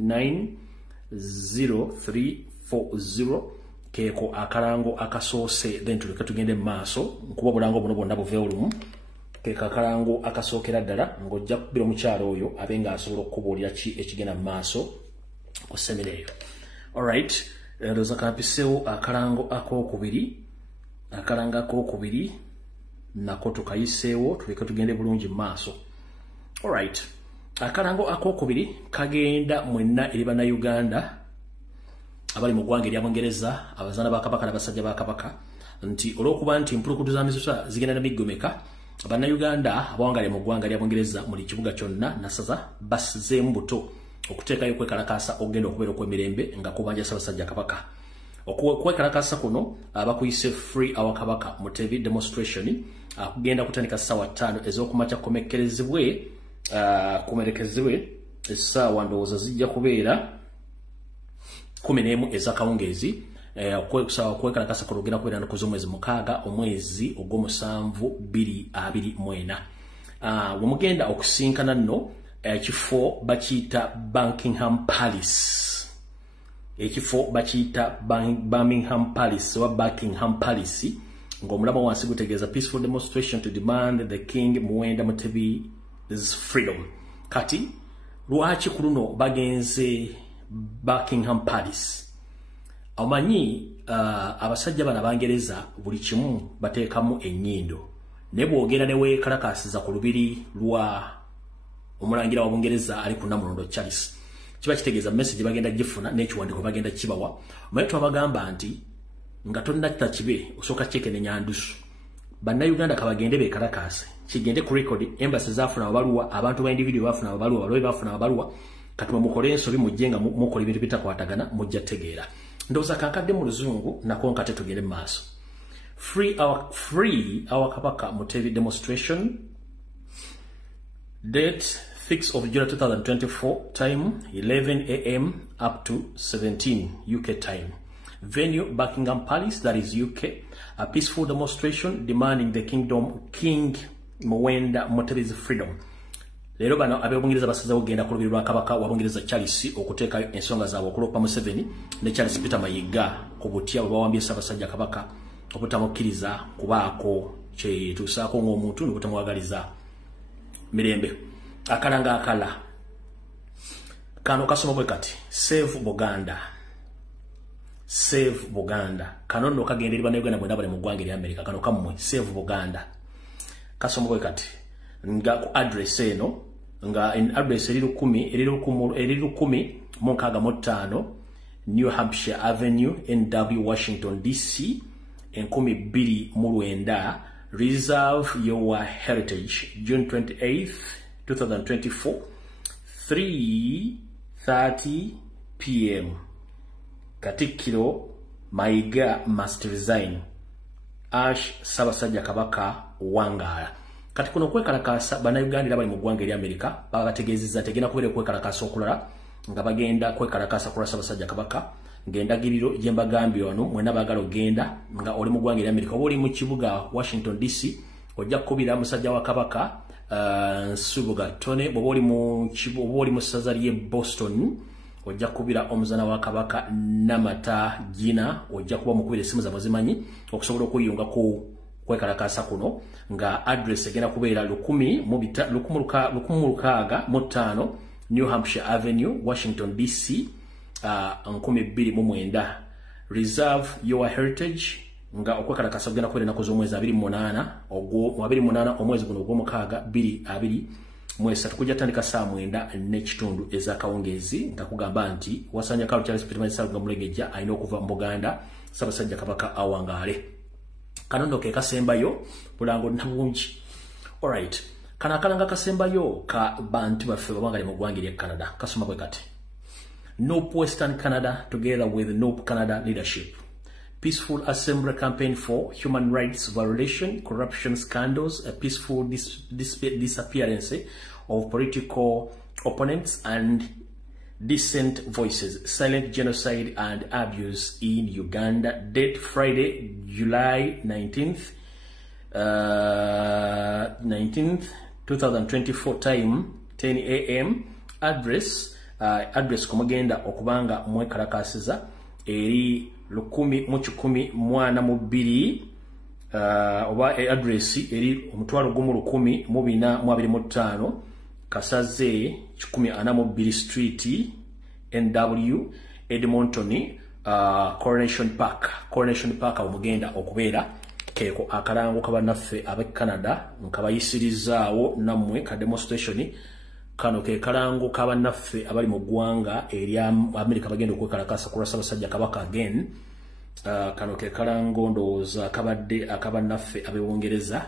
90340 keko akalango akasoose then tuleke tugende maaso kuba bulango buno bonna buve olumu keka akalango akasookera ddala ng'ojja kubira omukyalo oyo abenga asobola okubuulira ki ekigenda mu maaso ku semina eyo. Alright, ndowooza kampiseewo akalango akokubiri nako tukayiseewo tuleke tugende bulungi mu maaso. Alright, akalango akokubiri kagenda mwenna eri bannayuganda abali mu ggwanga erya Bungereza, abazaana ba Kabaka n'abasajja ba Kabaka, nti olw'okuba nti empulukutu za misusa zigenda na miggomeka, bannayuganda abawangaale mu ggwanga erya Bungereza muli kibuga kyonna nasaza basizeemu buto okuteekayo okwekalakaasa okugenda okubeera okw'emirembe nga kubanja Ssaabasajja Kabaka. Okwekalakaasa kuno bakuyise free our Kabaka Mutebi demonstration kugenda kutandika ssaawa 5 ez'okumakya kumerekezebwe essaawa ndowooza zijja kubeera 11 ez'akawungeezi. Okwekalakaasa kuno kugenda kubeera ennaku z'omwezi 6 omwezi ogw'omusanvu 2024. Wemugenda okusinkana nno ekifo bakiyita Buckingham Palace. Ekifo bakiyita Birmingham Palace oba Buckingham Palace ng'omulama wansi gutegeeza peaceful demonstration to demand the King Muwenda Mutebi's freedom. Kati lwaki ku luno bagenze Buckingham Palace? Omanyi abasajja bano Abangereza buli kimu bateekamu ennyindo, ne bw'ogenda ne weekalakaasiza ku lubiri lwa omulangira wa Bungereza ali ku Namulondo Charles, kiba kitegeeza message bagenda gifuna n'ekiwandiiko bagenda kibawa. Omanyi twabagamba nti nga tonnakita kibe osooka kyeke ne nyandusu. Bannayuganda kabagende beekalakaase kigende ku record embassy zaafuna abaluwa, abantu ba individual baafuna abaluwa, abalowe baafuna abaluwa. Kati mukole ensobi mujje nga mukola ebintu bitakwatagana mujja tegeera. Ndowooza kankadde mu luzungu nako nkate tugende mu maaso. Free our Kabaka Mutebi demonstration. Date 6th of July 2024. Time 11 a.m. up to 17 UK time. Venue Buckingham Palace, that is UK. A peaceful demonstration demanding the King Muwenda Mutebi's freedom. Leero bano ab'Obungereza basazeewo okugenda ku lubiri lwa Kabaka wa Bungereza Charles okuteekayo ensonga zaabwe okulopa Museveni ne Charles Peter Mayiga ku butya bwe bawambye Ssaabasajja Kabaka obutamukkiriza kubaako kye tusaako ng'omuntu ne butamwagaliza mirembe. Akalanga akala kano kasoma bwe kati Save Buganda. Save Buganda. Kano nno kagenda eri bannayuganda bonna bali mu ggwanga erya America. Kano kammwe Save Buganda. Kasoma bwe kati nga ku address eno nga in address eri 10 New Hampshire Avenue, NW, Washington DC, 2029. Reserve your heritage. June 28th, 2024, 3:30 p.m. Katikkiro Mayiga must resign. Ash Ssaabasajja Kabaka wangaala. Kati kuno kwekalakaasa bannayuganda bali mu ggwanga erya America babategeezezza tegenda kubeera kwekalakaasa okulala nga bagenda kwekalakaasa kulwa Ssaabasajja Kabaka ng'endagiriro gye mbagambye wano mwenna baagala ogenda nga oli mu ggwanga erya America oba oli mu kibuga Washington DC ojja kukubira musajja wa Kabaka Nsubuga Tone, bw'oba oli mu ssaza ly'e Boston ojja kukubira omuzaana wa Kabaka Namata Gina, ojja kuba mukubira essimu zaabwe zimanyi okusobola okuyunga ku kwekalakaasa kuno nga address egenda kubeera 1065 New Hampshire Avenue, Washington DC, 2029. Reserve your heritage nga okwekalakaasa kugenda kubeera ennaku z'omwezi 28 omwezi guno ogw'omukaaga 2023 kujja tandika saa 9:30 ez'akawungeezi nga kugamba nti Wasanya Kalu Charles Peter Mayiga Mulegejja alina okuva mu Buganda Ssaabasajja Kabaka awangaale. Kano nno ke kasembayo bulango nabungi. Alright, kana akalanga kasembayo ka bantu baffe babangali mu ggwanga erya Canada kasoma bwe kati. Nope Western Canada together with Nope Canada leadership. Peaceful assembly campaign for human rights violation, corruption scandals, a peaceful disappearance of political opponents and decent voices, silent genocide and abuse in Uganda. Date Friday, July 19th, 2024. Time 10 a.m. Address address kumugenda okubanga mwekalakasiza eri 1,112 oba address eri 1,142 Kasaze 142 Street NW Edmonton Coronation Park omugenda okubeera keko akalango kabanaffe abe Canada nkabayisirizaawo nammwe ka demonstration kano ke kalango kabanaffe abali mu ggwanga eri America bagenda okwekalakasa ku Ssaabasajja Kabaka again. Kano ke kalango ndowooza kabadde akabanaffe ab'Ebungereza.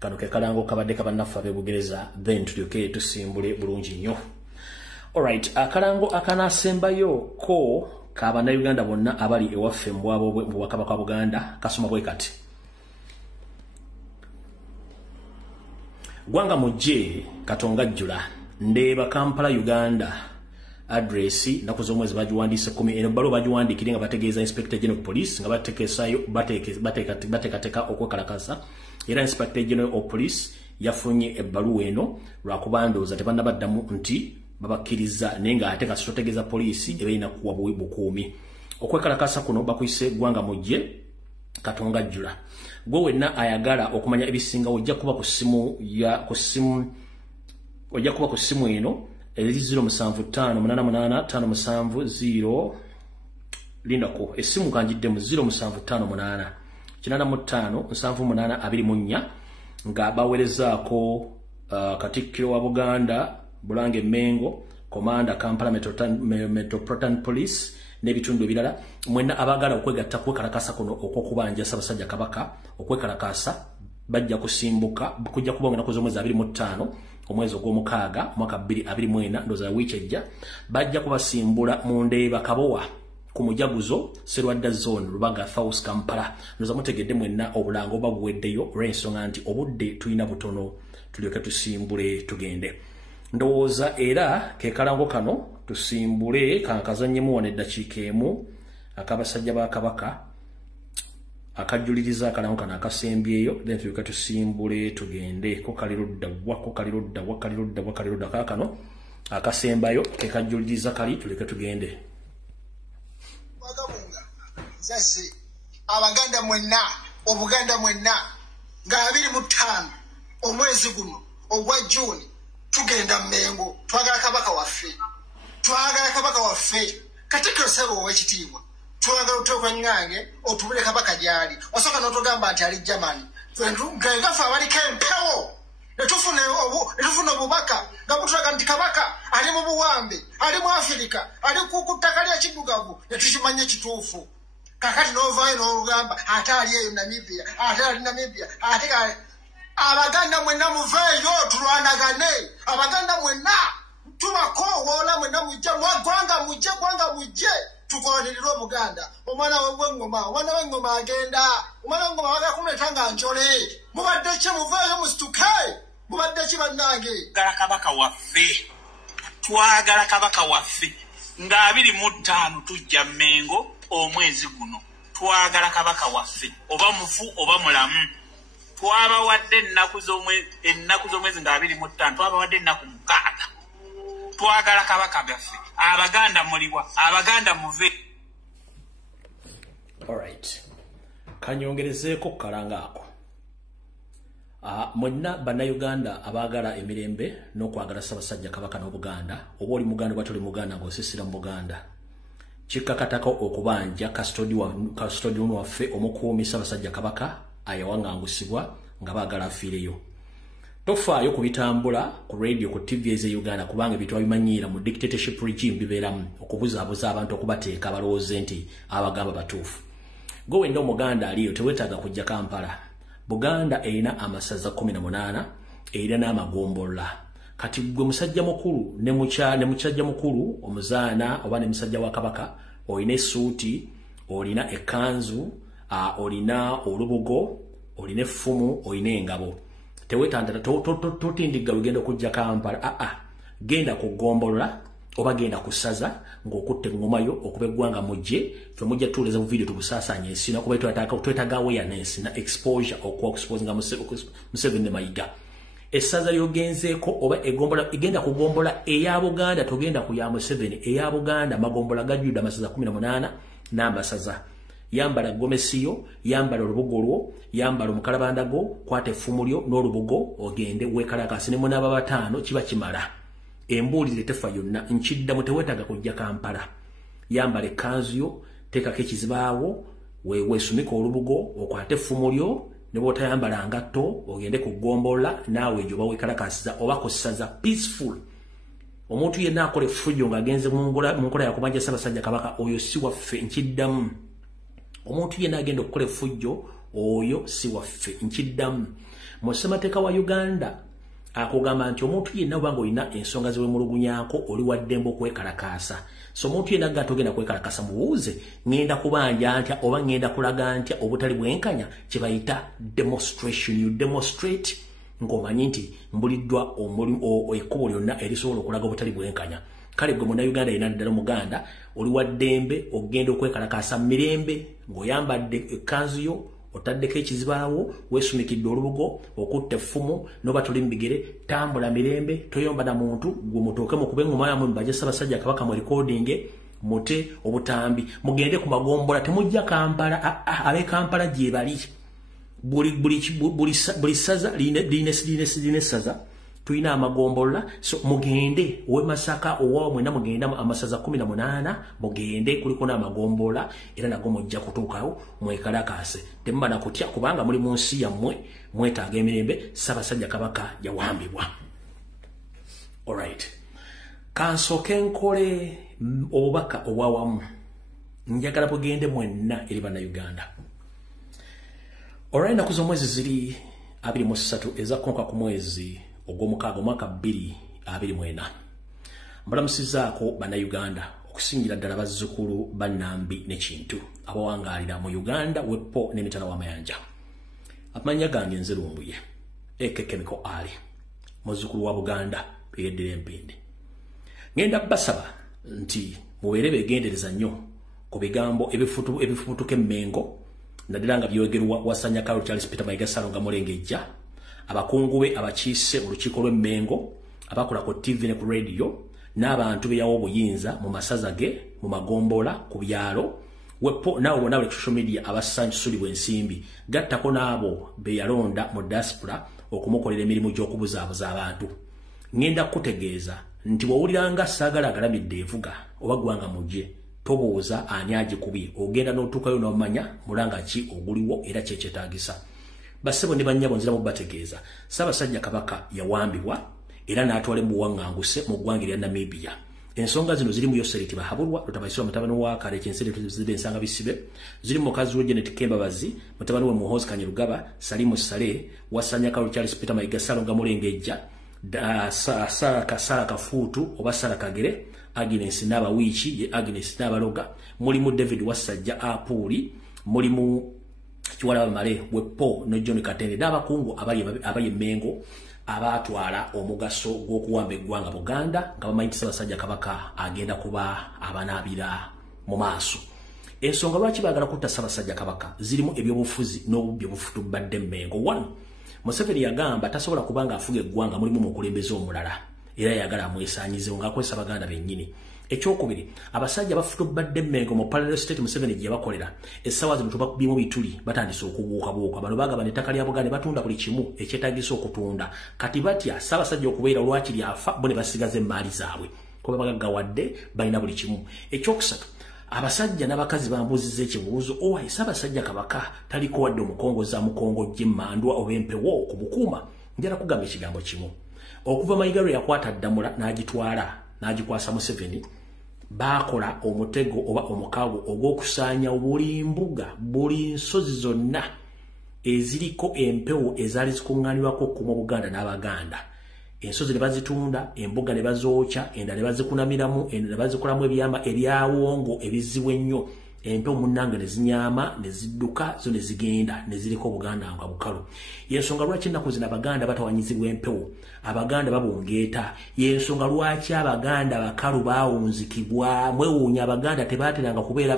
Kano ke kalango kabadde kabannaffe ab'Ebungereza, then tulyoke tusimbule bulungi nnyo. Alright, akalango akanaasembayo ko k'Abannayuganda bonna abali ewaffe mu Bwakabaka bwa Buganda kasoma bwe kati. Gwanga mujje Katonga jjula ndeeba Kampala Uganda address naku z'omwezi bagiwandiise 10 eno balo bagiwandiikire nga bategeeza Inspector General of Police nga batekesayo bateekateka okwekalakasa era Inspector General of Police yafunye ebbaluwa eno lwakubandooza tebannabaddamu nti babakkiriza naye nga ate kasitotegeeza poliisi ebeerina kuwa bukuumi. Okwekalakasa kuno bakuyise Gwanga mujje Katonga jjula. Gwe wenna ayagala okumanya ebisinga ojja kuba ku ssimu eno eri 0758857 lindako essimu kanjidde mu 0758 85 nga bawerezaako Katikkiro wa Buganda Bulange Mengo Komanda Kampala Metropolitan Police n'ebitundu ebirala mwenna abagala okwegatta kwekalakasa kuno okwokubanja Ssaabasajja Kabaka okwekalakasa bajja kusimbuka kujja kubonga naku z'omwezi 25 omwezi ogw'omukaaga mwaka 2024 ndoza wiiki ejja bajja kubasimbula mu Ndeeba Kabowa ku Mujaguzo Serwadda Zone Lubaga South Kampala. Ndoza mutegedde mwenna obulango babuweddeyo olw'ensonga nti obudde tulina butono tulyoke tusimbule tugende. Ndowooza era ke kalango kano tusimbule kankazannyemu wane eddakiika emu ak'Abasajja ba Kabaka akajuliriza akalango kano akasembyeyo then tulyoke tusimbule tugende ko kalirudda kakano akasembayo ke kajuliriza kali tulyoke tugende. Sase Abaganda mwenna Obuganda mwenna nga 25 omwezi guno ogwa June tugenda Mmengo twagala Kabaka waffe Katikkiro Ssebo ow'ekitiibwa twagala otuuka Ngange otubule Kabaka gyali osooka n'otugamba nti ali Germany ngaffe abaliko empewo netufuna obubaka nga butulaga nti Kabaka ali mu buwambe ali mu Afirika ali ku ttaka ly'ekiddugavu netukimanye kituufu. Kakati n'ovaayo n'olugamba ate ali eyo Namibia ate Abaganda mwenna muveeyo tulwanagane. Abaganda mwenna tubakoowoola mwenna mujje Gwanga mujje tukolanirire Obuganda. Omwana w'Engoma agenda omwana w'Engoma bagala kumuleeta nga njole mubadde ki muveeyo musituke mubadde ki bannange. Twagala Kabaka waffe nga 25 tujja Mmengo omwezi guno twagala Kabaka waffe oba mufu oba mulamu. Twabawadde ennaku z'omwezi nga 25 twabawadde ennaku 6 twagala Kabaka gaffe. Abaganda muliwa Abaganda muve. Alright, kanyongerezeeko kalanga ako. Mwenna Bannayuganda abagala emirembe n'okwagala Ssaabasajja Kabaka n'Obuganda oba oli Muganda oba toli Muganda ng'osisira mu Buganda kikkakatako okubanja kasitodi waffe omukuumi Ssaabasajja Kabaka ayawangangusibwa nga baagala afiireyo. Tofaayo kubitambula ku radio ku TV eze Uganda kubanga bitwa bimanyiira mu dictatorship regime bibeeramu okubuzaabuza abantu okubateeka abalowooze nti abagamba batuufu. Gwe wenda Omuganda aliyo teweetaaga kujja Kampala. Buganda erina amasaza 18 erina n'amagombolola. Kati gwe musajja mukulu ne musajja mukulu omuzaana oba ne musajja wa Kabaka olina essuuti olina ekkanzu olina olubugo olina effumu olina engabo. Tewetandala totindiga lugenda okujja Kampala genda kugombolola oba genda kusaza ng'okutte eng'omayo okuba Gwanga mujje tumujja tuuleza mu video tubusaasanya ensi nakuba twetaaga awareness na exposure okwa exposing Museveni ne Mayiga essaza ly'ogenzeeko oba egombola igenda kugombola eya Buganda togenda ku ya Museveni eya Buganda magombola gajjudde amasaza 18 n'amasaza yambala gomesiyo yambala olubugo lwo yambala omukalabanda go kwata effumu lyo n'olubugo ogende weekalakasi ne munaba bataano kiba kimala embuulire tefa yonna nkiddamu teweetaaga kujja Kampala yambala ekkanzu yo teekako ekizibaawo weesumika olubugo okwate effumu lyo ne bw'otayambala ngatto ogende kugombola naawe ejo baweekalakasiza oba kusaza peaceful omuntu yenna akola effujjo ng'agenze mu nkola yakubanja Ssaabasajja Kabaka oyo si waffe nkiddamu omuntu yenna agenda okukola effujjo oyo si waffe nkiddamu mu ssemateeka wa Uganda akugamba nti omuntu yenna obanga olina ensonga ziwemulugunyaako oli wa ddembe okwekalakaasa so omuntu yenna agga togenda kwekalakasa mubuuze ngenda kubanja ntya oba ngenda kulaga ntya obutali bwenkanya kye bayita demonstration you demonstrate ng'omanyi nti mbuliddwa ekkubo lyonna erisobola okulaga obutali bwenkanya kale gwe Munnayuganda yenna ddala Omuganda oli wa ddembe ogenda okwekalakaasa mu mirembe ng'oyambadde ekkanzu yo otaddeko ekizibaawo weesumikidde olubugo okutta effumu n'oba tuli mu bigere tambula mirembe toyomba na muntu gwe mutooke mukube engoma yammwe mubaje Ssaabasajja Kabaka mu recording mute obutambi mugende ku magombola temujja Kampala ab'e Kampala gye bali buli saza line saza tulina amagombola so mugende owe Masaka owa mwena mugenda amasaza 18 mugende kuliko n'amagombola era nago mujja kutuukawo mwekalakase temba na kutya kubanga muri mu nsi yammwe mwetaaga emirembe Ssaabasajja Kabaka yawambibwa. Alright, kansoke nkole obubaka obwawamu njagala bugende mwenna eri Bannayuganda. Alright, naku z'omwezi ziri 23 ezakonka ku mwezi ogw'omukaaga omwaka 2024 mbalamusizaako Bannayuganda okusingira ddala bazzukulu bannambi n'ekintu abawangaalira mu Uganda weppo n'emitala w'amayanja. Amanya gange nze Lumbuye Chemical Ali muzzukulu wa Buganda eyeddira empindi. Ngenda basaba nti mubeere beegendereza nnyo ku bigambo ebifubutuka emmengo naddala nga byogerwa Wasanya Carol Charles Peter Mayiga Ssalonga Mulengejja abakungu be abakiise mu lukiiko lw'emmengo abakola ku TV ne ku radio n'abantu beyawo obuyinza mu masaza ge mu magombola ku byalo weppo naawe bonna buli social media abasansulibwa ensimbi gattako n'abo be yalonda mu diaspora okumukolera emirimu gy'okubuzaabuza abantu. Ngenda kutegeeza nti bw'owuliranga saagala agalamidde evuga oba gwanga mugye tobuuza ani agikubye ogenda n'otuukayo n'omanya mulanga ki oguliwo era kyekyetaagisa. Bassebo ne bannyabo nzira mu bategeeza Ssaabasajja Kabaka yawambibwa era n'atwala mu buwaŋŋanguse mu ggwanga erya Namibia. Ensonga zino ziri mu Yoseriti Bahabulwa Lutabaisirwa mutabani wa Kale Kyensere Tuzibe Ensanga Bisibe ziri mu mukazi we Janet Kembabazi mutabani we Muhoozi Kanyerugaba Salimu Sale Wasanya Carol Charles Peter Mayiga Ssalonga Mulengejja Sara Kafuutu oba Sara Kagere Agnes Nabawiiki ye Agnes Nabaloga mulimu David Wasajja Apuuli mulimu Kiwala Bamale weppo ne John Katende n'abakungu abali emmengo abatwala omugaso gw'okuwamba eggwanga Buganda nga bamanyi Ssaabasajja Kabaka agenda kuba abanaabira mu maaso. Ensonga lwaki baagala kutta Ssaabasajja Kabaka zirimu ebyobufuzi n'obubbi obufutubadde emmengo. 1. Museveni yagamba tasobola kubanga afuga eggwanga mulimu mukulembeze omulala era yagala amwesaanyizewo ng'akozesa Baganda bennyini. Ekyokubiri, abasajja bafutubadde emmengo mu Parallel State Museveni gye bakolera essaawa zino tubakubyemu bituli batandise okubuukabuuka. Bano bagaba n'ettaka lya Buganda batunda buli kimu ekyetaagisa okutunda. Kati batya Ssaabasajja okubeera lwaki lyafa bo ne basigaza emmaali zaabwe kuba bagaggawadde balina buli kimu. Ekyokusatu, abasajja n'abakazi bambuuziza ekibuuzo owaye Ssaabasajja Kabaka taliko wadde omukongoza mukongojje mmandwa oba empewo ku bukuuma. Njala kugamba ekigambo kimu. Okuva Mayiga lwe yakwata Ddamula n'agitwala n'agikwasa Museveni baakola omutego oba omukago ogw'okusaanya buli mbuga buli nsozi zonna eziriko empewo ezaali zikuŋŋaanirwako okuuma Buganda n'Abaganda. Ensozi ne bazitunda, embuga ne bazookya, endala ne bazikunamiramu, endala ne bazikolamu ebyama ebyawongo ebizibu ennyo empewo munnange ne zinyama ne zidduka zo ne zigenda ne ziriko Obuganda nga bukalu. Yensonga lwaki ennaku zino Abaganda batawanyizibwa empewo, Abaganda babongeeta. Yensonga lwaki Abaganda bakalu baawunzikibwa. Mwewuunya Abaganda tebaateranga kubeera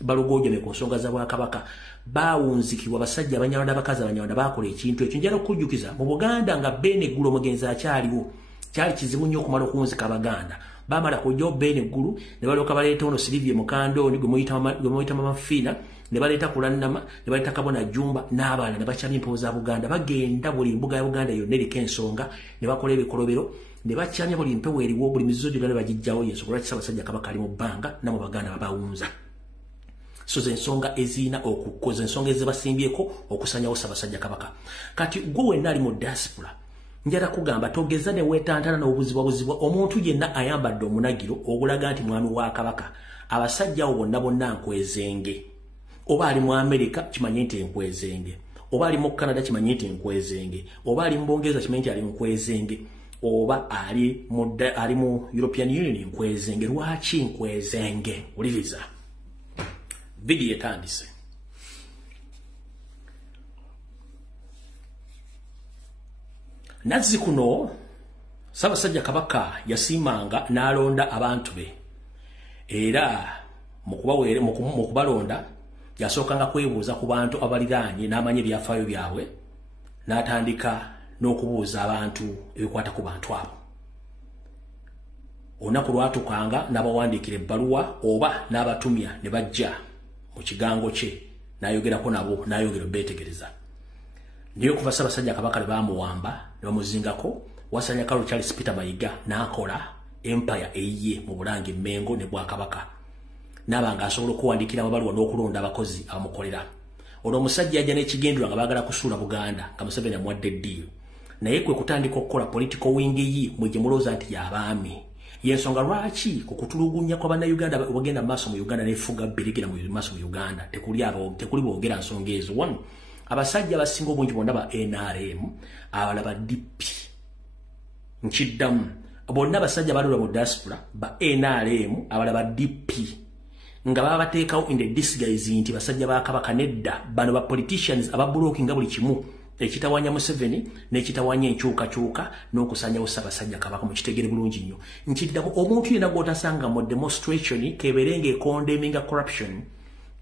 balugojjome ku nsonga za Bwakabaka. Baawunzikibwa basajja Abanyarwanda bakazi Abanyarwanda bakola ekintu ekyo. Njala okujjukiza mu Buganda nga Bene Gulu omugenzi akyaliwo. Kyali kizibu nnyo okumala okunzika Abaganda. Bamala kujja Bene Gulu ne balyoka baleeta ono Silivia Mukandoni gwe muyita Mama Fina, ne baleeta Kulannama, ne baleeta Kabona Jumba n'abaana ne bakyamya empewo za Buganda. Bagenda buli mbuga ya Buganda yonna eriko ensonga ne bakola ebikolobero ne bakyamya buli mpewo eriwo buli mizizo gyonna ne bagijjawo. Yensonga lwaki Ssaabasajja Kabaka ali mu bbanga namwe Baganda babawunza. So zensonga ezina okukoza ensonga ezibasimbyeko okusanyawo Ssaabasajja Kabaka. Kati gwe wenna ali mu diaspora njala kugamba togeza ne wetantana n'obuzibwa omuntu yenna ayambadde omunagiro ogulaga nti mwami wa Kabaka. Abasajja abo bonna nkwezenge. Oba ali mu Amerika kimanye nti nkwezenge. Oba ali mu Canada kimanye nti nkwezenge. Oba ali mu Bongereza kimanye nti ali nkwezenge. Oba ali mu European Union nkwezenge. Lwaki nkwezenge? Uliriza. Video etandise. Nazi kuno Ssaabasajja Kabaka yasimanga n'alonda abantu be. Era mu kubalonda yasookanga kwebuuza ku bantu abaliraanye n'amanya ebyafaayo byabwe n'atandika n'okubuuza abantu ebikwata ku bantu abo. Olunaku lwatukanga n'abawandiikira ebbaluwa oba n'abatumya ne bajja mu kigango kye n'ayogerako nabo n'ayogera beetegereza. Niyo kuva Ssaabasajja Kabaka ne bamuwamba ne bamuzingako, Wasanya Kalu Charles Peter Mayiga n'akola empire eyiye mu Bulange Mengo ne Bwakabaka. N'abanga asobola okuwandiikira ababaluwa n'okulonda abakozi abamukolera. Ono omusajja yajja n'ekigendera nga baagala kusuula Buganda nga Museveni amuwadde eddiiro. Naye kwe kutandika okukola political wing yi mwe gye mulowooza nti y'abaami. Yensonga lwaki ku kutulugunya kwa bannayuganda bagenda maaso mu Uganda n'efuga birigera mu maaso mu Uganda tekuli boogera nsonga ezo. One, abasajja abasinga obungi bonna ba NRM abalala ba DP nkiddamu bonna abasajja balula mu diaspora ba NRM abalala ba DP nga baba bateekawo in the disguise nti basajja ba Kabaka nedda bano ba politicians abablocking nga buli kimu ekitawanya Museveni n'ekitawanya enkyukakyuka n'okusanyawo Ssaabasajja Kabaka mu kitegere bulungi nnyo. Nkiddamu omuntu yenna gw'otasanga mu demonstration keberenga condemning corruption,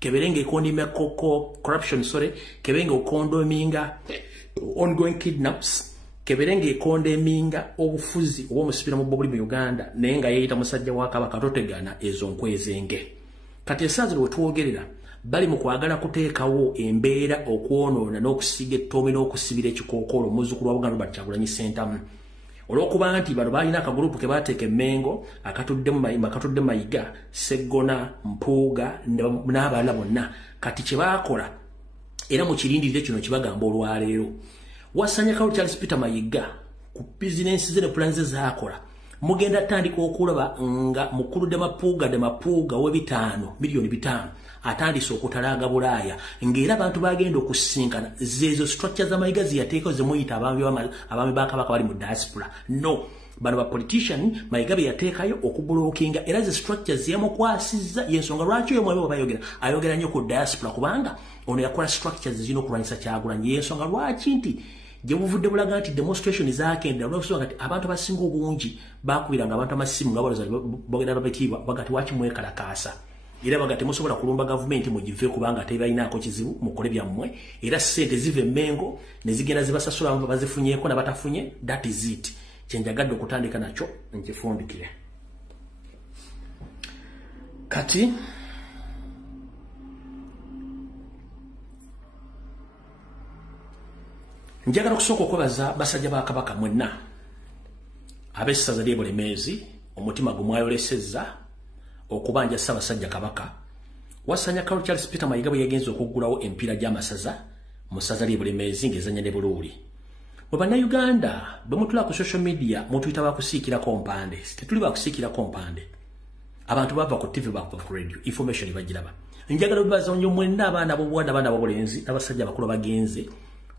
keberenga condemning corruption, keberenga condemning ongoing kidnaps, keberenga condemning obufuzi obw'omusibira mu bobuli mu Uganda naye nga yeeyita musajja wa Kabaka totegana ezo nkwezenge. Kati esaazi lwe twogerera bali mu kwagala kuteekawo embeera okwonoona n'okusiga ettoome n'okusibira ekikookolo muzzukulu wa Buganda Robert Kyagulanyi Ssentamu. Olw'okuba nti bano balina akagurupu ke baateeka Mengo akatudde Mayiga, Sseggona, Mpuuga n'abalala bonna. Kati kye baakola era mu kirindirire kino kibagamba olwaleero, Wasanya Kalu Charles Peter Mayiga ku bizinensi ze ne pulani ze zaakola mugenda tandika okulaba nga mukulu de Mapuuga we milioni 5 atandise okutalaaga Bulaaya ng'era abantu bagenda okusinkana zezo structure za Mayiga ziyateekawo ze muyita abaami ba Kabaka bali mu diaspora. No, bano ba politician Mayiga be yateekayo okubulookinga era ze structures yamukwasizza. Yensonga lwaki oyo mwabe bayogera ayogera nnyo ku diaspora kubanga ono yakola structures zino okulwanyisa Kyagulanyi. Yensonga lwaki nti gye buvudde bulaga nti demonstration zaakenda olw'okusonga nti abantu abasinga obungi baakubiranga abantu amasimu nga baloza bagenda babetiibwa bagati waki mwekalakaasa era bagati musobola kulumba gavumenti mugive kubanga tebalinaako kizibu mukole byammwe era ssente zive Mengo ne zigenda zibasasula bazifunyeeko n'abatafunye. That is it. Kyenjagadde okutandika nakyo nkifundikire. Kati njagala okusooka okwebaza basajja ba Kabaka mwenna ab'essaza ly'e Bulemeezi omutima gwe mwayolesezza okubanja Ssaabasajja Kabaka. Wasanya Kalu Charles Peter Mayiga bwe yagenza okuggulawo empiira gy'amasaza mu ssaza ly'e Bulemeezi ng'ezannya ne Buluuli. Bwe bannayuganda bwe mutula ku social media mutuyita bakusiikirako mpande, tetuli bakusiikirako mpande. Abantu bava ku TV bakuva ku radio information bagiraba. Njagala obibaza nnyo mwenna abaana b'obuwanda abaana b'obulenzi n'abasajja abakulu bagenze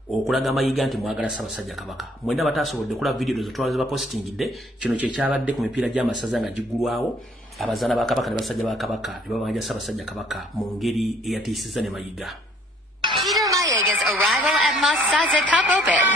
okulaga Mayiga nti mwagala Ssaabasajja Kabaka. Mwenna batasobodde kulaba video zo twaze ba postingidde kino kye kyabadde ku mipiira gy'amasaza nga giggulwawo abazaana ba kabaka ne basajja ba kabaka ne babanja Ssaabasajja Kabaka mu ngeri eyatiisiza ne Mayiga. Peter Mayiga's arrival at Masaza Cup Open.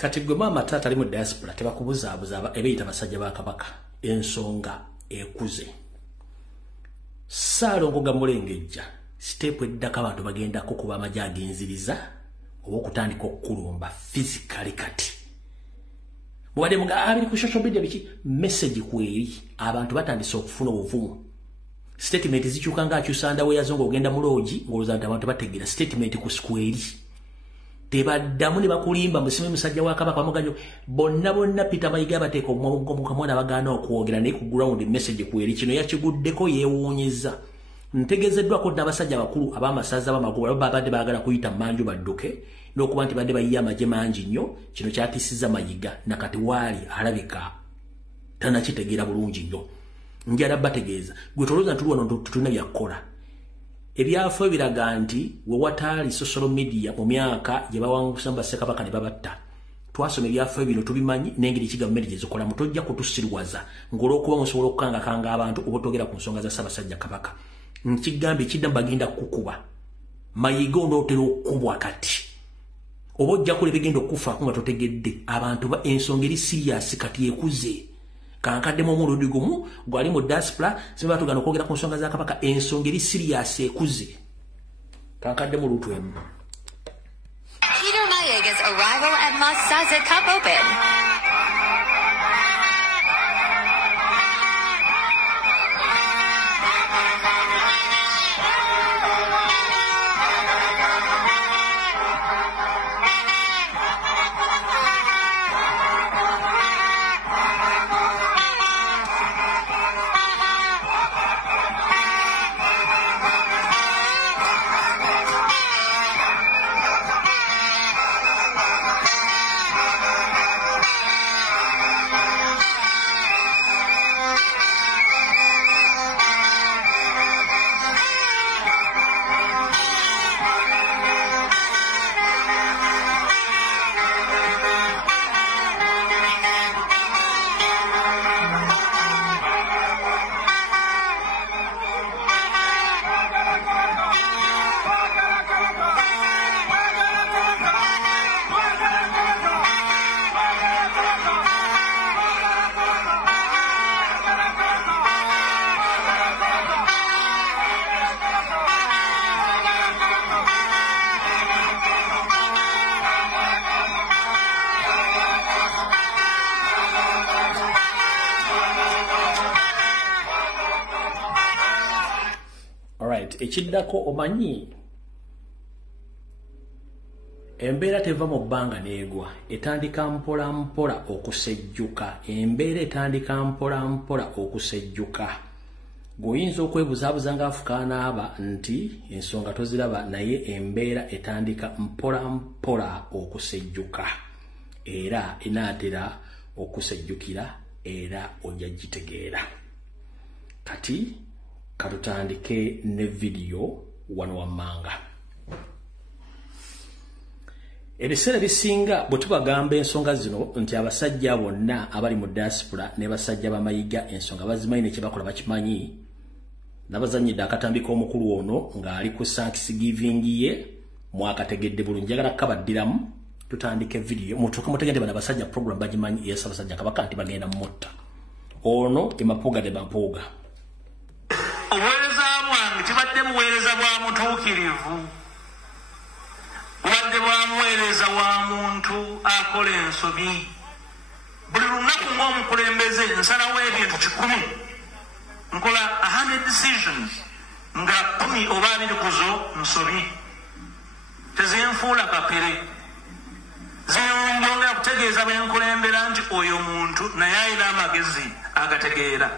Kati gwe maama taata ali mu diaspora tebakubuzaabuza ebeeyita basajja ba Kabaka ensonga ekuze. Ssaalongo ga mulengejja siteepu eddako abantu bagenda kukuba amagye agenziriza oba okutandika okukulumba physically kati. Mubadde muga abiri ku social media biki message kweri abantu batandise okufuna obuvumu. Statement zikyuka ng'akyusa ndaweyazo ng'ogenda mu loogi ng'olowooza nti abantu bategeera statement ku square. Tebaddamu ne bakulimba musime musajja wa Kabaka bamuganyo bonna Peter Mayiga bateeka omwana bagaana okwogera naye ku ground message kweri kino yakiguddeko yeewuunyiza. Ntegezeddwako n'abasajja bakulu ab'amasaza b'amagoba babadde baagala kuyita manju badduke n'okuba nti badde bayiye amagye mangi nnyo kino kyatiisiza Mayiga nakati waali alabika tanakitegeera bulungi nnyo. Njala bategeeza gwe tolooza nti wano tutulina byakkola. Ebyafo biraga nti we wataali social media mu myaka gye bawangusa Ssekabaka ne babatta. Twasoma ebyafo bino tubimanyi n'engeri gavumenti gye zikola mutojja kutusirwaza ng'olw'okuba musobola okukangakanga abantu oba otogera ku nsonga za Ssaabasajja Kabaka. Nkigambye ekidda bagenda kukuba. Mayiga onootera okukubwa kati. Oba ojja kule bigenda okufaako nga totegedde abantu ba ensonga eri siriasi kati ekuze. Kankaddemu omulundi gumu gwali mu diaspora simba tugana okwogera ku nsonga za Kabaka ensonga eri siriasi ekuze. Kankaddemu lutu emu. Peter Mayiga's arrival at Masaza Cup Open. Ekiddako omanyi embeera teva mu bbanga neegwa etandika mpola okusejjuka. Embeera etandika mpola okusejjuka. goyinza okwebuzaabuza ng'afukaana aba nti ensonga toziraba naye embeera etandika mpola mpola okusejjuka era enaatera okusejjukira era ojja gitegeera. Kati katutandike ne vidiyo wano wammanga. Ebiseera bisinga bwe tubagamba ensonga zino nti abasajja bonna abali mu diaspora ne basajja bamayiga ensonga bazimanyi ne kye bakola bakimanyi, nabazanyidde akatambiko omukulu ono ng'ali ku Thanksgiving ye mwakategedde bulungi. Njagala kukabaddiramu tutandike vidiyo mutuuka mutegedde bano abasajja program bagimanyi yes abasajja Kabaka nti bagenda mutta ono emapuga de bampuga. Obuweereza bwange tibadde buweereza bwa mutuukirivu, bubadde bwa muweereza wa muntu akola ensobi. Buli lunaku ng'omukulembeze nsalawo ebintu 100, nkola 100 decisions nga 10 oba 20 kuzo nsobi. Tezinfuula kapere, zinjongera kutegeeza bwenkulembera nti oyo muntu naye alina amagezi agategeera.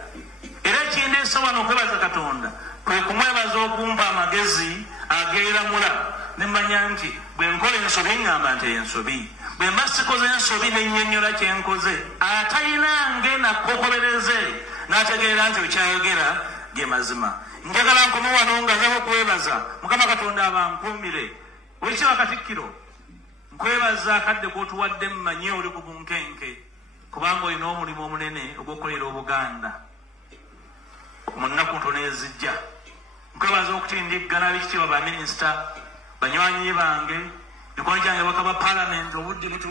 Era ekindeese wano okwebaza Katonda kwe kumwebaza okumpa amagezi ageeramula ne mmanya nti bwe nkola ensobi ngamba nti ensobi, bwe mba sikoze ensobi n'ennyonnyola kye nkoze atayinange nakkokobereze n'ategeera nti okyayogera ge mazima. Njagala nkome wano nga nzaba okwebaza Mukama Katonda abankuumire. Weekitiibwa Katikkiro, nkwebaza akadde k'otuwadde mmanyi oli ku bunkenke kubanga olina omulimu omunene ogw'okukolera Obuganda mu nnaku ntono ezijja. Nkwebaza okutindiggana Beekitiibwa baminisita, banywanyi bange, mikono gyange baka ba Parliament obudde butu.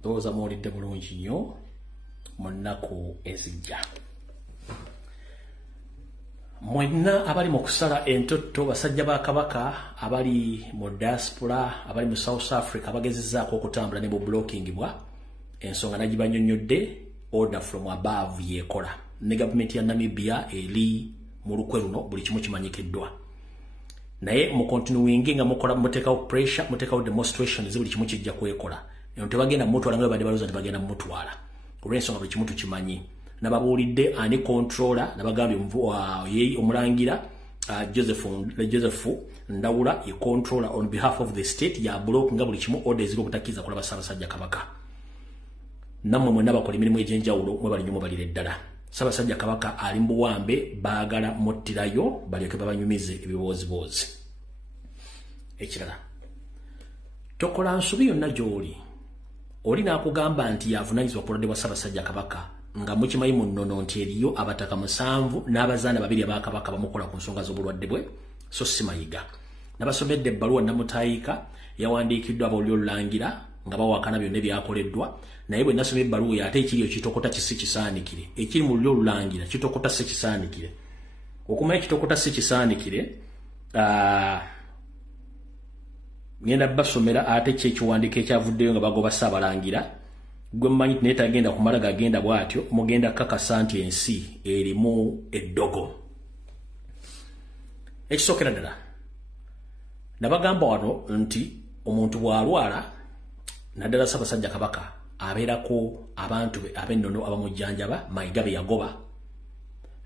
Ndowooza muwulidde bulungi nnyo mu nnaku ezijja. Mwenna abali mu kusala entotto, basajja ba Kabaka abali mu diaspora, abali mu South Africa bagezezzaako okutambula ne mu blockingibwa, ensonga nagibanyonnyodde order from above yekola. Ne gavumenti ya Namibia eri mu lukwe luno buli kimu kimanyikiddwa. Naye mu continuing nga mukola muteekawo pressure, muteekawo demonstrations buli kimu kijja kwekola. Eno tebagenda mutwala nga badde balooza tebagenda mutwala. Olw'ensonga buli kimu tukimanyi. Nababuulidde ani controller nabagambye yeyi omulangira Joseph Ndawula ye controller on behalf of the state ya block nga buli kimu orders z'okutakkiriza kulaba Ssaabasajja Kabaka. Nammwe mwenna bakola emirimu egy'enjawulo mwe bali nnyo mubalire ddala. Ssaabasajja Kabaka ali mbuwambe baagala muttirayo balyoke babanyumize ebibooziboozi. Ekirala, tokola nsobi yonna gy'oli. Oli n'akugamba nti yavunaanyizibwa ku bulwadde bwa Ssaabasajja Kabaka nga mukimanyi mu nnono nti eriyo abataka 7 n'abazaana 2 aba Kabaka bamukola ku nsonga z'obulwadde bwe, so si mayiga. Nabasomedde ebbaluwa Namutayiika yawandiikiddwa abawulira olulangira nga bawakana byonna ebyakoleddwa, naye bwe nasoma ebbaluwa eyo ate ekiri ekitokota kisi kisaanikire, ekiri mu lulyo olulangira kitokota si kisaanikire. Okumanya ekitokota si kisaanikire, ngenda basomera ate kyekiwandiiko ekyavuddeyo nga bagoba Ssaabalangira. Gwe mmanyi naye tagenda kumala gagenda bw'atyo, mugenda kakasa nti ensi erimu eddogo. Ekisookera ddala, nabagamba wano nti omuntu bw'alwala naddala Ssaabasajja Kabaka abeerako abantu be ab'ennono abamujjanjaba, mayiga be yagoba.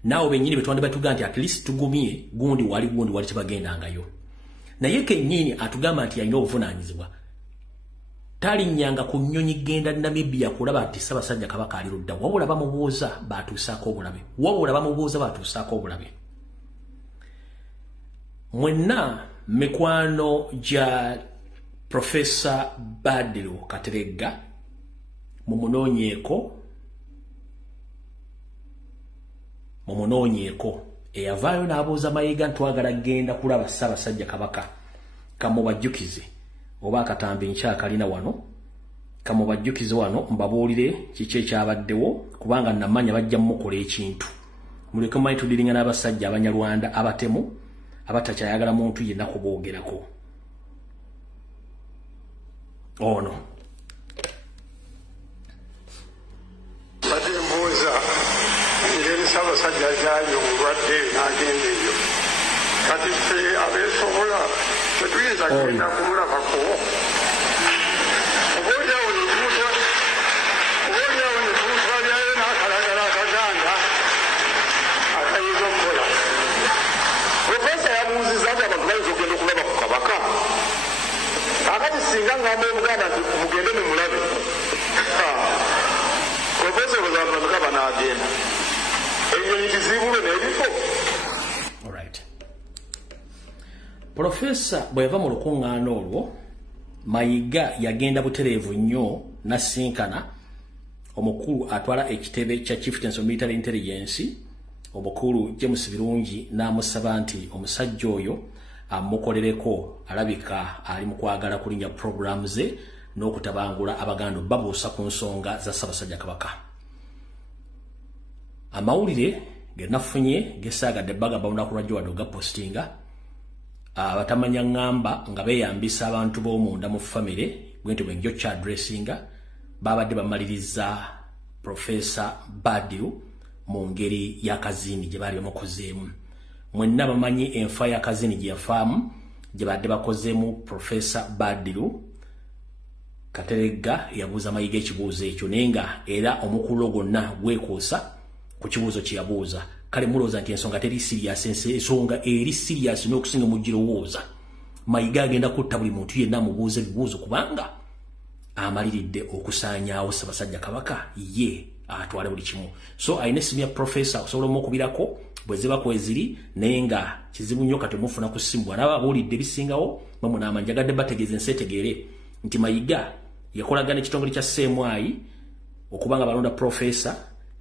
Naawe bennyini be twandibadde tugaa nti at least tugumye gundi wali tebagendangayo. Naye kennyini atugamba nti alina obuvunaanyizibwa. Talinnyanga ku nnyonyi genda Namibia kulaba nti Ssaabasajja Kabaka ali ludda, wabula bamubuuza batuusaako obulabe. Mwenna mikwano gya Professor Badru Kateregga mumunoonyeeko eyavaayo n'abuuza Mayiga ntwagala genda kulaba Ssaabasajja Kabaka, kamubajjukize oba akatambi nkyakalina wano, kamubajjukize wano mbabuulire kiki ekyabaddewo kubanga namanya bajja mukola ekintu. Muleke mumanyi tudiringa n'abasajja Abanyarwanda abatemu abatakyayagala muntu yenna kuboogerako. Ono badde mbuuza ngeri Ssaabasajja gyali obulwadde n'agenda eyo, kati ffe abeesobola tetuyinza genda kumulabako. Oboolyawo ne tumutwalyayo n'akalagala akaganda bagamba nti mugende mumulabe profesa bwezatandika banaagenda enyonyi kiziibulwe n'ebifo. Profesa bwe yava mu lukuŋŋaana olwo Mayiga yagenda butereevu nnyo nasinkana omukulu atwala ekitebe kya Chieftains of Military Intelligence omukulu James Birungi n'amusaba nti omusajja oyo amukolereko alabika ali mu kwagala kulinnya programu ze n'okutabangula Abaganda babuusa ku nsonga za Ssaabasajja Kabaka. Amawulire ge nafunye gesaagadde bagamba olunaku lwa Jjo gapostinga abatamanya ngamba nga beeyambisa abantu b'omunda mu famire gwenti bwe njo kya addressinga babadde bamaliriza Professor Badiru mu ngeri ya Kazini gye baali bamukozeemu. Mwenna bamanyi enfa ya Kazini gye yafaamu gye badde bakozeemu Professor Badiru. Kateregga yabuuza Mayiga ekibuuzo ekyo naye nga era omukulu gwonna gwekoosa ku kibuuzo kye yabuuza. Kale mulowooza nti ensonga teri serious, ensonga eri serious n'okusinga mugirowooza. Mayiga agenda kutta buli muntu yenna amubuuza ebibuuzo kubanga amaliridde okusaanyaawo Ssaabasajja Kabaka ye atwale buli kimu. So ayina essimu ya Professor osobola omukubirako bwe ziba kweziri naye nga kizibu nnyo kati mufuna ku ssimu bw'anaaba abuulidde bisingawo bamunaama njagadde bategeeza ensi etegeere nti Mayiga yakolagana ekitongole kya CMI okubanga balonda Professor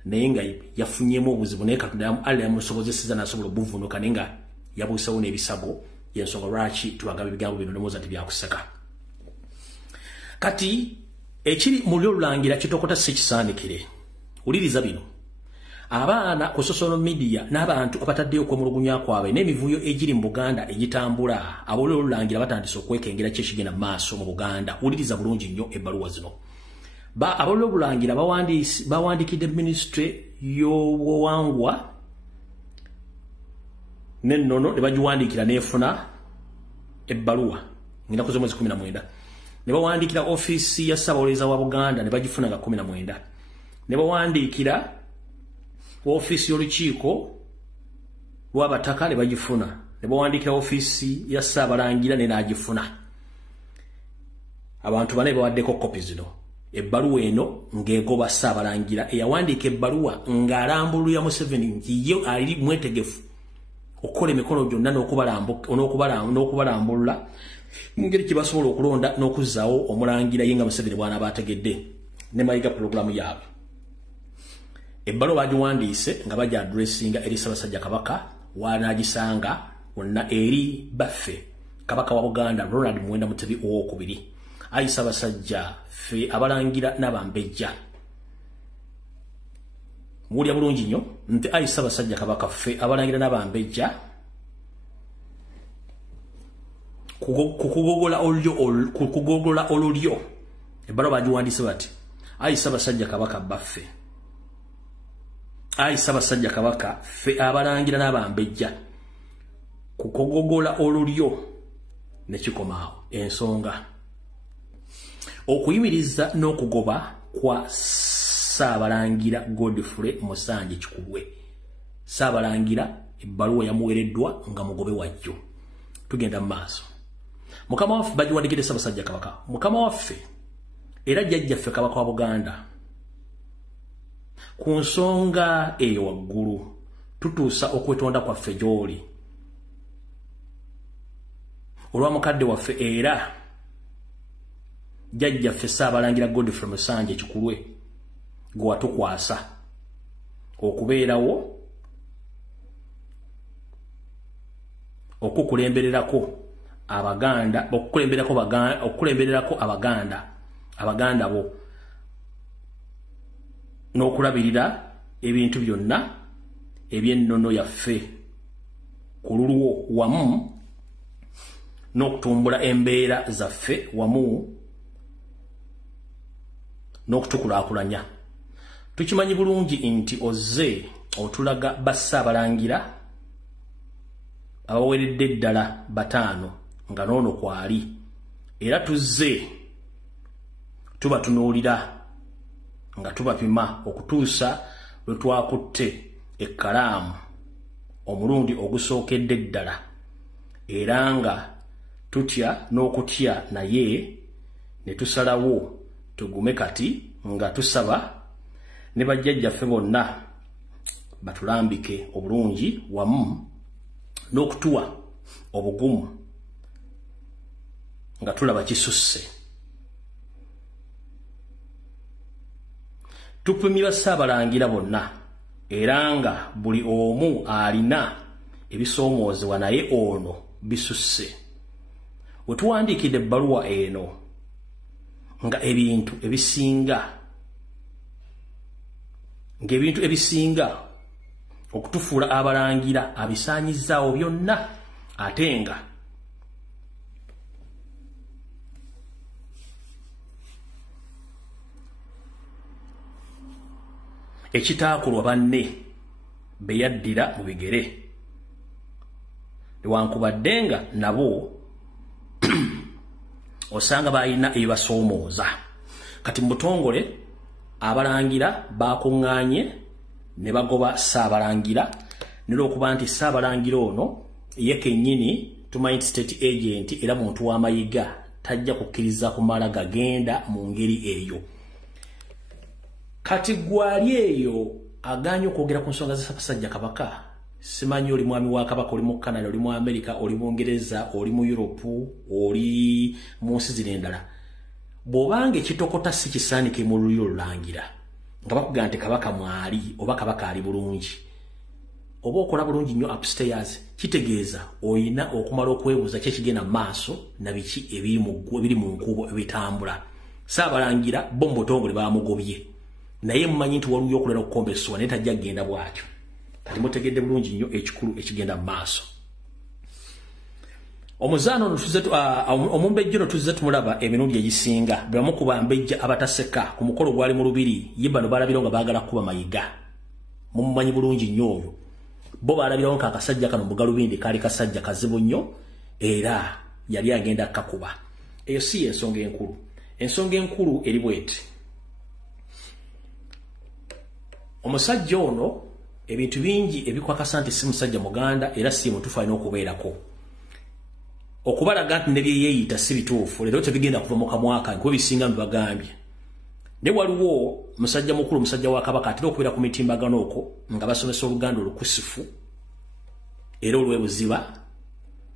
naye nga yafunyeemu obuzibu naye Katonda ali yamusobozeseza n'asobola obuvunuka naye nga yabuusawo n'ebisago y'ensonga lwaki tubagamba ebigambo bino nomooza nti byakuseka. Kati ekiri mu ly'olulangira kitokota si kisaanikire. Wuliriza bino. Abaana ku social media n'abantu abataddeyo okwemulugunya kwabwe n'emivuyo egiri mu Buganda egitambula ab'olwo olulangira batandise okwekengera ki ekigenda mu maaso mu Buganda. Wuliriza bulungi nnyo ebbaluwa zino. Ab'olwo olulangira bawandiikidde Ministry y'obuwangwa n'ennono ne bagiwandiikira n'efuna ebbaluwa ng'ennaku z'omwezi 19. Ne bawandiikira ofiisi ya Ssaabawolereza wa Buganda ne bagifuna nga 19. Ne bawandiikira ofiisi y'olukiiko lw'abataka ne bagifuna. Ne bawandiikira ofiisi ya Ssaabalangira ne n'agifuna. Abantu bane bawaddeko kopi zino. Ebbaluwa eno ng'egoba Ssaabalangira eyawandiika ebbaluwa ng'alambulira Museveni nti ye ali mwetegefu okukola emikono gyonna n'okubalambulula mu ngeri gye basobola okulonda n'okuzzaawo omulangira ye nga Museveni bw'anaaba ategedde ne Mayiga pulogulaamu yaabwe. Ebbaluwa bagiwandiise nga bajja addressinga eri Ssaabasajja Kabaka wanaagisanga wonna eri baffe Kabaka wa Buganda Ronald Muwenda Mutebi II. Ayi Ssaabasajja ffe abalangira n'abambejja. Muwulya bulungi nnyo nti ayi Ssaabasajja Kabaka ffe abalangira n'abambejja kukugogola olulyo. Ebbaluwa bagiwandiise bati ayi Ssaabasajja Kabaka baffe. Ayi Ssaabasajja Kabaka ffe abalangira n'abambejja kukugogola olulyo ne kikomaawo. Ensonga okuyimiriza n'okugoba kwa Ssaabalangira Godfrey Musanje Kikubwe. Ssaabalangira ebbaluwa yamuweereddwa nga mugobe wajjo. Tugenda mu maaso. Mukama waffe bagiwandiikidde Ssaabasajja Kabaka. Mukama waffe era jjajjaffe Kabaka wa Buganda ku nsonga eyo waggulu tutuusa okwetonda kwaffe gy'oli olwa mukadde waffe era jjajjaffe Ssaabalangira Godfrey Musanje Kikubwe gwe watukwasa okubeerawo okukulembererako Abaganda okukulembererako Abaganda bo n'okulabirira ebintu byonna eby'ennono yaffe ku lulwo wamu n'okutumbula embeera zaffe wamu n'okutukulaakulanya. Tukimanyi bulungi nti ozze otulaga Bassaabalangira abaweeredde ddala 5 nga n'ono kwali era tuzze tubatunuulira nga tubapima okutuusa lwe twakutte ekkalaamu omulundi ogusookedde ddala era nga tutya n'okutya naye ne tusalawo tugume kati nga tusaba ne bajjajjaffe bonna batulambike obulungi wamu n'okutuwa obugumu nga tulaba kisusse. Tupimira Ssaabalangira bonna era nga buli omu alina ebisoomoozewa naye ono bisusse. We tuwandiikidde ebbaluwa eno nga ebintu ebisinga okutufuula abalangira abisaanyizzaawo byonna ate nga ekitaakulwa banne be yaddira mu bigere newankubadde nga nabo osanga balina ebibasoomooza. Kati mu butongole abalangira bakuŋŋaanye ne bagoba Ssaabalangira n'olwokuba nti Ssaabalangira ono ye kennyini tumanyi state agent era muntu w'amayiga tajja kukkiriza kumala gagenda mu ngeri eyo. Kati gwali eyo aganye okwogera ku nsonga za Ssaabasajja Kabaka, simanyi oli mwami wa Kabaka, oli mu Canada, oli mu America, oli mu Ngereza, oli mu Europe, oli mu nsi zino endala. Bw'obanga ekitokota si kisaanike mu lulyo Lulangira nga bakugamba nti Kabaka mwali oba Kabaka ali bulungi oba okola bulungi nnyo upstairs, kitegeeza oyina okumala okwebuuza ki ekigenda mu maaso na biki ebiri mu nkubo ebitambula. Ssaabalangira bo mu butongole bamugobye naye mumanyi nti waliwo okulera okukombesebwa naye tajja kgenda bwatyo. Kati mutegedde bulungi nnyo ekikulu ekigenda mu maaso. Omuzaano omumbejja ono tuzze tumulaba emirundi egisinga bwebamu ku bambejja abataseka ku mukolo gwali mu Lubiri ye bano balabirawo nga baagala kuba mayiga. Mumumanyi bulungi nnyo oyo. Bo balabirawo nka akasajja kano mu Galubindi kaali kasajja kazibu nnyo era yali agenda kakuba. Eyo si ensonga enkulu. Ensonga enkulu eri bweti. Omusajja ono ebintu bingi ebikwakasa nti si musajja muganda era si mutuufu alina okubeerako. Okubalaga nti ne bye yeeyita si bituufu leero tebigenda kuva mu kamwaka nkuba bisinga mbibagambye. Ne waliwo musajja mukulu, musajja wa Kabaka atera okubeera ku mitimbagano okwo nga basomesa Oluganda olukusifu era olw'ebuziba.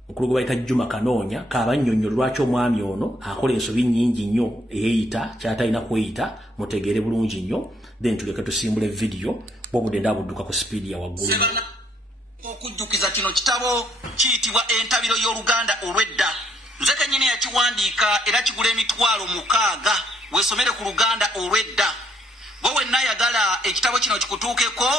Mukulu gwe bayita Juma Kanoonya kabannyonnyola lwaki omwami ono akola ensobi nnyingi nnyo eyeeyita ky'atalina kweyita, mutegeere bulungi nnyo. Then tuleke tusimbule video bw'obudde ndabudduka ku speed ya waggulu. Okujjukiza kino kitabo kiyitibwa Entabiro y'Oluganda olw'edda. Nze kennyini yakiwandiika era kigula $600 weesomere ku Luganda olw'edda. Bwe wenna ayagala ekitabo kino kikutuukeko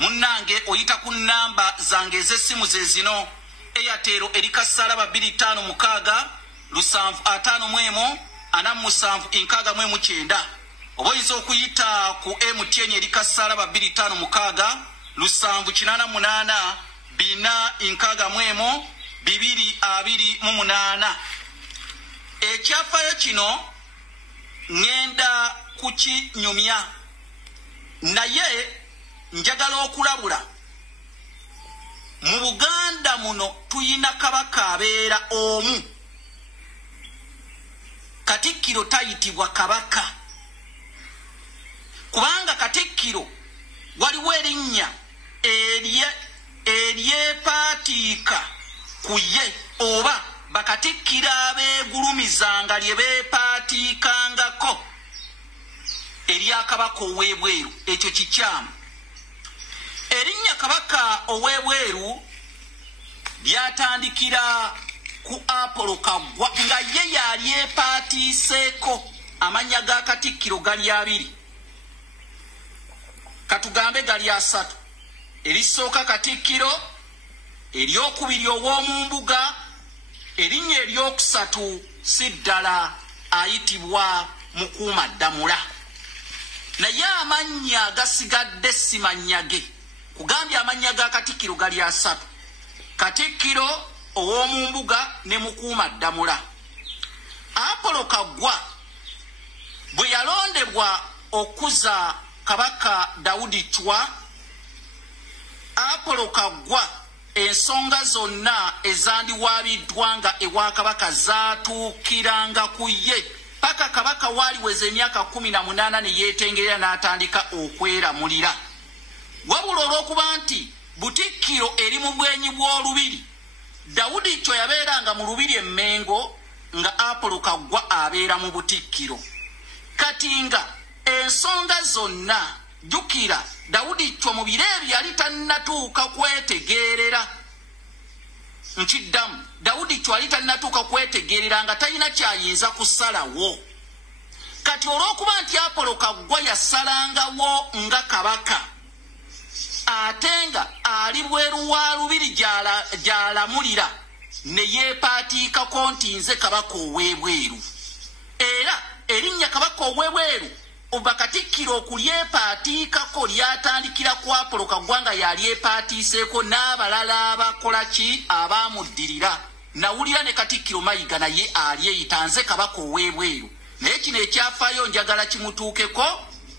munnange oyita ku nnamba zange ez'essimu ze zino. Airtel erika Salaba 256 751 47 oba oyinza okuyita ku MTN erika Salaba 256 788 461 228. Ekyafaayo kino ngenda kukinyumya naye njagala okulabula. Mu Buganda muno tuyina Kabaka abeera omu. Katikkiro tayitibwa Kabaka kubanga Katikkiro waliwo erinnya eryepaatiika ku ye oba bakatikkiro abeegulumizanga lye beepaatiikangako erya Kabaka ow'ebweru. Ekyo kikyamu. Erinnya Kabaka ow'ebweru lyatandikira ku Apollo Kaggwa nga ye yali epaatiiseeko. Amannya ga Katikkiro gali 2. Katugambe gali 3. Erisooka Katikkiro, eryokubiri ow'omu mbuga, erinnya eryokusatu si ddala ayitibwa Mukuumaddamula. Naye amannya agasigadde si mannya ge. Kugambye amannya ga Katikkiro gali 3. Katikkiro, ow'omu mbuga ne Mukuumaddamula. Apollo Kaggwa bwe yalondebwa okuza Kabaka Daudi Chwa, Apollo Kaggwa ensonga zonna ezandiwaabiddwa nga ewa Kabaka zaatuukiranga ku ye. paka kabaka wali weze emyaka 18 ne yetengerera n'atandika okweramulira. Wabula olw'okuba nti Butikkiro eri mu bwenyi bw'olubiri, Daudi kyo yabeeranga mu lubiri e Mmengo nga Apolo Kaggwa abeera mu Butikkiro. Kati nga ensonga zonna jjukira Daudi kyo mu biro ebyo yali tannatuuka kwetegeerera. Nkiddamu, Daudi kyo yali tannatuuka kwetegeerera nga talina kyayinza kusalawo. Kati olw'okuba nti Apolo Kaggwa yasalangawo nga kabaka, ate nga ali bweru wa lubiri gy'alamulira ne yeepaatiikako nti nze kabaka ow'ebweru. Era erinnya kabaka ow'ebweru oba Katikkiro okulyepaatiikako lyatandikira ku Apolo Kaggwa nga yalyepaatiiseeko n'abalala abakola ki abaamuddirira. Nawulira ne Katikkiro Mayiga naye alyeyita nze kabaka ow'ebweru. Naye kino ekyafaayo njagala kimutuukeko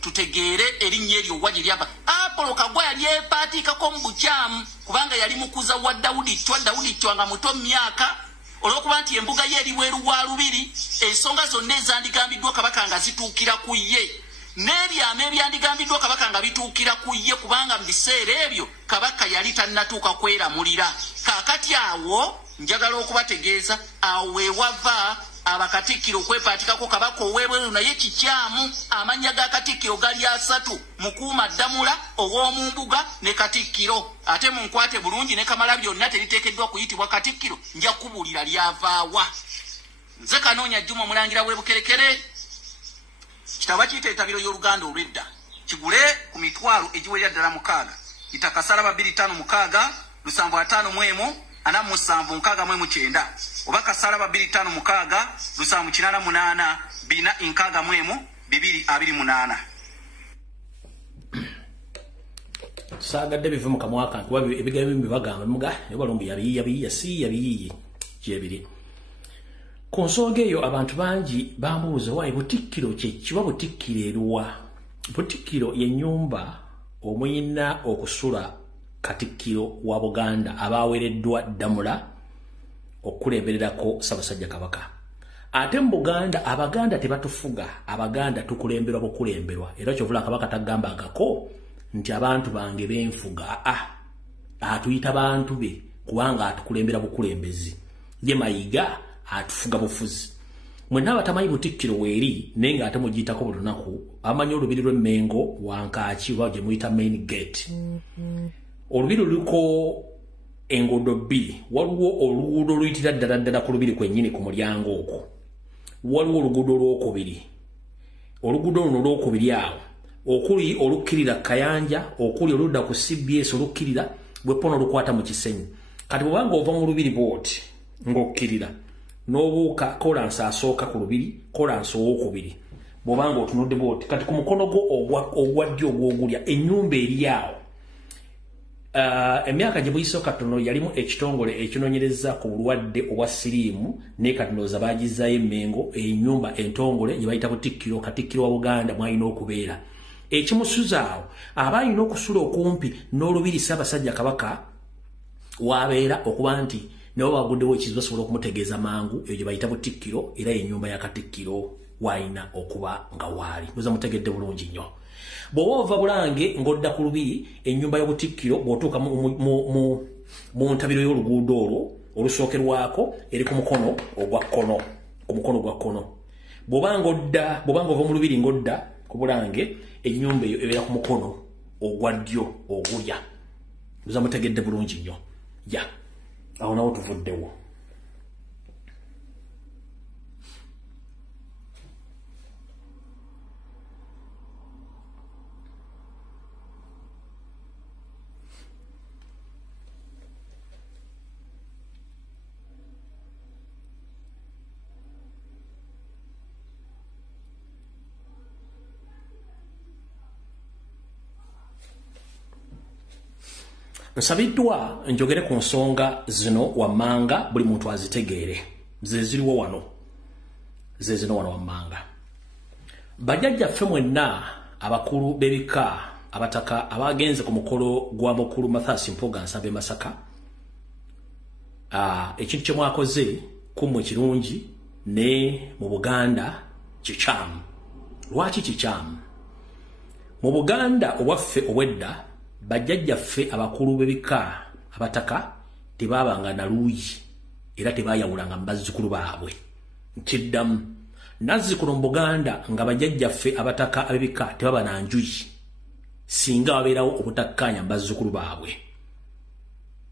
tutegeere erinnya eryo wa gye lyava. Apolo Kaggwa yalyepaatiikako mu bukyamu kubanga yali mukuza wa Daudi Chwa nga muto myaka, olw'okuba nti embuga ye eri bweru wa lubiri, ensonga zonna ezandigambiddwa kabaka nga zituukira ku ye, n'ebyama ebyandigambiddwa kabaka nga bituukira ku ye, kubanga mu biseera ebyo kabaka yali tannatuuka kweramulira. Kaakati awo njagala okubategeeza awo weewava abakatikkiro okwepaatikako kabaka ow'ebweru, naye kikyamu. Amannya ga Katikkiro gali 3: Mukuuma Ddamula, ow'omu mbuga ne Katikkiro. Ate munkwate bulungi ne Kamala byonna teriteekeddwa kuyitibwa Katikkiro. Nja kubuulira lyavaawa. Nze Kanoonya Juma omulangira w'e Bukerekere. Kitabo kiyita Entabiro y'Oluganda olw'edda. Kigule ku mitwalo egiwerera ddala 6. Itaka Salaba 256 751 476 oba Kasalaba 256 788 461 228. Sagadde bive mu kamwaka kuba ebigambo bimwe bagamba muga ebalumbi yabiyiya si yabiyiyi gyebiri. Ku nsonga eyo abantu bangi bambuuza wayi Butikkiro kye kiba Butikkiro eruwa. Butikkiro ye nnyumba omuyina okusula Katikkiro wa Buganda abawereddwa Ddamula okulembererako Ssaabasajja Kabaka. Ate mu Buganda Abaganda tebatufuga, Abaganda tukulemberwa bukulemberwa. Era kyovula Kabaka tagambangako nti abantu bange benfuga. Atuyita bantu be kubanga atukulembera bukulembezi. Ye Mayiga atufuga bufuzi. Mwenna abatamanyi Butikkiro weeri naye nga ate mugiyitako buli lunaku, amanyi olubiri lw'e Mmengo Wankaaki oba gye muyita main gate. Olubiri luliko enguudo 2. Waliwo oluguudo oluyitira ddala ku lubiri kwennyini ku mulyango okwo. Waliwo oluguudo olwokubiri. Oluguudo luno olwokubiri awo okuli olukkirira Kayanja, okuli oludda ku CBS olukkirira bweppono olukwata mu Kisenyi. Kati bwobanga ova mu lubiri bwoti ng'okkirira n'obuuka kolansi asooka ku lubiri, kolansi owokubiri, bwobanga otunudde bwoti kati ku mukono gwo ogwa ddyo ogw'ogulya ennyumba eri awo. Emyaka gye buyise katono yalimu ekitongole ekinoonyereza ku bulwadde obwa siriimu ne katinoza baagizaayo Mmengo ennyumba entongole gye bayita Butikkiro, Katikkiro wa Buganda mwalina okubeera. Ekimusuza awo aba alina okusula okumpi n'olubiri Ssaabasajja Kabaka wabeera okuba nti nabo baguddewo ekizibu basobola okumutegeeza mangu eyo gye bayita Butikkiro, era ennyumba ya Katikkiro waalina okuba nga waali. Muza mutegedde bulungi nnyo. Bw'oba ova Bulange ng'odda ku lubiri ennyumba ya Butikkiro bw'otuuka mu ntabiro y'oluguudo olwo olusookerwako eri ku mukono ogwa kkono, ku mukono gwa kkono. Bw'obanga ova mu lubiri ng'odda ku Bulange ennyumba eyo ebeera ku mukono ogwa ddyo ogulya. Muza mutegedde bulungi nnyo. Awo nawo tuvuddewo. Nsabiddwa njogere ku nsonga zino wammanga buli muntu azitegeere. Ze ziriwo wano. Ze zino wano wammanga. Bajjajjaffe mwenna abakulu b'ebika abataka abagenze ku mukolo gwa mukulu Mathias Mpuuga Nsamba Masaka. Ekintu kye mwakoze kummwe kirungi ne mu Buganda kikyamu. Lwaki kikyamu? Mu Buganda owaffe owedda bajjajjaffe abakulu b'ebika abataka tebaabanga na luuyi era tebaayawulanga mu bazzukulu baabwe. Nkiddamu nazzikuno mu Buganda nga bajjajjaffe abataka ab'ebika tebaba na njuyi singa wabeerawo obutakkaanya mu bazzukulu baabwe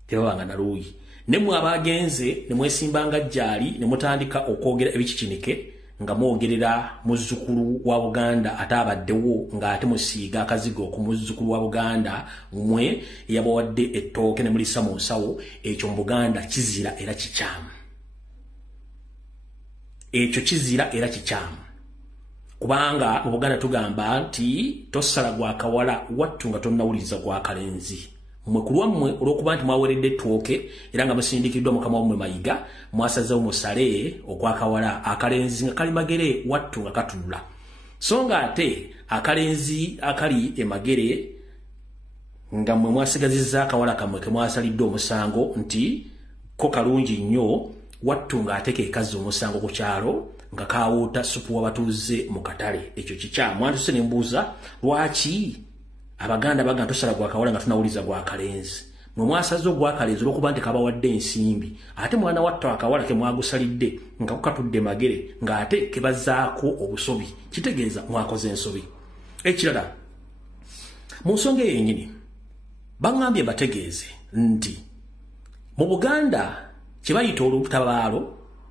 tebabanga na luuyi. Ne mwe abagenze ne mwesimbanga jjaali ne mutandika okwogera ebikikinike nga mwogerera muzzukulu wa Buganda ate abaddewo ng'ate musiiga akazigo ku muzzukulu wa Buganda mwe yabawadde ettooke ne mulisa mu nsawo, ekyo mu Buganda kizira era kikyamu. Ekyo kizira era kikyamu. Kubanga mu Buganda tugamba nti tosala gwa kawala wattu nga tonnawuliriza gwa kalenzi. Mwe kulwammwe olw'okuba nti mwaweredde ettooke era nga musindikiddwa mukama wammwe mayiga mwasazeewo musale okwakawala akalenzi nga kali magere wattu nga katunula. So nga ate akalenzi akali emagere nga mwe mwasigazizza akawala kammwe ke mwasalidde omusango nti ko kalungi nnyo wattu nga ate ke kazza omusango ku kyalo nga kaawuuta supu wabatuuze mu katale. Ekyo kikyamu. Mwanduse ne mbuuza lwaki Abaganda bagamba tosala gwa kawala nga tunawuliza gwa kalenzi. Mwe mwasaze ogwa kalenzi olw'okuba nti kabawadde ensimbi ate mwana watta akawala ke mwagusalidde nga kukatudde magere ng'ate kebazzaako obusobi, kitegeeza mwakoze ensobi. Ekirala mu nsonga eyo yennyini baŋŋambye bategeeze nti mu Buganda kye bayita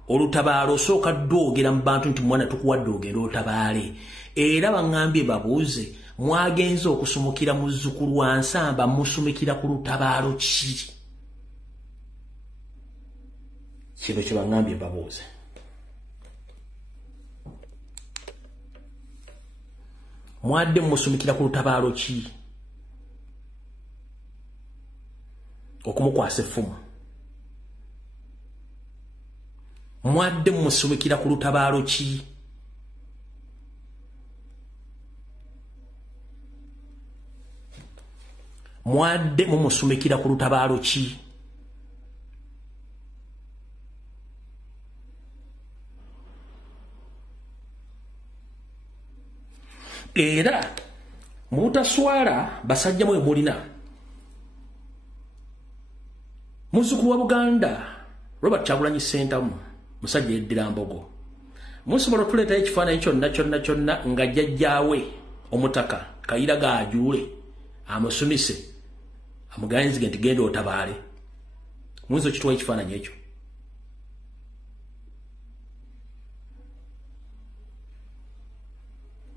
olutabaalo osooka ddwogera mu bantu nti mwana tukuwadde ogenda olutabaale. Era baŋŋambye babuuze mwagenze okusumukira muzzukulu wa Nsamba musumikira ku lutabaalo ki? Kino kye baŋŋambye babuuze. Mwadde musumikira ku lutabaalo ki? Okumukwasa effumu. Mwadde musumikira ku lutabaalo ki? Mwadde mumusumikira ku lutabaalo ki? Era mu butaswala basajja mwe mulina muzzukulu wa Buganda Robert Kyagulanyi Ssentamu musajja yeddira Mbogo. Musobola tuleetayo ekifaananyi kyonna nga jjajjaawe omutaka Kayiira Gaajuule amusumise amuganzige nti genda otabaale. Muyinza okituwa ekifaananyi ekyo?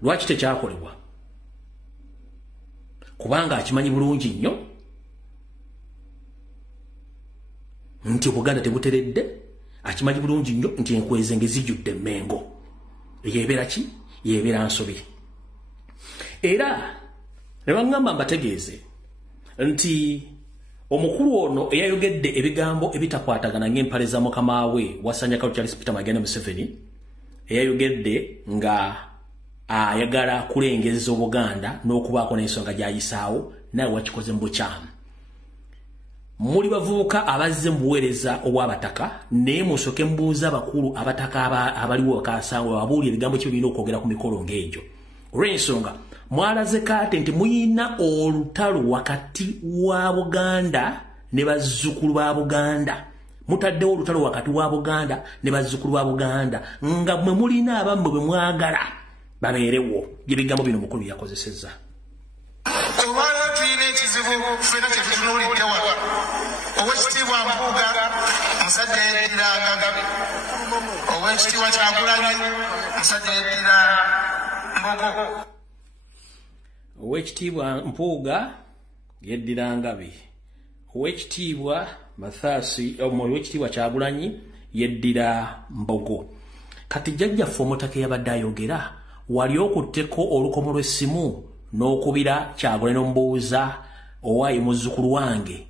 Lwaki tekyakolebwa? Kubanga akimanyi bulungi nnyo nti Buganda tebuteredde, akimanyi bulungi nnyo nti enkweze ngezijjudde Mmengo. Yeebeera ki? Yeebeera nsobi. Era ne baŋŋamba mbategeeze nti omukulu ono eyayogedde ebigambo ebitakwatagana ng'empale za mukama we Wasanya Charles Peter Magenda Museveni, eyayogedde nga ayagala kulengeza Obuganda n'okubaako n'ensonga gy'ayisaawo, naye wakikoze mu bukyamu. Muli bavubuka abazze mu buweereza obw'abataka, naye musooke mbuuza abakulu abataka abaliwo bakasangwa babuulira ebigambo kye birina okwogera ku mikolo ng'egyo. Olw'ensonga mwalaze kate nti muyina olutalo wakati wa Buganda ne bazzukulu ba Buganda. Mutaddewo olutalo wakati wa Buganda ne bazzukulu ba Buganda nga mwe mulina abammwe bwe mwagala babeerewo. Ebigambo bino mukulu byakozesezza. Olwala tuyina ekizibu ffena kye tutunuulidde wano. Oweekitiibwa Mpuuga musajja yeddira Oweekitiibwa Kyagulanyi musajja yeddira Mbogo. Oweekitiibwa Mpuuga yeddira Ngabi. Oweekitiibwa Mathaasi Oweekitiibwa Kyagulanyi yeddira Mbogo. Kati jjajjaffe omutaka yabadde ayogera wali okutteko olukomo lw'essimu n'okubira Kyagulanyi n'omubuuza owaayi muzzukulu wange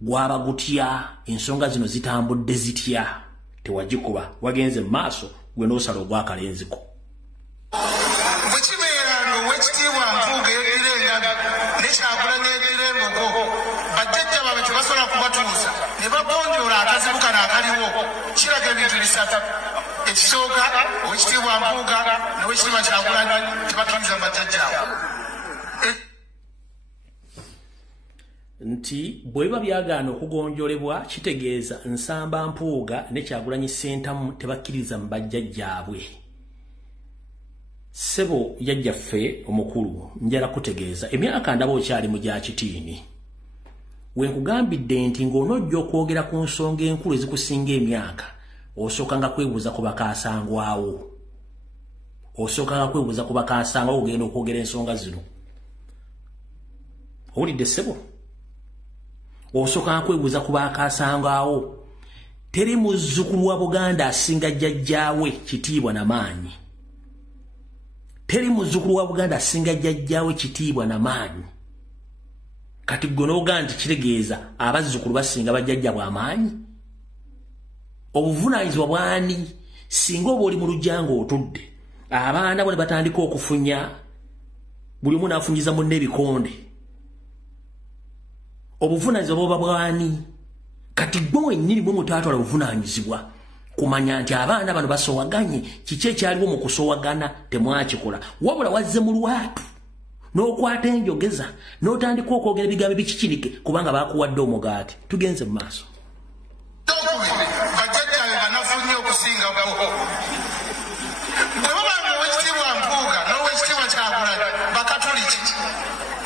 gwaba gutya, ensonga zino zitambudde zitya? Tewagikuba, wagenze mu maaso gwe n'osala ogwakalenziko. Bwe kibeera ng'Oweekitiibwa Mpuuga yeddira Engabi ne Kyagulanyi yeddira Embogo, bajjajja baabwe tebasobola kubatuuza ne bagonjoola akazibu kano akaliwo. Kiraga ebintu bisatu. ekisooka owekitiibwa Mpuuga n'owekitiibwa Kyagulanyi tebakkiriza bajjajjaabwe nti bweba byagaana okugonjolebwa kitegeeza Nsamba Mpuuga ne Kyagulanyi Ssentamu tebakkiriza mu bajjajjaabwe. Sebo yajjaffe omukulu njala kutegeeza emyaka ndaba okyali mu gya kitiini. Wenkugambidde nti ng'onojja okwogera ku nsonga enkulu ezikusinga emyaka osookanga kwebuuza ku bakaasangwawo. Osookanga kwebuuza ku bakaasangwawo ogenda okwogera ensonga zino. Owulidde Sebo? Osookanga kwebuuza ku bakaasangwawo. Teri muzzukulu wa Buganda asinga jjajjaawe kitiibwa na maanyi. Teri muzzukulu wa Buganda asinga jjajjaawe kitiibwa na maanyi. Kati gwe n'ogamba nti kitegeeza abazzukulu basinga bajjajjaabwe amaanyi. Obuvunaanyizibwa bwani singa oba oli mu lujjanga otudde abaana bo ne batandika okufunya buli omu n'afunyiza munne ebikonde. Obuvunaanyizibwa bwoba bwani? Kati gwe wennyini bwe mutaatwala obuvunaanyizibwa kumanya nti abaana bano basowaganye kiki ekyaliwo mu kusowagana temwakikola wabula wazze mu lwatu n'okwata enjogeza n'otandika okwogera ebigambo bikikinike kubanga baakuwadde omugaati. Tugenze mu maaso. bajjajjaabe banafunye okusingawo bwe baba n'owekitiibwa Mpuuga n'owekitiibwa Kyagulanyi bakatoliki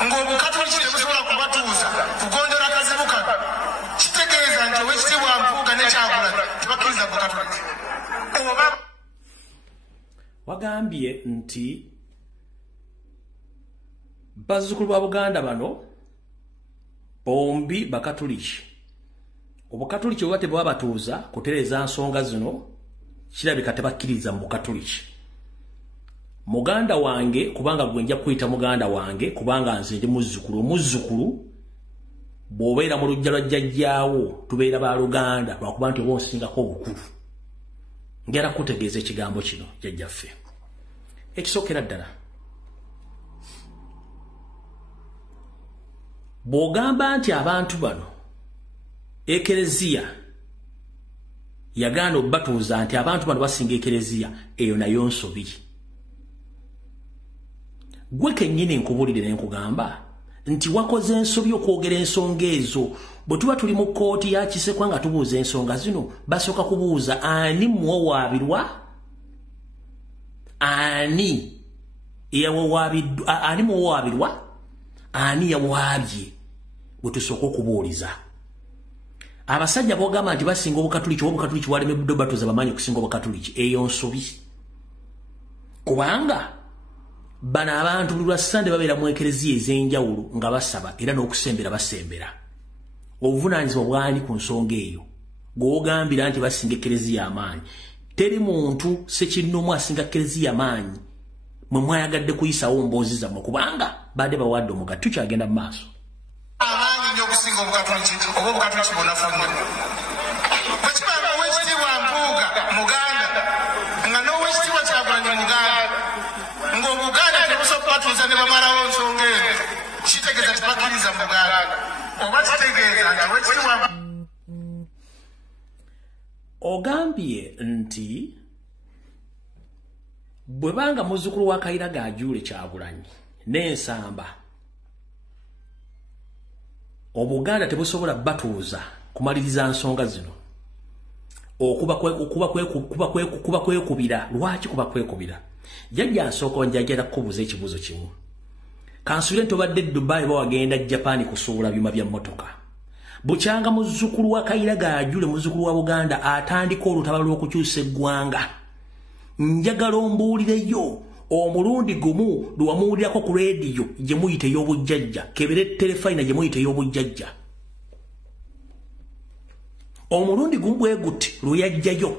ng'obukatoliki tebusobola kubatuuza kugonjola akazibu kano kitegeeza nti owekitiibwa Mpuuga ne Kyagulanyi tebakkiriza bukatoliki oba Wagambye nti bazzukulu ba Buganda bano bombi bakatoliki. Obukatoliki bwe bate bwabatuuza kutereeza nsonga zino kirabika tebakkiriza mu bukatoliki. Muganda wange kubanga gwe nja kuyita muganda wange kubanga nze ndi muzzukulu. Omuzzukulu bw'obeera mu lujja lwa jjajjaawo tubeera ba Luganda lwakuba nti oba onsingako obukulu. Ngera kutegeeza ekigambo kino jjajjaffe. Ekisookera ddala bw'ogamba nti abantu bano Ekereziya yagaana obbatuuza nti abantu bano basinga Ekereziya, eyo nayo nsobi. Gwe kennyini nkubulire ne nkugamba nti wakoze ensobi okwogera ensonga ezo. Bwe tuba tuli mu kkooti ya Kisekwa nga tubuuza ensonga zino basooka kubuuza ani muwawaabirwa, ani muwawaabirwa, ani yawaabye, bwe tusooka okubuuliza. Abasajja bogamba nti basinga obukatoliki oba obukatoliki bwalemedde obbatuuza bamanyi okusinga obukatoliki, eyo nsobi. Kubanga bano abantu buli lwa Sande babeera mu Ekereziya ez'enjawulo nga basaba era n'okusembera basembera. Obuvunaanyizibwa bwani ku nsonga eyo gw'ogambira nti basinga Ekereziya amaanyi? Teri muntu sekinnomu asinga Ekereziya amaanyi mwe mwayagadde kuyisawo mboozi zammwe kubanga badde bawadde omugaati. Tukyagenda mu maaso. amaanyi nnyo okusinga obukatoliki oba obukatoliki bwonafunye bwekibanga owekitiibwa Mpuuga Muganda nga n'owekitiibwa Kyagulanyi Muganda ng'Obuganda tebusobola kubatuuza ne bamalawo nsonga eyo kitegeeza tebakkiriza Muganda oba kitegeeza nti owekitiibwa Ogambye nti bwe banga muzzukulu wa Kayiira Gajuule Kyagulanyi n'Ensamba Obuganda tebusobola batuuza kumaliriza nsonga zino okuba kwekubira. Lwaki kuba kwekubira? Jjajja nsooka njagala kubuuza ekibuuzo kimu. Kansubire nti obadde Dubai bawagenda Japan kusuula byuma bya mmotoka. Bukyanga muzzukulu wa Kayiira Gajuule muzzukulu wa Buganda atandika olutalo lw'okukyusa eggwanga. Njagala ombuulireyo omulundi gumu lwamuwulirako ku leediyo gye muyita ey'obujjajja kebere telefayina gye muyita ey'obujjajja. Omulundi gumu bwe guti luyajjayo.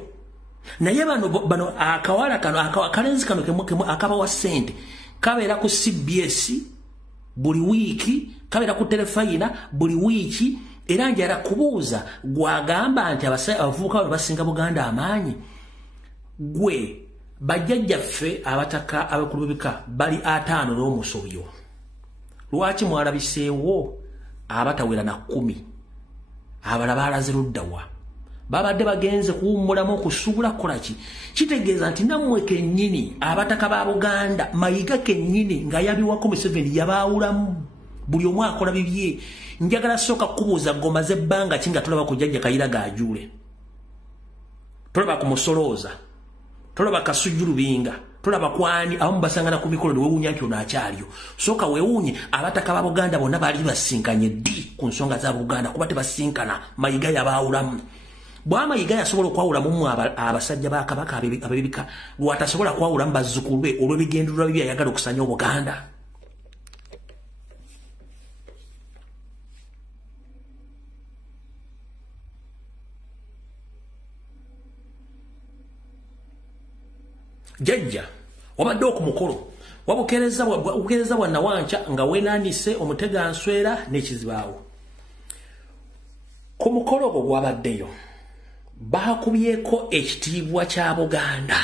Naye bano akawala kano akalenzi kano akabawa ssente kabeera ku CBS buli wiiki, kabeera ku telefayina buli wiiki. Era njala kubuuza gwagamba nti abavubuka bano basinga Buganda amaanyi. Gwe bajjajjaffe abataka abakulu b'ebika bali 5 n'omusobyo. Lwaki mwalabiseewo abatawera na 10? Abala baalaze luddawa. babadde bagenze kuwummulamu okusuubula kukola ki kitegeeza nti nammwe kennyini abataka ba Buganda Mayiga kennyini nga yabiwako Museveni yabaawulamu buli omu akola bibye njagala sooka kubuuza ggomaze ebbanga ki nga tolaba ku Jjajja Kayiira gaajule tolaba ku Musolooza tolaba Kasujju Lubinga tolaba kwani abamu basangana ku mikolo ne weewuunya nti ono akyaliyo sooka weewuunye abataka ba Buganda bonna baali basinkanye ddi ku nsonga za Buganda kuba tebasinkana Mayiga yabaawulamu Bwamayiga yasobola okwawulamu abasajja ba Kabaka abebika lwatasobola kwawulamu bazzukulu be olw'ebigendererwa bibi ayagala okusanya Obuganda Jjajja wabadde okumukolo wabukeereza bwa Nawanca nga weenaanise omuteganswera n'ekizibaawo ku mukolo ogwo gwabaddeyo baakubyeko ekitiibwa kya Buganda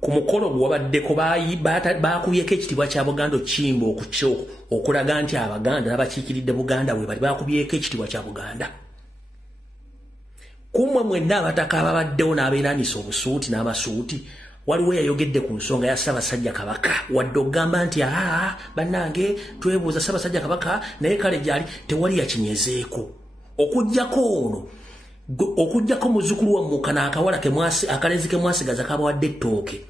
ku mukolo gwabaddeko baakubyeko ekitiibwa kya Buganda okimba okukyo okulaga nti Abaganda n'abakiikiridde Buganda we bali baakubyeko ekitiibwa kya Buganda kumwe mwenna abataka ababaddewo n'abeeraanisa obusuuti n'amasuuti waliwo yayogedde ku nsonga ya Ssaabasajja Kabaka wadde okugamba nti bannange twebuuza Ssaabasajja Kabaka naye kale gyali tewali yakinyezeeko okugjako muzzukulu wammwe kana akawala akalezi ke mwasigaza kabawadde ettooke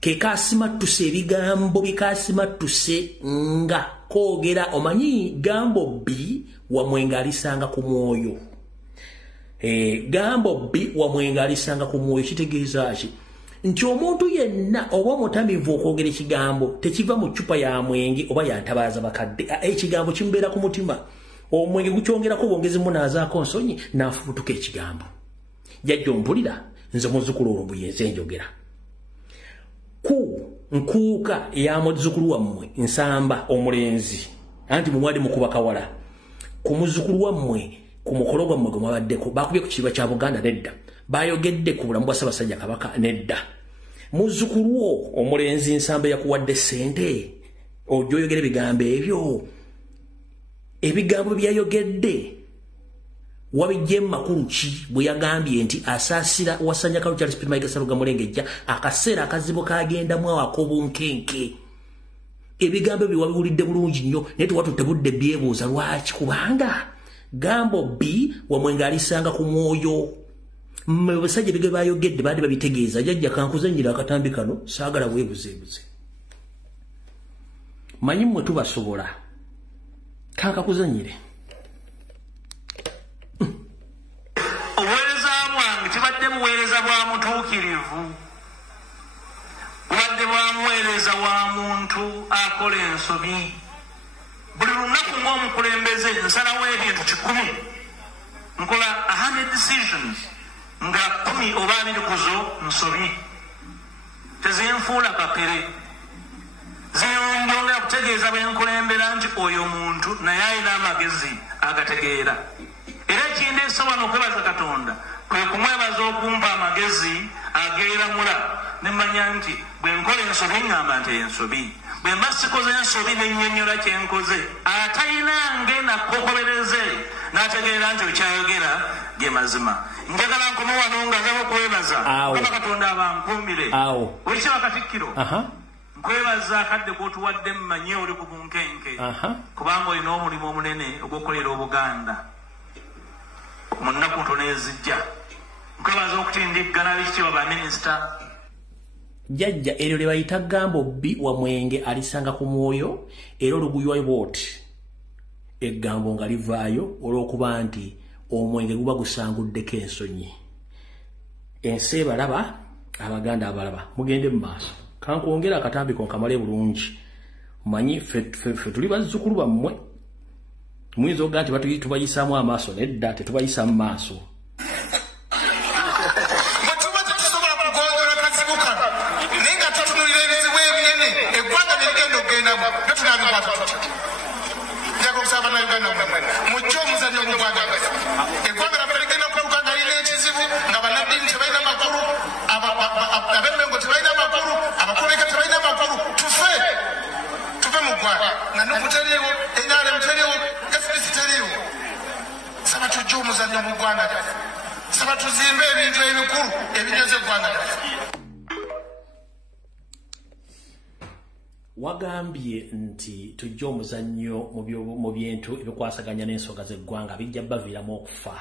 ke kaasimattuse ebigambo bikasimattuse nga koogera omanyi gambo bbi wamwenga alisanga ku mwoyo gambo bbi wamwenga alisanga ku mwoyo kitegeeza ki nti omuntu yenna oba omutamivu okwogera ekigambo tekiva mu ccupa ya mwenge oba yantabaaza bakadde ekigambo kimubeera ku mutima omwenge gukyongerako bwongezi munaazaako nsonyi n'afubutuka ekigambo jjajja ompulira nze muzzukulu olwo buyenze njogera ku nkuuka ya muzzukulu wammwe nsamba omulenzi anti mumwali mukuba kawala ku muzzukulu wammwe ku mukolo gwammwe gwe mwabaddeko baakubye ku kitiibwa kya Buganda nedda bayogedde ku bulamu bwa Ssaabasajja Kabaka nedda muzzukulu wo omulenzi nsamba yakuwadde ssente ojja oyogera ebigambo ebyo ebigambo byayogedde wabijje makulu ki bwe yagambye nti asaasira wasanya kalu Charles Peter Mayiga Ssaruga Mulengejja akaseera akazibu kagendamu awakobunkenke ebigambo bye wabiwulidde bulungi nnyo naye tewatutte budde byebuuza lwaki kubanga gambo bbi wamwenga alisanga ku mwoyo basajja bige bayogedde baadde babitegeeza jjajja kankuzannyira akatambi kano saagala weebuzeebuze manyi mmwe tubasobola kankakuzannyire obuweereza bwange tibadde buweereza bwa mutuukirivu bubadde bwamuweereza wa muntu akola ensobi buli lunaku ng'omukulembeze nsalawo ebintu 100 nkola 100 decisions nga 10 oba 20 kuzo nsobi tezinfuula kapere zinjongera kutegeeza bwenkulembera nti oyo muntu naye alina amagezi agategeera era ekindeese wano okwebaza Katonda kwe kumwebaza okumpa amagezi ageeramula ne mmanya nti bwe nkola ensobi ngamba nti ensobi bwe mba sikoze ensobi nennyonnyola kyenkoze atayinange nakokobereze n'ategeera nti okyayogera ge mazima njagala nkome wano nga nzaba okwebaza kaba Katonda abankuumire olikiraba Katikkiro nkwebaza akadde k'otuwadde mmanye oli ku bunkenke kubanga olina omulimu omunene ogw'okukolera Obuganda mu nnaku ntono ezijja nkwebaza okutindiggana bikitiibwa baminisita jjajja eryo lye bayita gambo bbi wamwenge alisanga ku mwoyo era oluguywa bwoti eggambo nga livaayo olw'okuba nti omwenge guba gusanguddeko ensonyi ensi ebalaba Abaganda abalaba mugende mu maaso kankwongera akatambi konkamale bulungi manyi fe tuli bazzukulu bammwe muyinza okugaa nti tubayisaamu amaaso nedda tetubayisa mu maaso nnyo mu ggwanga lyaffe tusaba tuzimbe ebintu ebikulu ebinyoza eggwanga lyaffe. Wagambye nti tujja omuzannyo mu bintu ebikwasaganya n'ensonga z'eggwanga bijja baviiramu okufa.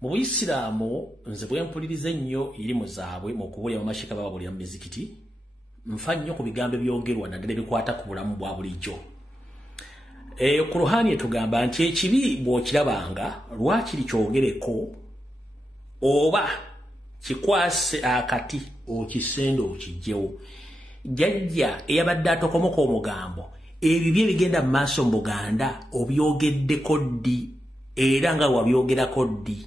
Mu Buyisiraamu nze bwe mpuliriza ennyo iri mu zaabwe mu kubuulira mu mashika bababulira mu mizikiti nfa nnyo ku bigambo ebyogerwa naddala ebikwata ku bulamu bwa bulijjo. Kuruhani etugamba nti ekibi bw'okirabanga lwakiri kyogereko oba kikwase akati okisende okijjewo. Jjajja eyabadde atokomoka omugambo ebibye ebigenda mu maaso mu Buganda obyogeddeko ddi era nga wabyogerako ddi.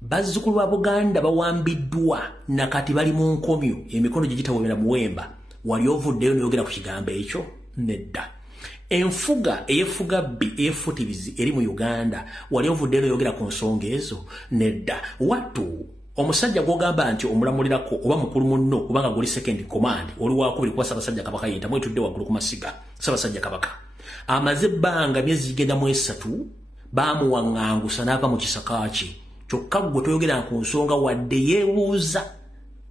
Bazzukulu ba Buganda bawambiddwa nakati bali mu nkomyo emikono gye gitawomera muwemba. Wali ovuddeyo n'oyogera ku kigambo ekyo? Nedda. Enfuga eyefuga bbi eyefutibizi eri mu Uganda wali ovuddeyo n'oyogera ku nsonga ezo? Nedda. Wattu omusajja gw'ogamba nti omulamulirako oba mukulu munno kubanga guli second command oli wakubiri kuba Ssaabasajja Kabaka yenta mwetudde waggulu ku masiga Ssaabasajja Kabaka amaze ebbanga myezi gigenda mu 3 baamuwaŋŋangusa n'ava mu kisaka kye kyokka gwe toyogera ku nsonga wadde yeebuuza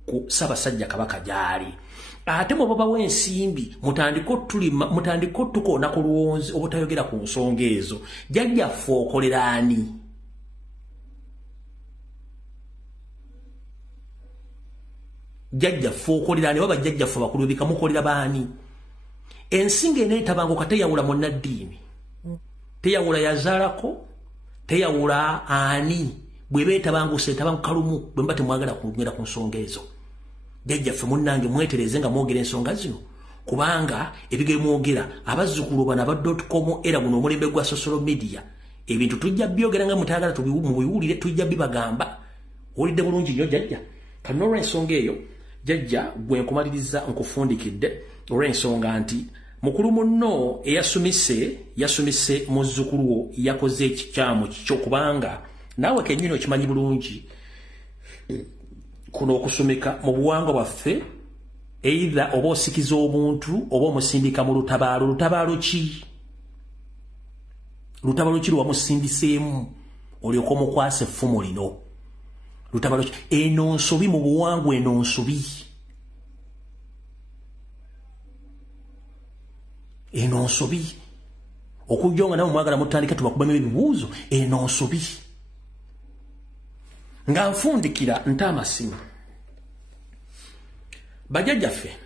ku Ssaabasajja Kabaka gy'ali. Ate mu baba w'ensimbi mutandiko tukoona ku luwonzi obutayogera ku nsonga ezo. Jjajjaffe okolera ani? Jjajjaffe okolera ani? Oba bajjajjaffe bakulu bikamukolera baani? Ensinga eneetabanguka teyawula munnaddiini, teyawula yazaalako, teyawula ani. Bwe beetabanguse etabanguka lumu bwe mba temwagala kugenda ku nsonga ezo. Jjajjaffe munnange mwetereze nga mwogera ensonga zino kubanga ebigere mwogera abazzukulu bano aba.com era guno omulembe gwa social media ebintu tujja byogera nga mutagala mubiwulire tujja bibagamba. Olidde bulungi nnyo jjajja. Kano olw'ensonga eyo jjajja gwe nkumaliriza nkufundikidde olw'ensonga nti mukulu munno yasumise muzzukulu wo yakoze ekikyamu kikyo kubanga naawe kennyini okimanyi bulungi kuno okusumika mu buwangwa bwaffe either oba osikiza omuntu oba omusindika mu lutabaalo. Lutabaalo ki? Lutabaalo ki lwamusindiseemu olyoka omukwasa effumu lino? Lutabaalo ki? Eno nsobi mu buwangwa, eno nsobi. Eno nsobi. Okujja nga nawe mwagala mutandika tubakubamu ebibuuzo, eno nsobi. Nga nfundikira ntaamasimu. Bajjajjaffe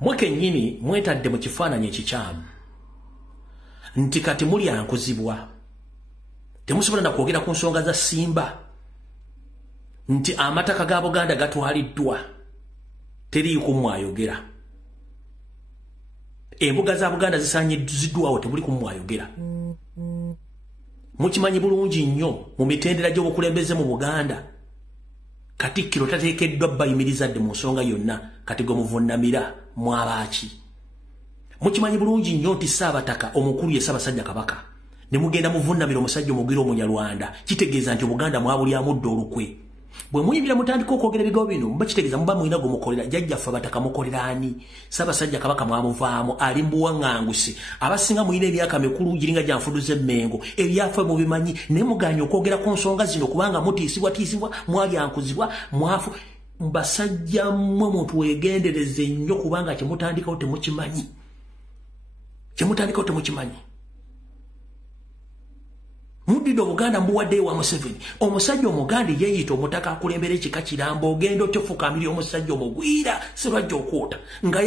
mwe kennyini mwetadde mu kifaananyi ekikyamu nti kati mulyankuzibwa. Temusobola na kwogera ku nsonga za Simba nti amataka ga Buganda gatwaliddwa teriiko mwayogera. Embuga za Buganda zisaanyiziddwawo temuli kumwayogera. Mukimanyi bulungi nnyo mu mitendera gy'obukulembeze mu Buganda Katikkiro tateekeddwa bayimiriza dde mu nsonga yonna kati gwe muvunnamira mwabaaki. Mukimanyi bulungi nnyo nti Ssaabataka omukulu ye Ssaabasajja Kabaka ne mugenda muvunnamira omusajja omugwira Omunyarwanda kitegeeza nti Obuganda mwabulyamu dda olukwe. Bwe muyimbira mutandika okwogera ebigambo bino muba kitegeeza muba mulina gwe mukolera. Jjajjaffe Abataka mukolera ani? Ssaabasajja Kabaka mwamuvaamu ali mu buwaŋŋanguse. Abasinga muyina emyaka mikulu giringa gya nfuduza emmengo ebyafe mubimanyi naye muganya okwogera ku nsonga zino kubanga mutiisibwa mwalyankuzibwa mwafu. Mbasajja mmwe mutwegendereze nnyo kubanga kyemutandikawo temukimanyi. Muddidde Obuganda mbuwaddeyo wa Museveni. Omusajja Omuganda yeeyita omutaka akulembera ekika Kirambo ogenda otyofukamiri omusajja omugwira Sserwajja okwota nga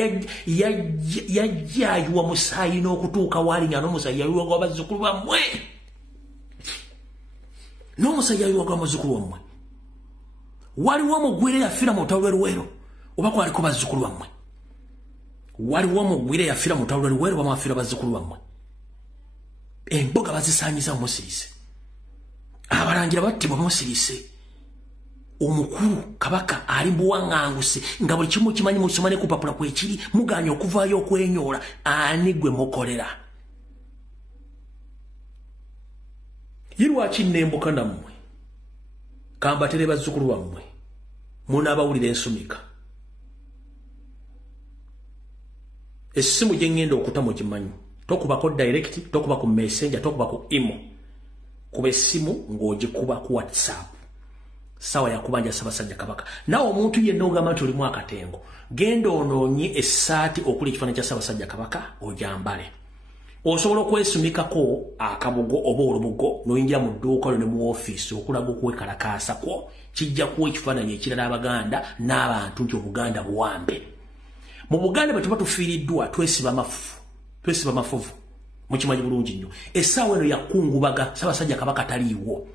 yajjaayiwa musaayi n'okutuuka waali nga n'omusaayi yayiwa gwa bazzukulu bammwe. N'omusaayi yayiwa gwa bazzukulu bammwe. Waliwo omugwira yafiira mu lutalo lw'Eruwero oba kwaliko bazzukulu bammwe? Waliwo omugwira yafiira mu lutalo lw'Eruwero oba mwafiira bazzukulu bammwe? Emboga bazisaanyiza musirise. Abalangira battibwa musirise. Omukulu Kabaka ali buwaŋŋanguse nga buli kimu kimanyi musomane ku papula kwekiri muganya okuvaayo okwenyoola. Ani gwe mukolera? Yirwaki nnembuka nammwe kambatere bazzukulu bammwe munaabawulira ensumika. Essimu gye ŋŋenda okuta mugimanyi. Tokuba ku direct, tokuba ku messenger, tokuba ku imo. kuba essimu ng'ogikuba ku WhatsApp sawa ya kubanja Ssaabasajja Kabaka nawo omuntu yenna ogamba nti olimu akatengo genda onoonye essaati okuli ekifaananyi kya Ssaabasajja Kabaka ojambale osobola okwesumikako akabugo oba olubugo n'oyingira mu dduuka ne mu ofiisi okulaga okwekalakaasa kwo kijja kuwa ekifaananyi ekirala Abaganda n'abantu nti Obuganda buwambe mu Buganda bwe tuba tufiiriddwa twesiba mafuvu mukimanyi bulungi nnyo essaawa eno yakungubaga Ssaabasajja Kabaka taliiwo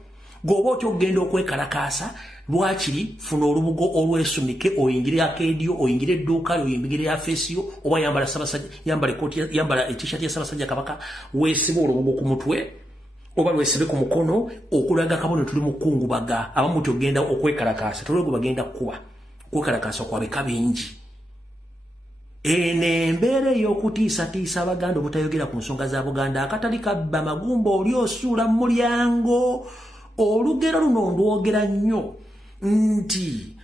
goba otyo ogenda okwekalakaasa lwakiri funa olubugo olwesumike oyingire akeediyo oyingire edduuka oyingire afeesiyo oba yambala Ssaabasajja yambala t-shirt ya Ssaabasajja Kabaka weesibe olubugo ku mutwe oba lwesibe ku mukono okulaga kabone tuli mukungubaga abamu ti ogenda okwekalakaasa tolwego bagenda kuba okwekalakaasa kwabeka bingi ene embeera ey'okutiisatiisa Abaganda obutayogera ku nsonga za Buganda akatali kabba magumba oli osuula mu mulyango olugero luno ndwogera nnyo nti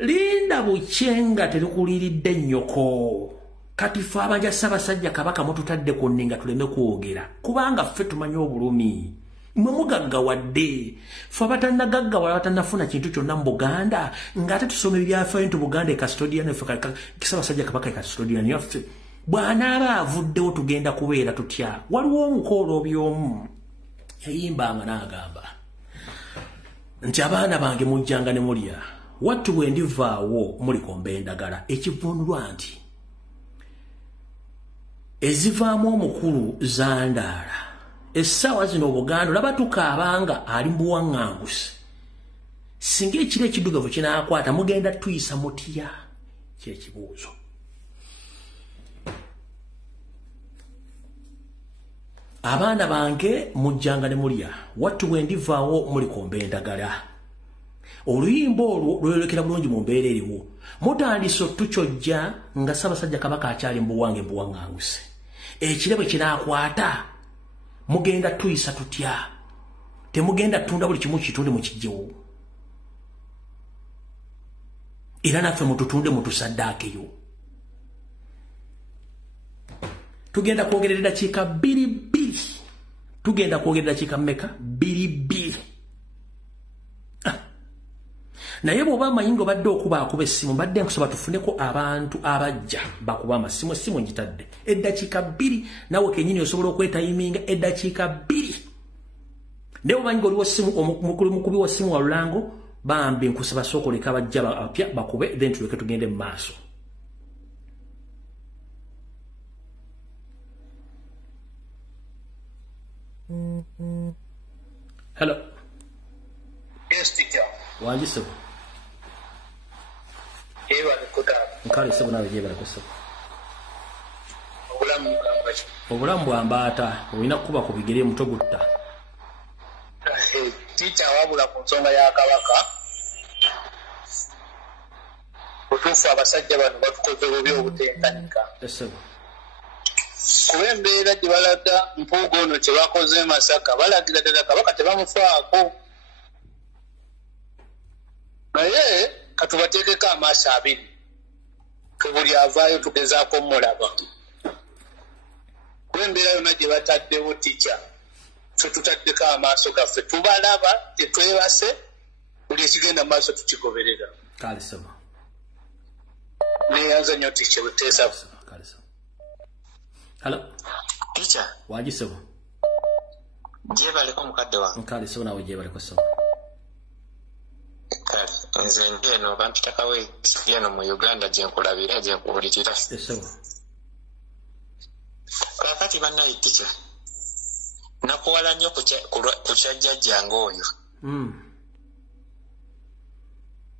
linda bucyenga terukuliridde nnyoko kati ffe abanja Ssaabasajja Kabaka mututadde ku nninga tuleme kwogera kubanga ffe tumanyi obulumi mwe mugaggawadde ffe abatannagaggawala batannafuna kintu kyonna mu Buganda ng'ate tusoma ebyafaayo nti Buganda ekastodian ffe Ssaabasajja Kabaka ekastodian yaffe bw'anaaba avuddewo tugenda kubeera tutya waliwo omukoolo by'omu yayimbanga n'agamba nti abaana bange mujjanga ne mulya wattu bwe ndivaawo mulikomba endagala ekivunulwa nti ezivaamu omukulu zandaala essaawa zino Buganda olaba tukaabanga ali mu buwaŋŋanguse singa ekiro ekiddugavu kinaakwata mugenda tuyisa mutya kyekibuuzo abaana bange mujjanga ne mulya wattu bwe ndivaawo mulikomba endagala oluyimba olwo lweyolekera bulungi mu mbeera eriwo mutandise otukyojja nga Ssaabasajja Kabaka akyali mu buwange buwaŋŋanguse ekire bwe kinaakwata mugenda tuyisa tutya temugenda tunda buli kimu kitunde mu kijjewo era naffe mututunde mutusaddaakeyo tugenda kwongerera eddakiika 2 tugenda kwongerera eddakiika mmeka 2 naye bw'oba amanyi ng'obadde okuba essimu mbadde nkusaba tufuneko abantu abajja bakuba amasimu essimu ngitadde eddakiika 2 nawe kennyini osobola okwetayiminga eddakiika 2 naye omanyi ng'oliwo essimu omukubi wa ssimu wa Lulango bambi nkusaba sookoleka abajja bapya bakube then tuleke tugende mu maaso. Hello. Yes, teacher. Wanji sebo. Ewa nikuta. Nkali sebo nawe jeba nakusebo. Obulamu mkambachi. Obulamu bwambaata olina kuba ku bigere mutogutta. Teacher wabula ku nsonga ya Kabaka. Otuufu abasajja bano batukoze bubi obutenkanika. Esebo. Kuba embeera gye balaga Mpuuga ono kye bakoze Masaka balagira ddala Kabaka tebamufaako. Naye katubateekeko amaaso abiri ke buli avaayo tugezaako mulaba. Kuba embeera yonna gye bataddewo tica ffe tutaddeko amaaso gaffe tubalaba tetwebase buli ekigenda mu maaso tukigoberera. Kale sebo. Neyanza nnyo tica buteesa. Hello. Teacher. Wanji sebo. Jebaleko mukadde wange. Nkali sebo nawe jebaleko sebo. Kale nze ngeno bampitakawe eno mu Uganda gye nkulabira gye nkuwulirira. Esebo. Kakati bannaye teacher. Nakuwala nnyo ku kyajjajjange oyo.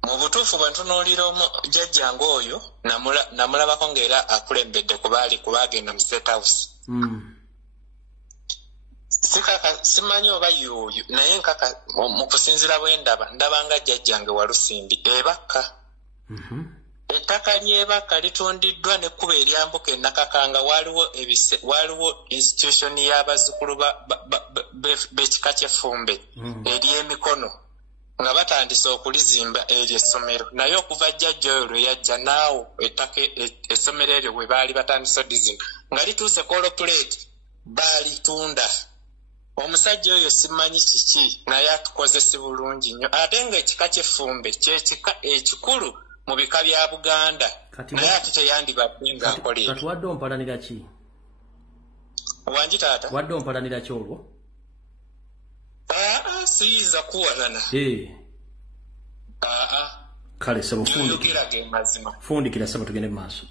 Mu butuufu bwe ntunuulira jjajjange oyo namulabako ng'era akulembedde kubagenda mu State House. Simanyi oba y'oyo naye nkaka mu kusinziira bwe ndabanga jjajjange Walusimbi ebakka. Ettaka ly'ebakka litundiddwa n'ekkuba eryambuka e Nakakanga waliwo institution y'abazzukulu b'ekika ky'Effumbe ery'emikono nga batandise okulizimba eryo essomero naye okuva jjajja oyo lwe yajja naawo ettaka essomero eryo bwe baali batandise odizimba nga lituuse kolopuleeti baalitunda omusajja oyo simanyi kiki naye atukozesi bulungi nnyo ate ng'ekika ky'effumbe kyekika ekikulu mu bika bya Buganda naye ate teyandibadde ng'akola ebyo. Kati wadde ompalanira ki? Wangi taata? Wadde ompalanira ki olwo? Siyinza kuwalana. Kale sebo fundikira ge mazima. Fundikira sebo tugende maaso.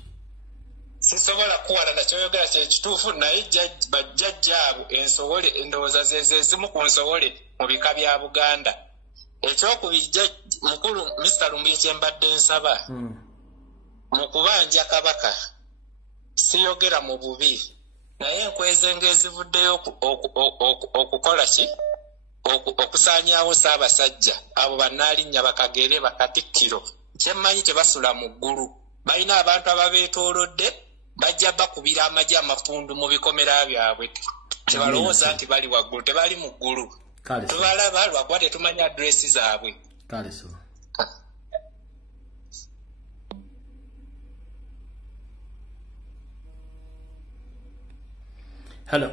Sisobola kuwalana kyoyogera kye kituufu naye bajjajjaabo ensowole endowooza zezimu ku nsowole mu bika bya Buganda. Ekyokubiri mukulu Mr. Lumbuye kye mbadde nsaba mu kubanja Kabaka siyogera mu bubi naye enkweze ng'ezivuddeyo okukola ki okusaanyaawo Ssaabasajja abo bannaalinnya bakagere bakatikkiro kyemmanyi tebasula mu ggulu balina abantu ababeetoolodde bajja bakubira amagye amafundu mu bikomera byabwe tebalowooza nti bali waggulu tebali mu ggulu tubalaba lwakuba tetumanya adresi zaabwe. Hello.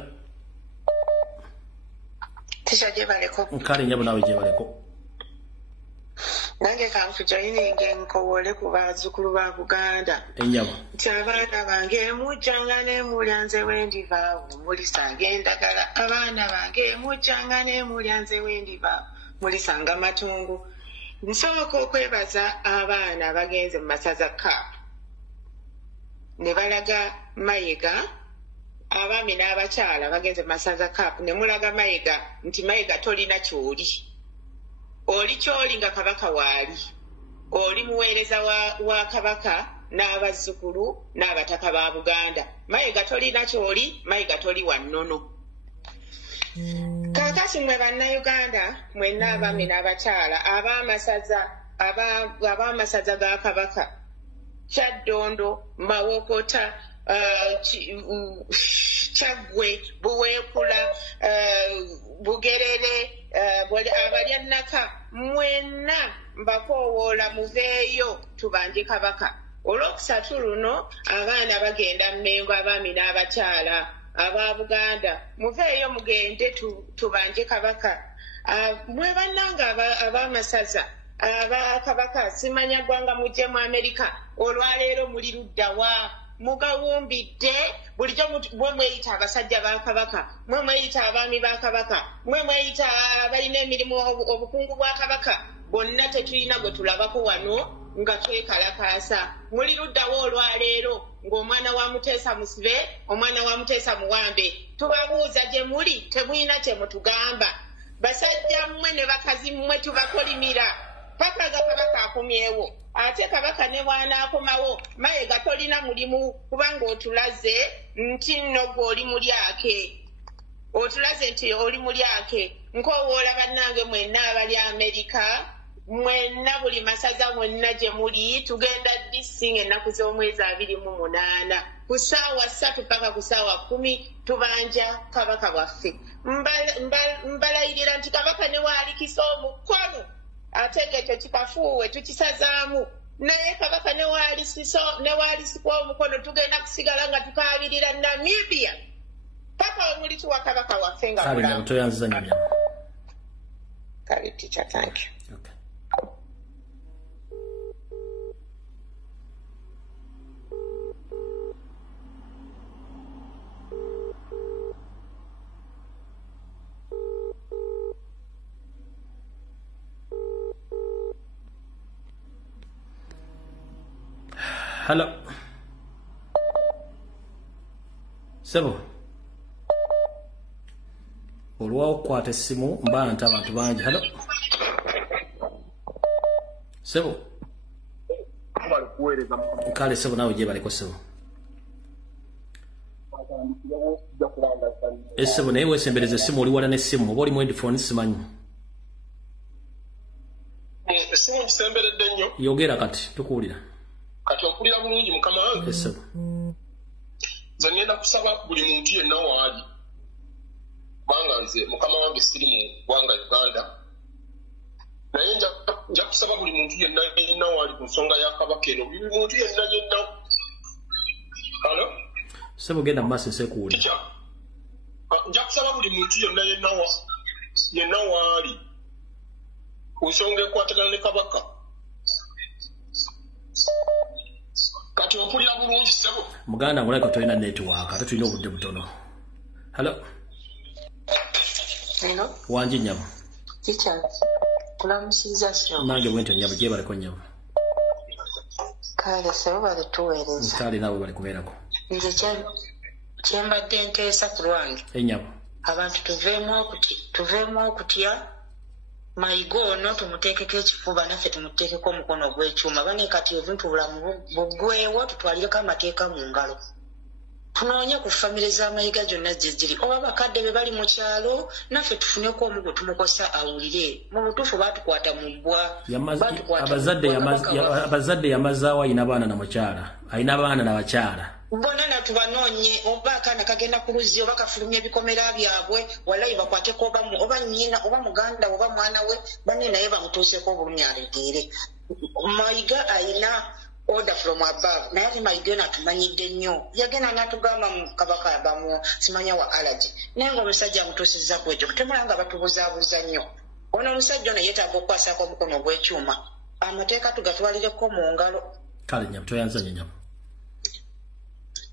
Tisha jebaleko. Nkali nyabo nawe jebaleko. Nange kanfujoyininge nkowole ku bazzukulu ba Buganda. Enyabo. Nti abaana bange mujjangane mulyanze wendiva mulisanga endagala. Abaana bange mujjangane mulyanze wendiva mulisanga matungu. Nsooka okwebaza abaana bagenze mu masaza Kaapu. Ne balaga Mayiga. Abaami n'abakyala bagenze mu masaza Kaapu ne mulaga Mayiga nti Mayiga tolina kyoli. Oli kyoli nga Kabaka waali. Oli muweereza wa Kabaka n'abazzukulu n'abataka ba Buganda. Mayiga tolina kyoli, Mayiga toli wa nnono. Kaakati mwe bannayuganda mwenna abaami n'abakyala ab'amasaza ga Kabaka Kyaddondo, Mawokota, Kyaggwe, Buweekula, Bugerere, Abalyanaka, mwenna mbakoowoola muveeyo tubanje Kabaka. Olwokusatu luno abaana bagenda Mmengo abaami n'abakyala aba Buganda muveeyo mugende tubanje Kabaka. Mwe bannanga ab'amasaza aba Kabaka simanya ggwanga mujje mu Amerika olwaleero muli ludda wa mugawumbidde bulijjo mwe mweyita abasajja ba Kabaka mwe mweyita abaami ba Kabaka mwe mweyita abalina emirimu obukungu bwa Kabaka bonna tetulina gwe tulabako wano nga twekalakaasa muli luddawo olwaleero ng'omwana wa Muteesa Musibe omwana wa Muteesa Muwambe tubabuuza gye muli temulina kye mutugamba basajja mmwe ne bakazi mmwe tubakolimira paka ga Kabaka akomyewo ate Kabaka ne bwanaakomawo Mayiga tolina mulimu kubanga otulaze nti nno gwe oli mulyake otulaze nti oli mulyake nkoowoola bannange mwenna abali Amerika mwenna buli masaza mwenna gye muli tugenda disinga ennaku z'omwezi 28 ku ssaawa 3 paka ku ssaawa 10 tubanja Kabaka waffe mbalayirira nti Kabaka ne waalikisa omukono ate ng'ekyo kikafuuwe tukisazaamu naye Kabaka ne waalisikwa omukono tugenda kusigala nga tukaabirira Namibia paka omuli tuwa Kabaka waffe nga mulamu. Kale teacher, thank you. Okay. Hello. Sebo. Olwawo kwata essimu mba nti abantu bangi. Hello. Sebo. Kale Sebo nawe gye baliko Sebo. Sebo naye weesembereza essimu oli wala n'essimu oba oli mu headphone simanyi. Essimu ngisemberedde nnyo. Yogera kati tukuwulira. Kati ompulira bulungi mukama wange. Sebo. Nze ngenda kusaba buli muntu yenna waali. Kubanga nze mukama wange siri mu ggwanga Uganda. Naye nja kusaba buli muntu yenna waali ku nsonga ya Kabaka eno. Buli muntu yenna. Halo? Sebo genda mu maaso nseekuwulira. nja kusaba buli muntu yenna waali ku nsonga ekwatagana ne kabaka kati ompulira bulungi ssebo muganda ngulabika tolina network ate tulina obudde butono. Hello wanji nyamu kulamusiza kiro nange bwente nyamu gyebaleko nyamu kale sebo balituweereza kale nabo bali kubeerako nze kyembadde nteesa ku lwange enyamu abantu tuveemu okutya mayiga ono tumuteekeko ekifuba naffe tumuteekeko omukono ogw'ekyuma bane kati ebintu bulamu buggweewo tutwalireko amateeka mu ngalo tunoonye ku famire z'amayiga gyonna gye ziri oba bakadde be bali mu kyalo naffe tufuneko omu gwe tumukosa awulire mu butuufu baatukwata mu bbwa abazadde yamazaawo ayina abaana na mukyala ayina abaana na bakyala bonna natubanoonye oba akaana kagenda ku luzzi oba kafulumya ebikomera byabwe walayi bakwateko oba nnyina oba muganda oba mwana we banne naye bamutuuseko obulumi alegeere mayiga ayina order from above naye ate mayiga yo natumanyidde nnyo yagenda natugamba mu kabaka bamu simanya wa allergy naye nga omusajja amutuusizza ku ekyo kutemula nga batubuzaabuza nnyo ono omusajja ono yeetaaga okukwasako omukono ogw'ekyuma amateeka tugatwalireko mu ngalo kale nyamu toyanzanya nyamu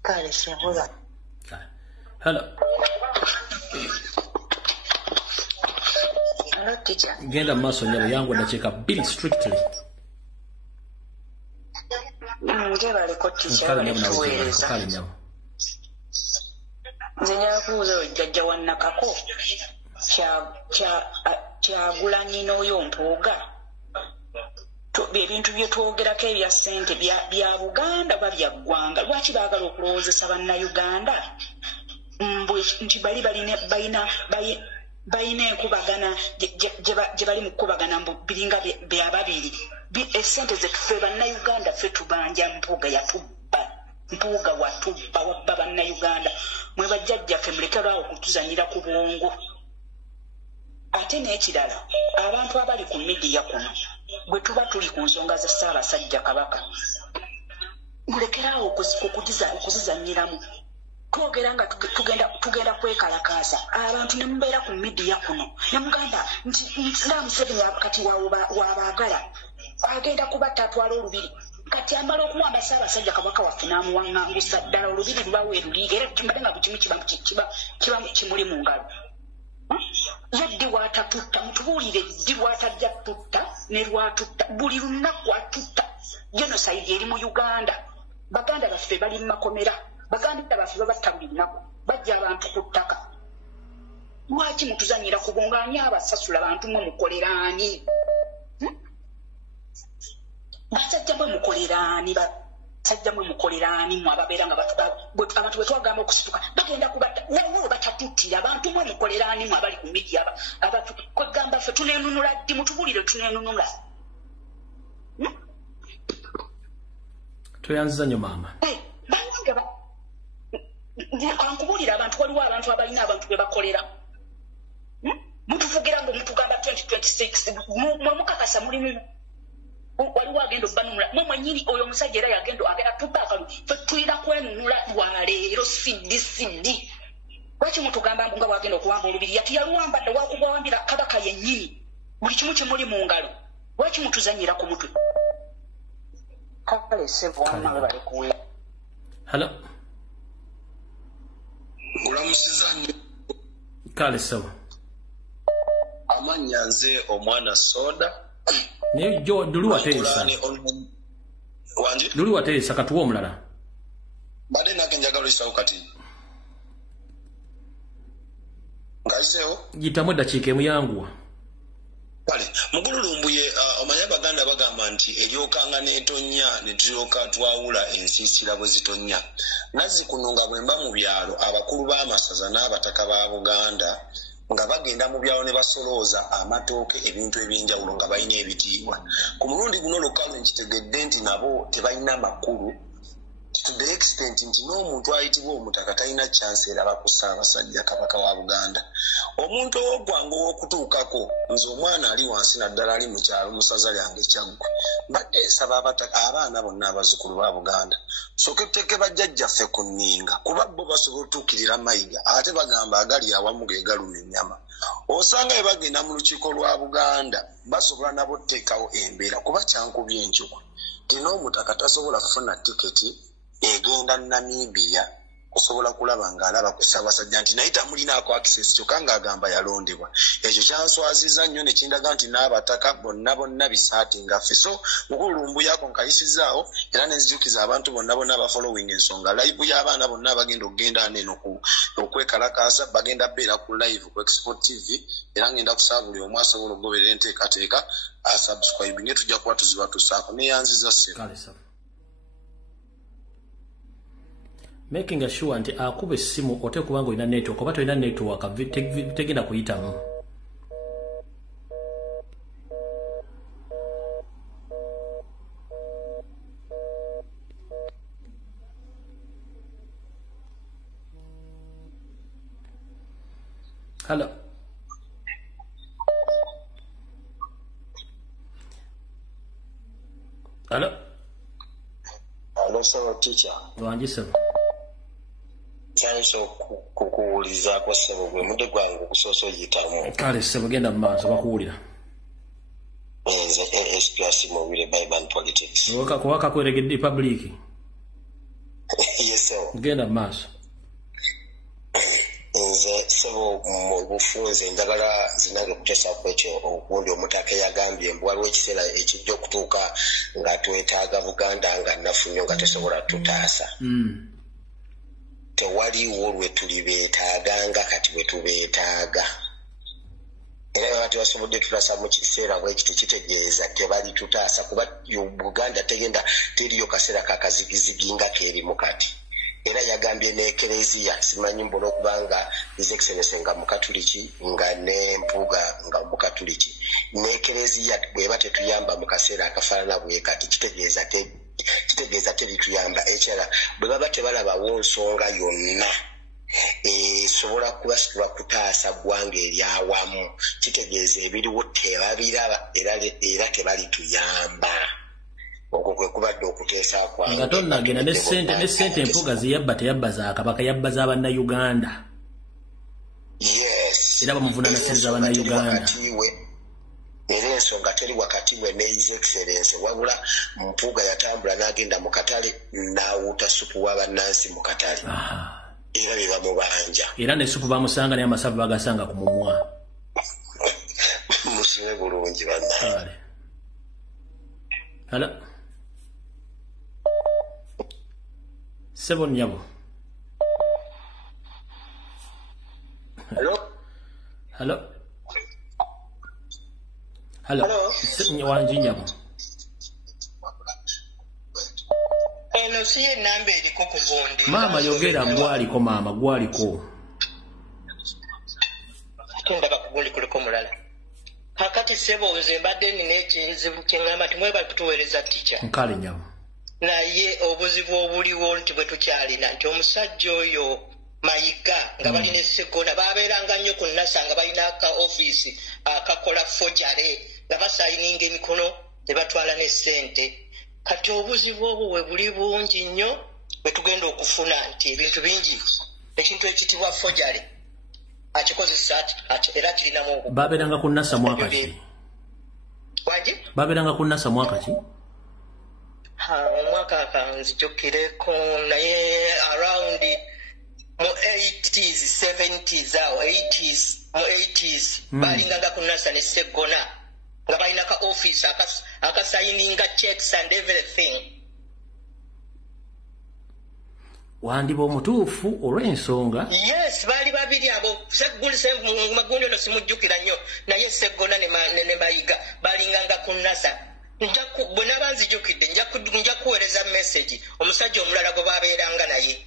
kale sebula hello teacher genda maaso nyamu yangu dakiika 2 strictly njebaleko teacher balituweereza kale nyamu nze njakubuuza ojjajja wannakako Kyagulanyi n'oyo Mpuuga ebintu bye twogerako ebya ssente bya Buganda oba bya ggwanga lwaki baagala okulowoozesa bannayuganda nti balina enkubagana gye bali mu kkubagana biringa bya babiri essente zetuffe bannayuganda ffe tubanja Mpuuga yatubba Mpuuga watubba wabba bannayuganda mwe bajjajjaffe mulekerwawo okutuzanyira ku bwongo ate n'ekirala abantu abali ku midiya kuno bwe tuba tuli ku nsonga za Ssaabasajja Kabaka mulekerawo okuzizanyiramu twogera nga tugenda kwekalakaasa abantu ne mubeera ku midiya kuno ne mugamba nti Museveni kati waabaagala agenda kubatta atwala olubiri kati amala okuwamba Ssaabasajja Kabaka waffe n'amuwaŋŋangusa ddala olubiri lubawe luli era kimbadde nga buli kimu kimuli mu ngalo yaddi watatutta mutubuulire ddi lwatajja tutta ne lwatutta buli lunaku atutta genocide eri mu Uganda baganda baffe bali mu makomera baganda baffe babatta buli lunaku bajja abantu ku ttaka lwaki mutuzanyira ku bwongo ani abasasula abantu mwe mukoleraani basajja mwe mukoleraani basajja mwe mukoleraani mwe ababeera nga abantu bwe twagamba okusituka bagenda kubatta nawo batatuttira abantu mwe mukoleraani mwe abali ku midiya kwegamba ffe tuneenunula ddi mutubuulire tuneenunula toyanziza nnyo maama ankubuulira abantu waliwo abantu abalina abantu be bakolera mutuvugira nga mutugamba 2026 mwe mukakasa mulimu waliwo agenda obbanunula mwe mwennyini oyo omusajja era agenda tubba akalu fe tulina kwenunula lwaleero siddi lwaki mutugamba nga bwagenda okuwamba olubiri yati yaluwambadde wakugwawambira Kabaka yennyini buli kimu kimuli mu ngalo lwaki mutuzanyira ku mutwe kale sebwamawe balikuwe hello olamusiza nnyo kale sebo amannya nze omwana soda naye Luli wateesa katuwa omulala badde nake njagala isawo kati ngaiseewo gitamu eddakiika emuyanguwa kale mugululumbuye omanye abaganda bagamba nti eryokanga n'etonnya ne tulyoka twawula ensiisira bwe zitonnya nazzikuno nga bwe mba mu byalo abakulu b'amasaza n'abataka ba Buganda nga bagenda mu byalo ne basolooza amatooke ebintu ebyenjawulo nga balina ebitiibwa ku mulundi guno lukalu nkitegedde nti nabo tebalina makulu to the extent nti n'omuntu ayitibwa omutaka talina chance eraba ku Ssaabasajja Kabaka wa Buganda. Omuntu ow'oggwanga ow'okutuukako nze omwana ali wansi naddala ali mu kyalo mu ssaza lyange Kyaggwe mbadde nsaba abaana bonna abazzukulu ba Buganda sooke tuteeke bajjajjaffe ku nninga kuba bo basobola otuukirira mayiga ate bagamba agali awamu ge galuma ennyama. Osanga bwe bagenda mu lukiiko lwa Buganda basobola nabo tuteekawo embeera kuba kyankubye enkyuku nti n'omutaka tasobola kufuna tiketi egenda Namibia osobola kulaba ng'alaba ku Ssaabasajja nti naye tamulinaako access kyokka ng'agamba yalondebwa. Ekyo kyanswaziza nnyo ne kindaga nti n'abataka bonna bisaati ngaffe. So mukulumbu yako nkayisizaawo era ne nzijukiza abantu bonna abafollowing ensonga live y'abaana bonna abagenda okugenda neno okwekalakaasa bagenda beera ku live ku Export TV era ngenda kusaba buli omu asobola okugoberera enteekateeka asubscribe ne tujja kuba tuziba tusaako neyanziza ssebo. Making sure nti akuba essimu ote kubanga olina network oba tolina network tegenda kuyitamu. Hello. Hello. Hello, sir, teacher. Wanji sir. Kyanso kukuwulizaako ssebo gwe mudde gwange okusoosa oyitamu. Kale ssebo genda mu maaso bakuwulira. Nze ASPRC Mobile Bible and Politics. Waka kweregedde public. Yes sir. Genda mu maaso. Nze ssebo mu bufunze njagala zinange kuteesaako ekyo ogundi omutaka yagambye mbu waliwo ekiseera ekijja okutuuka nga twetaaga Buganda nga nnafu nnyo nga tesobola tutaasa. Tewaliwo lwe tulibeetaaga nga kati bwe tubeetaaga. Era bati basobodde tutaasa mu kiseera bwekiti kitegeeza tebali tutaasa kuba Buganda teriyo kaseera kakazigizigi nga keerimu kati. Era yagambye n'Ekereziya simanyi mbona okubanga His Excellency nga Mukatuliki nga n'empuga nga Mukatuliki. N'Ekereziya bweba tetuyamba mu kaseera akafaanana bwe kati kitegeeza terituyamba ekirala bwe baba tebalabawo nsonga yonna esobola kubasitula kutaasa ggwanga eryawamu kitegeeza ebiriwo tebabiraba era tebalituyamba. Okwo kwe kubadde okuteesa kwange nga tonnagenda ne ssente empuga zeyabba teyabba za Kabaka yabba z'Abannayuganda. Yes. Era bamuvunaana ssente z'Abannayuganda. Era ensonga teri wakati we ne His Excellency wabula mpuga yatambula n'agenda mu katale n'awuuta supu wa bannansi mu katale. Era be bamubanja. Era ne supu bamusanga naye amasavu bagasanga ku mumwa. Musime bulungi bannaye. Hello. Ssebo Nyabo. Hello. Hello. Hello. Wanji Nyabo. Eno siye namba eriko ku Bondi. Mama yogera gwaliko mama gwaliko. Tundaba ku Bondi kuliko mulala. Kakati ssebo nze mbadde nina ekizibu kyengamba timweba kutuweereza tica. Nkale Nyabo. Naye obuzibu obuliwo nti bwe tukyalina nti omusajja oyo Mayiga nga balina Sseggona babeeranga nnyo ku NASA nga balina aka ofiisi akakola fojare nga basayininga emikono ne batwala ne ssente. Kati obuzibu obwo we buli bungi nnyo bwe tugenda okufuna nti ebintu bingi ekintu ekitibwa fojare akikozesa era kirinamu babeeranga ku NASA mwaka ki? Wanji? Babeeranga ku NASA mwaka ki? Omwaka kanzijukireko naye around mu 80s 70s awo 80s balinganga ku NASA ne Sseggona nga balina ka office akasayininga checks and everything. Wandiba omutuufu olw'ensonga. Yes, bali babiri abo Magundi ono simujjukira nnyo naye Sseggona ne Mayiga balinganga ku NASA. Bwe naba nzijukidde nja kuweereza message omusajja omulala gwe babeeranga naye.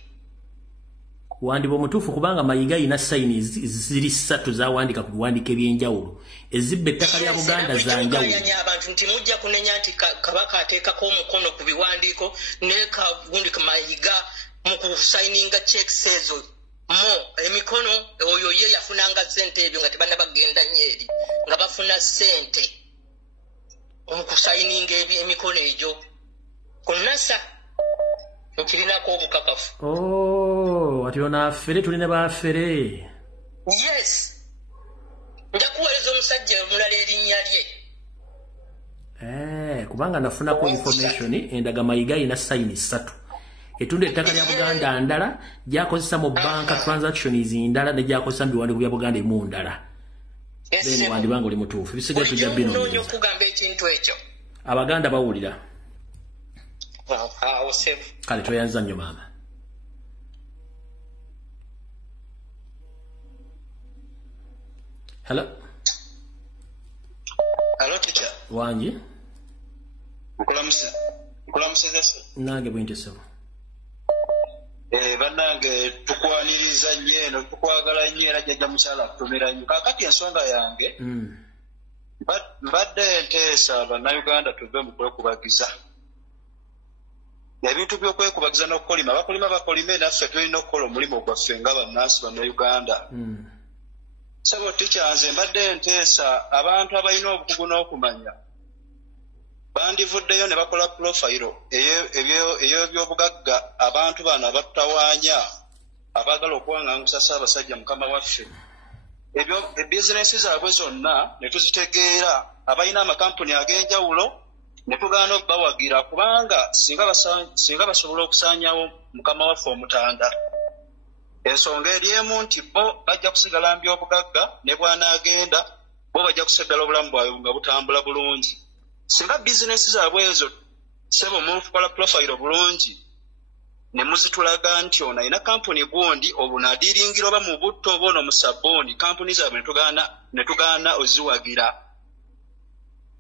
Wandibo mutuufu kubanga Mayiga ina sayini ziri 3 zawandika ku biwandiiko ebyenjawulo. Ezibba ettaka lya Buganda za njawulo. Abantu nti mujja kunenya nti Kabaka ateekako omukono ku biwandiiko ne kagundi Mayiga mu kusayininga checks ezo. Emikono oyo ye yafunanga ssente ebyo nga tebana bagenda Nyeri nga bafuna ssente mu kusayininga emikono egyo. Kunasa nkirinako obukakafu. Ati ona afere tulina baafere. Yes. Njakuweereza omusajja omulala erinnya lye. Kubanga nafunako information endaga Mayiga ina sayini 3. Etunde ettaka lya Buganda ndala gyakozesa mu banka transactions ndala ne gyakozesa mu biwandiiko bya Buganda emu ndala. Then wandibanga oli mutuufu. Bisigaye tujja bino. Okugamba ekintu ekyo. Abaganda bawulira. Osefu. Kale toyanza nnyo maama. Hello. Hello teacher. Wanji. Nkulamusiza se. Nange bwinte so. Bannange tukwaniriza nnyo eno tukwagala nnyo era jjajja mukyala kutumira nnyo. Kaakati ensonga yange. Mbadde nteesa bannayuganda tuve mu kwekubagiza. Ebintu by'okwekubagiza n'okukolima bakolime naffe tulina okukola omulimu gwaffe nga bannansi bannayuganda. Sebo teacher nze mbadde nteesa abantu abalina obukugu n'okumanya bandivuddeyo ne bakola profile ey'ebyobugagga abantu bano abatutawaanya abaagala okuwaŋŋangusa Ssaabasajja Mukama waffe. Ebizinesi zaabwe zonna ne tuzitegeera abalina amakampuni ag'enjawulo ne tugaana okubawagira kubanga singa basobola okusaanyawo Mukama waffe Omutanda. Ensonga eri emu nti bo bajja kusigala mu byobugagga ne bw'anaagenda bo bajja kusigala obulamu bwabwe nga butambula bulungi. Singa bizinesi zaabwe ezo sebo mukola profile bulungi ne muzitulaga nti ono alina kampuni gundi obunaadiringira oba mu butto oba ono mu sabbuuni kampuni zaabwe ne tugaana oziwagira.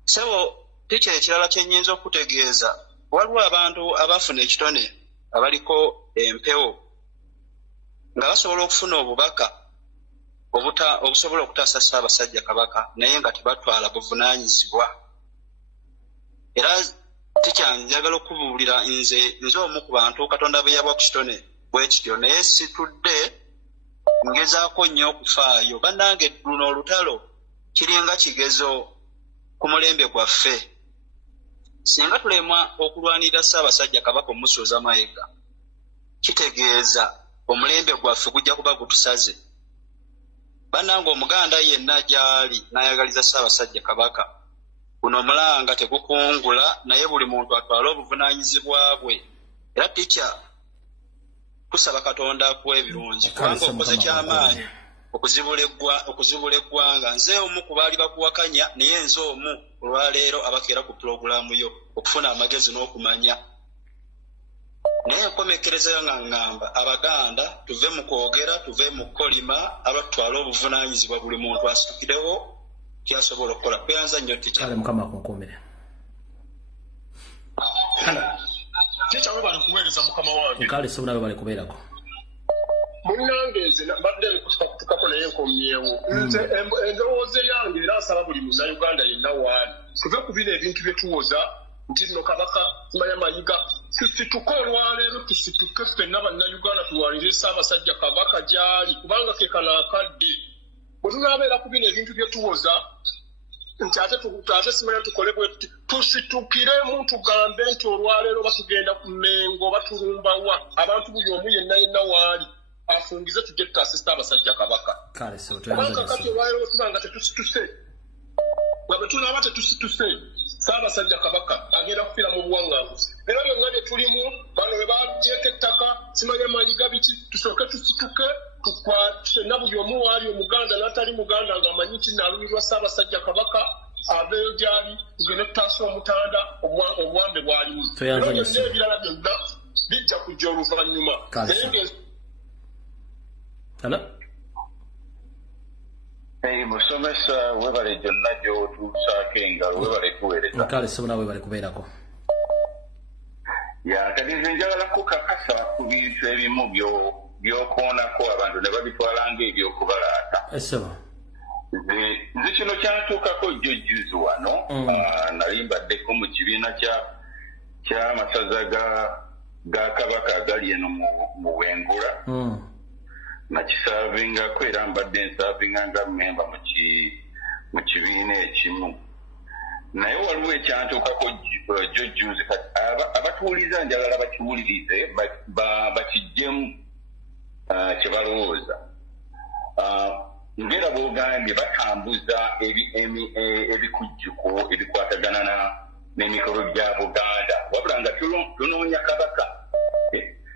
Sebo teacher ekirala kye nnyinza okutegeeza waliwo abantu abafuna ekitone abaliko empewo nga basobola okufuna obubaka obusobola okutaasa Ssaabasajja Kabaka naye nga tebatwala buvunaanyizibwa. Era teacher njagala okubuulira nze omu ku bantu Katonda be yabwa ku kitone bwe kityo naye situdde ngezaako nnyo okufaayo. Bannange luno olutalo kiringa kigezo ku mulembe gwaffe. Singa tulemwa okulwanirira Ssaabasajja Kabaka omusuuza Mayiga kitegeeza omulembe gwaffe gujja kuba gutusaze. Bannange Omuganda yenna gy'ali n'ayagaliza Ssaabasajja Kabaka guno omulanga tegukungula naye buli muntu atwala obuvunaanyizibwa bwe. Era teacher tusaba Katonda akuwa ebirungi kubanga okoze ky'amaanyi okuzibula eggwanga. Nze omu ku baali bakuwakanya naye nze omu olwaleero abakeera ku pulogulaamu yo okufuna amagezi n'okumanya. Naye nkomekereza nga ngamba Abaganda tuve mu kwogera tuve mu kukolima abatwala obuvunaanyizibwa buli muntu asitukirewo kyasobola okukola. Kweyanza nnyo teacher. Kale Mukama akunkuumire. Teacher we bali kuweereza Mukama wange. Kale so nawe bali kubeerako. Munnange nze mbadde nkutukako naye nkomyewo. Nze endowooza yange era nsaba buli munnayuganda yenna waali tuve ku bino ebintu bye tuwoza nti nno Kabaka Maya Mayiga tusituke olwaleero tusituke ffenna bannayuganda tulwanirire Ssaabasajja Kabaka gy'ali kubanga ke kano akadde. Bwe tunaabeera ku bino ebintu bye tuwoza nti ate simanya tukole bwe tuti tusitukiremu tugambe nti olwaleero batugenda ku Mmengo batulumbawa abantu buli omu yenna waali afungize tujje tutaase Ssaabasajja Kabaka. Kubanga kati olwaleero tubanga tetusituse nga bwe tunaaba tetusituse Ssaabasajja Kabaka agenda kufiira mu buwaŋŋanguzi. Era byonna bye tulimu bano bwe bateeka ettaka simanya Mayiga biki tusooke tusituke ffenna buli omu waali Omuganda n'atali Muganda ng'amanyi nti naalumirwa Ssaabasajja Kabaka aveeyo gy'ali tugende tutaase Omutanda obuwambe bwalimu. Era byonna ebirala byonna bijja kujja oluvannyuma. Musomesa webale gyonna gy'otuusaako engalo webale kuweereza. Kale so nawe bali kubeerako. Kati nze njagala kukakasa ku bintu ebimu byokoonako abantu ne babitwala ng'ebyokubalaata nze kino kyantuukako jjojjuzi wano nali mbaddeko mu kibiina ky'amasaza ga kabaka agali eno mu Bwengula nakisaavingako era mbadde nsaavinga nga mmemba mu kibiina ekimu naye waliwo ekyantuukako jjojjuzi kati abatuwuliza njalala bakiwulirize bakijjemu kye balowooza ngera bwogambye batambuza ebikujjuko ebikwatagana n'emikolo gya Buganda wabula nga tunoonya kabaka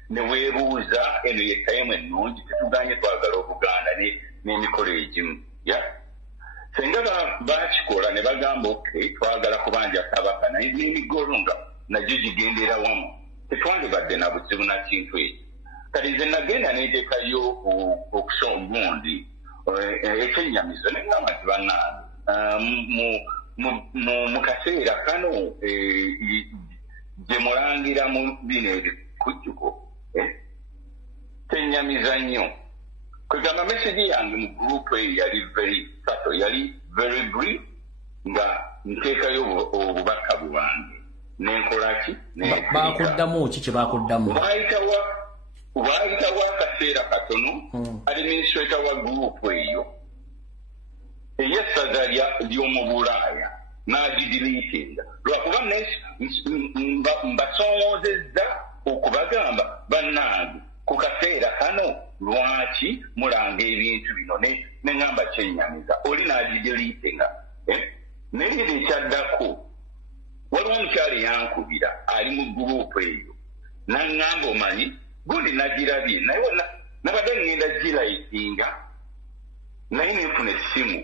ne weebuuza eno ye tayimu ennungi tetuganye twagala Obuganda n'emikolo egimu senga bakikola ne bagamba twagala kubanja kabaka naye n'emigolo nga nagyo gigendera wamu tetwandibadde na buzibu na kintu ekyo kati nze nagenda neetekayo ogundi ekyennyamizo negamba nti bannange mu kaseera kano gye mulangiramu bino ebikujjuko kyennyamiza nnyo kwegamba mesegi yange mu gurupu eyo yali very subtle yali very brief nga nteekayo obubaka bwange nenkolaki bakuddamu ki kye bakuddamu waayitawo akaseera katono administrator wa gurupu eyo ey'essaza ly'omu Bulaaya n'agidiliitinga lwakuba mbasoomozezza okubagamba bannange ku kaseera kano lwaki mulanga ebintu bino neŋŋamba kyennyamiza oli n'agidiliitinga n'ebintu ekyaddako waliwo omukyala eyankubira ali mu gurupu eyo naŋŋamba omanyi gundi nagirabye naye nabadde ŋŋenda girayitinga naye nenfuna essimu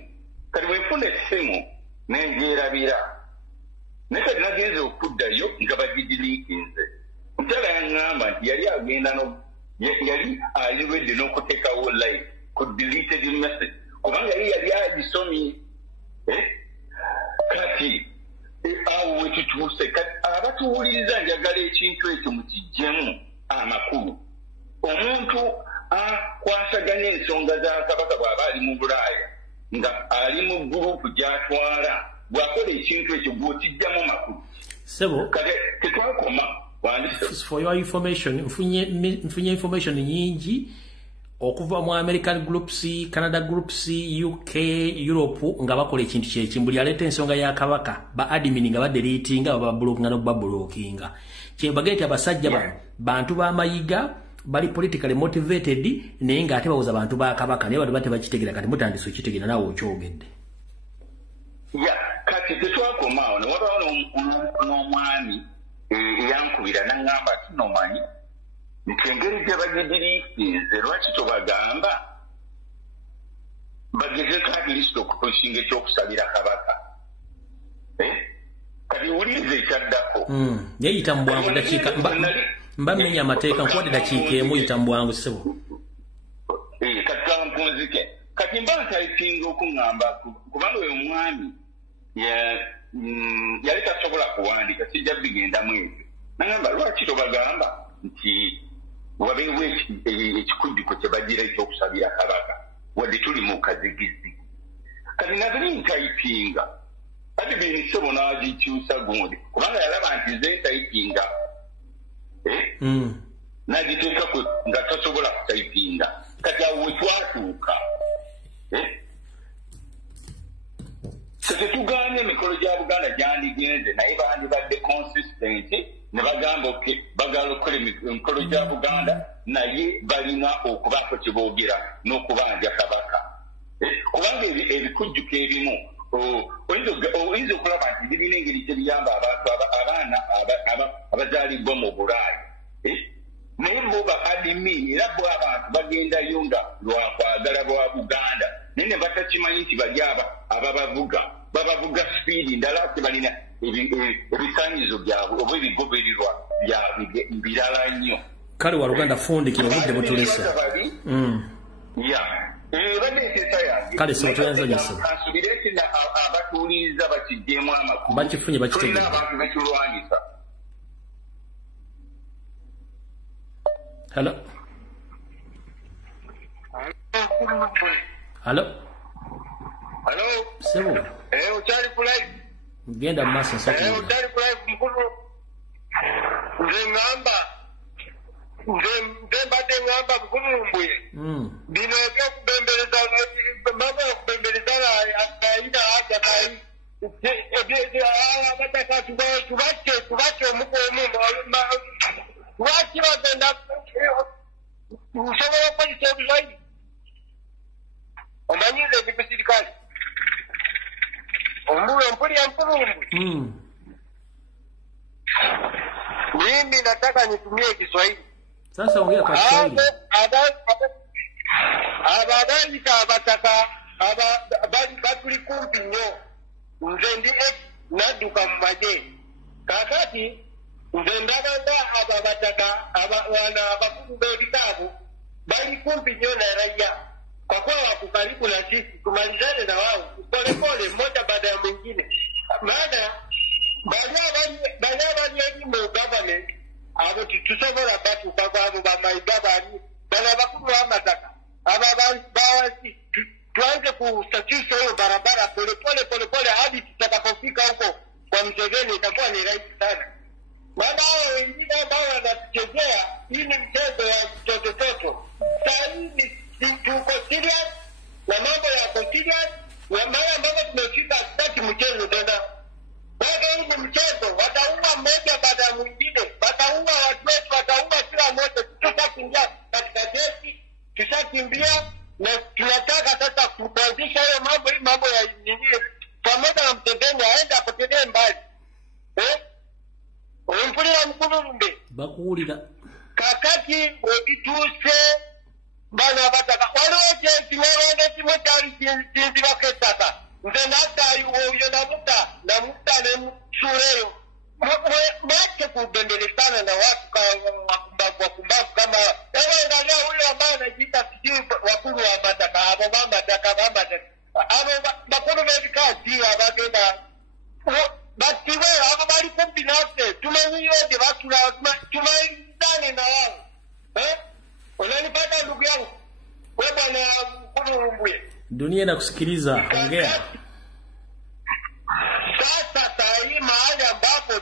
kati bwenfuna essimu nengyerabira naye kati nagenza okuddayo nga bagidiliitinze omukyala yaŋŋamba nti yali agenda yali aliredde n'okuteekawo live ku deleted message kubanga yali agisomye kati awo wekituuse kati abatuwuliriza njagala ekintu ekyo mukijjemu amakulu omuntu akwasaganya ensonga za kabaka bw'aba ali mu Bulaaya nga ali mu gurupu gy'atwala bw'akola ekintu ekyo bw'okijjamu makulu sebo kati tetwakoma for your information nfunye information nyingi okuva mu American groups, Canada groups, UK, Europe nga bakola ekintu kyekimu buli aleeta ensonga ya kabaka ba admin nga badeletinga bababulookinga n'okubabulookinga kyebagenti abasajja bano bantu b'amayiga bali politically motivated naye ng'ate bawoza bantu ba kabaka naye bali bakitegeera kati mutandise okitegeera naawe okyogedde kati tetwakomaawo ne wabaawo n'omwami eyankubira n'aŋŋamba ati nomanyi nti engeri gye bagidiriikinze lwaki tobagamba bagezeko atilisita okutushinga ekyokusabira kabaka kati wuliriza ekyaddako yeyita mu bwangu dakiika mba mmenya amateeka nkuwadde dakiika emu yita mu bwangu sebo kati kampunzike kati mba ntayipinga okuŋŋamba kubanga oyo omwami yali tasobola kuwandiika kijja bigendamu ebyo naŋŋamba lwaki tobagamba nti wabeewo ekikujjuko kye bagira ekyokusabira kabaka wadde tuli mu kazigizi kati nabiri ntayipinga ati binisebo n'agikyusa gundi kubanga yalaba nti ze ntayipinga n'agiteekako nga tasobola kutayipinga kati awo wetwatuuka tetugaanye emikolo gya Buganda gyandigenze naye bandibadde consistent ne bagamba bagala okukola emikolo gya Buganda naye balina okubaako kye boogera n'okubanja kabaka kubanga ebikujjuko ebimu oyinza okulaba nti birina engeri gyebiyamba abantu abaana abazaalibwa mu Bulaaya naye bo ba admin era bo abantu bagendayo nga lwakwagala bwa Buganda naye ne batakimanyi nti bali babavuga sipiidi ndala ate balina ebisaanyizo byabwe oba ebigobererwa byabwe birala nnyo kale wa Luganda fundikira obudde butulesa bageesesa yange kale sebo toyanzanyisa kansubire ekina abatuuliriza bakijjeemu amakulu bakifunye bakitegeera tulina abantu betulwanyisa Hello? Hello? Sebo? Uchari kulai? Genda masa sati. Uchari kulai mkulu. Mbate ngamba mkulu mbuye. Dino ya kubembeleza, mambo ya kubembelezana haina haja kai. Wataka tuwache mko mumo. Wachi wapenda. Usoma wapanyi sabu zaidi. Omanyize vipi serikali. Ombuye mpuli ya mpulu. Mimi nataka nitumie Kiswahili. Sasa ongea kwa Kiswahili. Ababalika abataka abali batuli kumpi nyo. Nze ndi nadduka mu maje. Kakati nze ndagamba ababataka wana abakulu b'ebitabo bali kumpi nyo na raia. Kwa kuwa wako karibu na sisi, tumalizane na wao polepole, mmoja baada ya mwingine. Maana bali elimu government abo tusobola batuka kwabo bamayiga bali bala bakulu amataka bawasi tuanze kustatisha hiyo barabara polepole hadi tutakapofika huko kwa Mseveni, itakuwa ni rahisi sana. Maana hao wengine ambao wanatuchezea, hii ni mchezo wa toto. Saa hii tuko serious na mambo yako serious, na mara ambapo tumefika kati mchezo tena. Waka hii ni mchezo, wataua mmoja baada ya mwingine, wataua watu wetu, wataua kila mmoja. Tutakimbia katika jeshi, tushakimbia na tunataka sasa kuanzisha hiyo mambo ya nini pamoja na Mseveni aende apotelee mbali. Mpulira mkulumbe bakuwulira kakati obituse bana bataka waloje kimwende kimwe cyari kinzi baketaka nze natayi oyo namuta ne msureyo mwache kubembelezana na watu wakumbavu kama ewe ngalea ule ambaye anajiita sijui wakulu wa mataka abo mamataka abo bakulu b'ebikazi abagenda batiwe abo bali kumpi naffe tumanyiyoje basula tumaizane na wao. Unanipata ndugu yangu? Wewe bwana mkulu mbuye. Dunia inakusikiliza, ongea. Sasa sahi mahali ambapo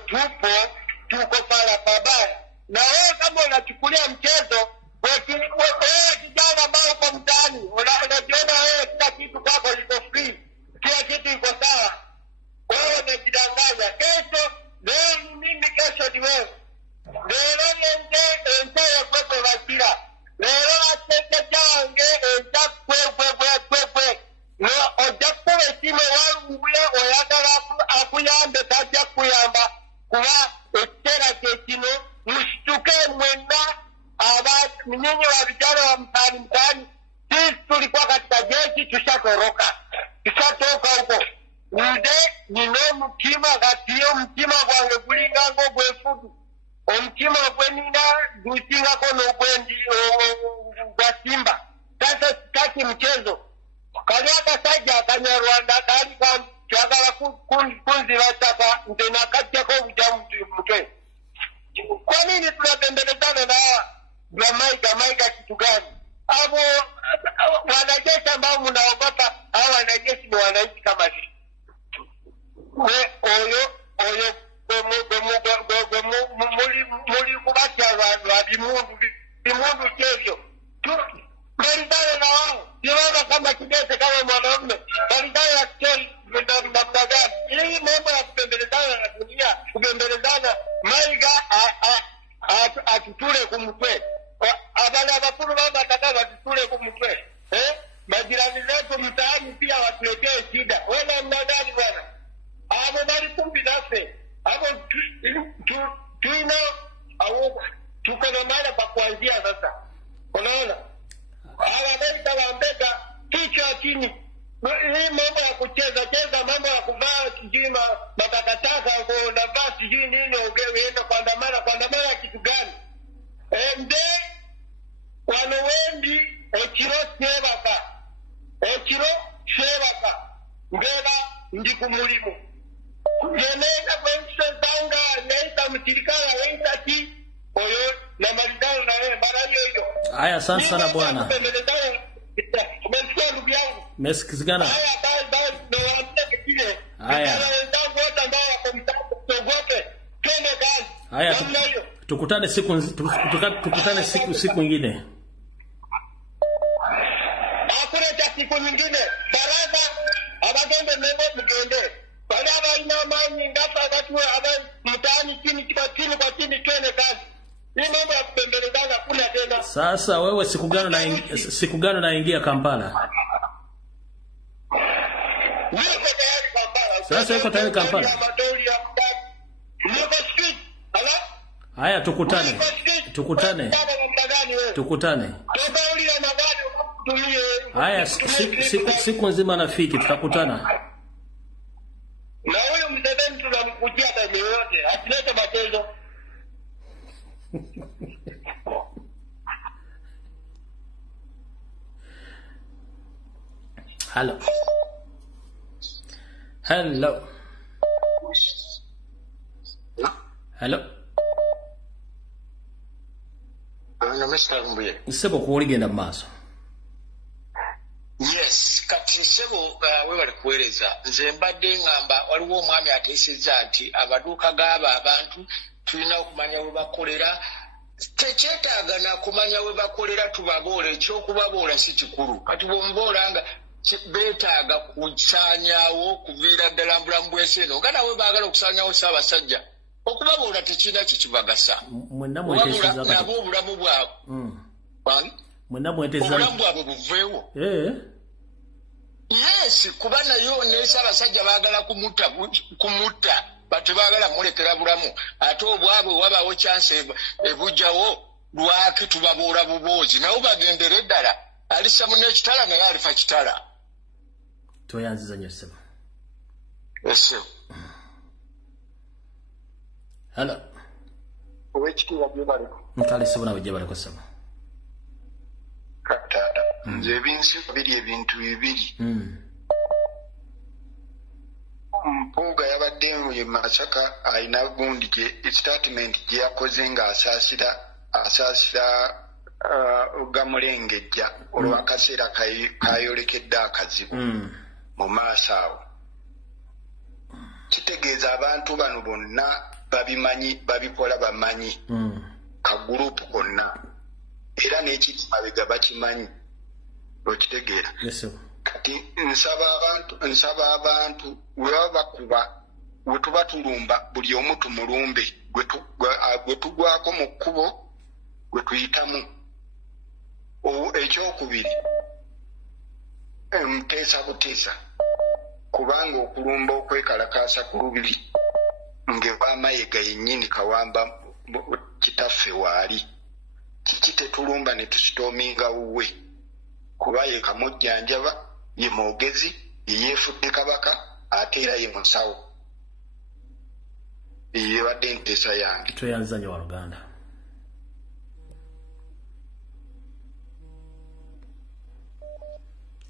tuko pala pabaya. Na wewe kama unachukulia mchezo, wewe kijana ambao uko mtaani, unajiona wewe kila kitu kwako liko free. Kila kitu iko sawa. Wewe unajidanganya. Kesho, leo mimi, kesho ni wewe. Leo nje ya kwepo wasira. Leo ateke jange kwe. No ojakuwe sime warubuye oyagala akuyambe tajja kuyamba kuba ekitera kyekino musituke mwenna nyinyi wa vijana wa mtaani. Sisi tulikuwa katika jeshi, tushatoka huko. Nine mutima katiyo mutima gwange gulinga ng'ogwefudu. Omutima gwenina gutingako n'ogwendi gwa simba. Sasa sitaki mchezo. Kali akasajja akanyarwanda kali kyagala kunzira ttaka nze nakajjako obujamu mutwe. Kwa nini tunapembelezana na Mayiga kitu gani? Abo wanajeshi ambao mnaogopa, hawa wanajeshi ni wananchi kama sisi. Oyo muli kubatya abantu bimundu kyebyo. Balizana na wao. Siwana kama kidete kama mwanamume. Balizana na kichori namna gani? Hii mambo ya kubembelezana na dunia, kubembelezana Mayiga atutule kumutwe. Abana bakuru baba ataka batutule kumutwe. Majirani zetu mtaani pia watuletee shida. Wewe namna gani bwana? Abo bali kumbi nafse. Abo tuina tuko na mara pa kuanzia sasa. Unaona? Hawa Amerika waambeka kichwa chini. Hii mambo ya kucheza mambo ya kuvaa kijima matakataka kwa nafasi sijui nini ungeenda kuandamana kitu gani? Nde wanowendi ekiro sebaka ngeba ndi ku mulimo. Ngeneza kwensanga naita mtirikala wentati oyo na maridano na wewe barayo hiyo. Haya, asante sana bwana. Mesikizana. Haya. Haya. Tukutane siku nyingine. Hakuna siku nyingine. Baraza abagende mego mugende. Baba ina manyi ngapa watu mtaani chini kwa chini twende kazi. Ni mambo ya kubembelezana kuna tena. Sasa wewe siku gani naingia Kampala? Sasa yuko tayari Kampala. Haya tukutane. Haya siku nzima nafiki tutakutana. Na huyo mtendeni tunamkujia dada yote, asilete matezo. Hello. Sebo kuoligenda maaso. Yes, kati sebo we bali kueleza nze mbadde ngamba waliwo omwami ateesezza nti abaduuka g'aba abantu tulina okumanya we bakolera. Tekyetaaga na kumanya we bakolera tubaboola, ekyokubaboola si kikulu. Kati bw'omuboola nga beetaaga kusaanyaawo kuviira ddala mbulamu bw'ensi eno nga nawe baagala okusaanyaawo Ssaabasajja okubaboola tekirina kikibagasa. Nabo obulamu bwabwe obulamu bwabwe buveewo. Yes, kuba nayo ne Ssaabasajja baagala kumutta tebaagala mulekera bulamu ate obwabwe wabaawo chance ebujjawo lwaki tubaboola buboozi nawo bagendera eddala alisa munekitala naye alifa kitala. Toyanziza nnyo ssebo. Essebo. Hello. Owekitiibwa byebaleko. Nkale ssebo nawe gyebaleko ssebo. Kataata. Nze ebinsi biri ebintu bibiri. Mpuuga yabadde mu Masaka alina gundi statement gye yakoze ng'asaasira Gamulengejja olw'akaseera kayolekedde akazibu mu maaso awo. Kitegeeza abantu bano bonna babimanyi babikola bamanyi ka gurupu konna era n'ekiri mabega bakimanyi okitegeera. Kati nsaba abantu we baba bakuba we tuba tulumba buli omu tumulumbe gwe tugwako mu kkubo gwe tuyitamu. Ekyokubiri muteesa buteesa kubanga okulumba okwekalakaasa ku lubiri ng'Amayiga yennyini Kawamba kitaffe waali kiki tetulumba ne tusitoominga wuwe kuba ye kamujjanjaba ye mwogezi ye yeefudde kabaka ate era ye musawo. Yebadde enteesa yange. Tweyanziza nnyo Waluganda.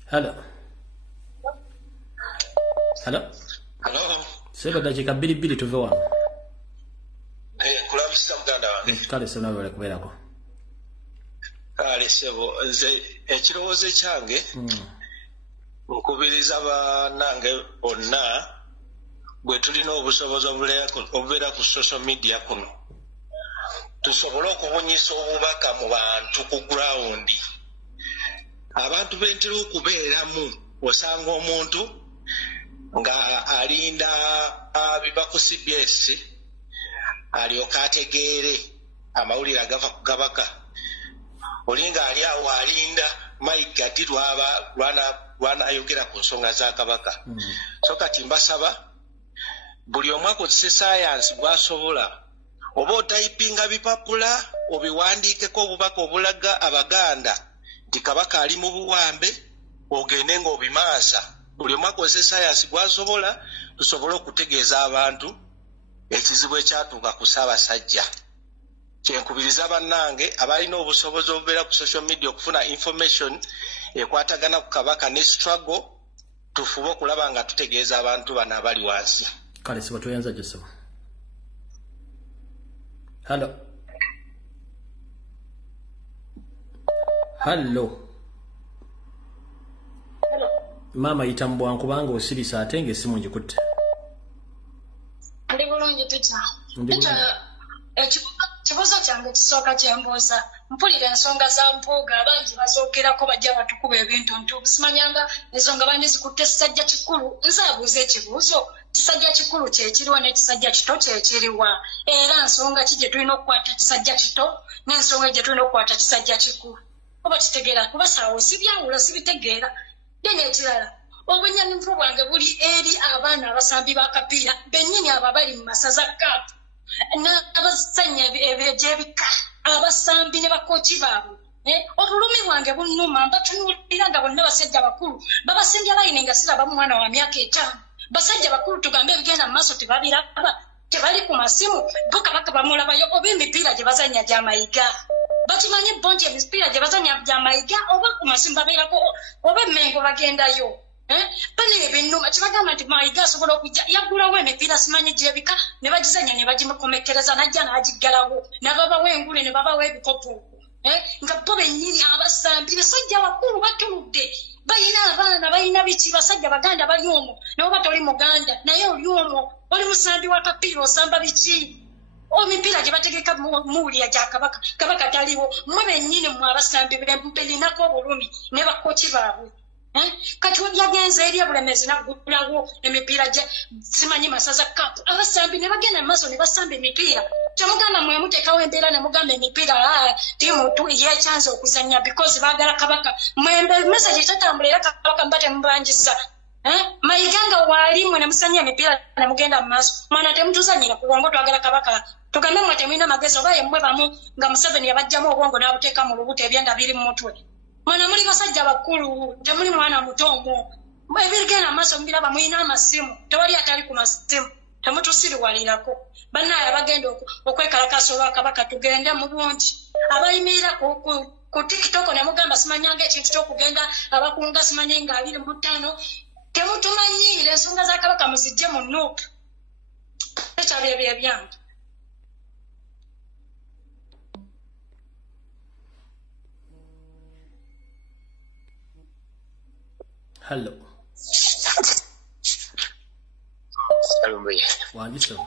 Hello. Sebo dakika bbiri tuve wano. Nkulabisa muganda wange. Kale sebo nawe balikubeerako. Kale sebo nze ekirowoozo kyange nkubiriza bannange bonna bwe tulina obusobozi obubeera ku social media kuno tusobole okubunyisa obubaka mu bantu ku ground. Abantu bentera okubeeramu osanga omuntu nga alinda biba ku CBS alyoka ategeere amawulire agava ku kabaka olinga ali awo alinda Mike ati lwanayogera ku nsonga za kabaka. So kati mbasaba buli omu akozese science bw'asobola oba otayipinga bipapula obiwandiikeko obubaka obulaga Abaganda nti kabaka ali mu buwambe ogende ng'obimaasa. Buli omu akozese science bw'asobola tusobole okutegeeza abantu ekizibu ekyatuuka ku Ssaabasajja. Kyenkubiriza bannange abalina obusobozi obubeera ku social media okufuna information ekwatagana ku kabaka ne struggle tufube okulaba nga tutegeeza abantu bano abali wansi. Kale siba tuyanza Joseph. Hello. Mama itambwa kubanga osirisa ate ng'essimu ngikutte. Ndi bulungi Peter. Kibuzo kyange kisooka kyembuuza. Mpulira ensonga za Mpuuga abangi bazoogerako bajja batukuba ebintu ntuubu. Simanyanga ensonga bandi zikutte kisajja kikulu. Nze abuuza ekibuuzo. Kisajja kikulu kyekiriwa n'ekisajja kito kyekiriwa. Era nsonga ki gye tulina okukwata kisajja kito n'ensonga gye tulina okukwata kisajja kikulu. Oba kitegeera kuba saawo sibyawula sibitegeera. Dene ekirala. Obunnyanivu bwange buli eri abaana abasambi b'akapiira bennyini abo abali mu masaza kaapu n'abazannya egy'ebika abasambi ne bakooki baabwe. Obulumi bwange bunnuma mbatunuulira nga bonna basajja bakulu babasimbye bayine nga sirabamu mwana wa myaka 5. Basajja bakulu tugambe ebigenda mu maaso tebabiraba tebali ku masimu bo kabaka bamulabayo oba emipiira gye bazannya gy'amayiga. Bakimanyi bo nti emipiira gye bazannya gy'amayiga oba ku masimu babeerako oba emmengo bagendayo. Bali ebinnuma kibagamba nti mayiga asobola okujja yaggulawo emipiira simanyi gy'ebika ne bagizanya ne bagimukomekereza najja n'agiggalawo n'ababawo engule ne babawo ebikopo. Nga bo bennyini abasambi basajja bakulu batunudde balina abaana balina biki basajja baganda bali omwo nawe oba toli muganda naye oli omwo oli musambi wa kapiira osamba biki omipiira gye bategeka muwulira gya kabaka kabaka taliwo mmwe bennyini mmwe abasambi belinako obulumi ne bakooki baabwe. Kati yagenze eri Bulemezi naggulawo emipiira gye simanyi masaza kapu abasambi ne bagenda mu maaso ne basamba emipiira. Temugamba mwe muteekawo embeera ne mugamba emipiira tiimu yekyanza okuzannya because baagala kabaka mwembe message tetambula era kabaka mba temubangisa. Mayiga nga waali mwe ne musanya emipiira ne mugenda mu maaso mwana temutuzanyira ku bwongo twagala kabaka tugambe mwe temulina magezi oba yemmwe bamu nga Museveni yabajjamu obwongo n'abuteeka mu lubuto ebyenda biri mu mutwe. Mwana muli basajja bakulu temuli mwana muto omwo ebigenda mu maaso mubiraba mulina amasimu tewali atali ku masimu temutusiriwalirako. Bannaye abagenda okwekalakasa olwakabaka tugende mu bungi abayimirira ku TikTok ne mugamba simanyanga ekintu ky'okugenda abakunga simanyi nga 25 temutumanyiire ensonga za kabaka muzijje mu nuupu ekyabyo ebyange. Hello. Salumbe. Wandiso.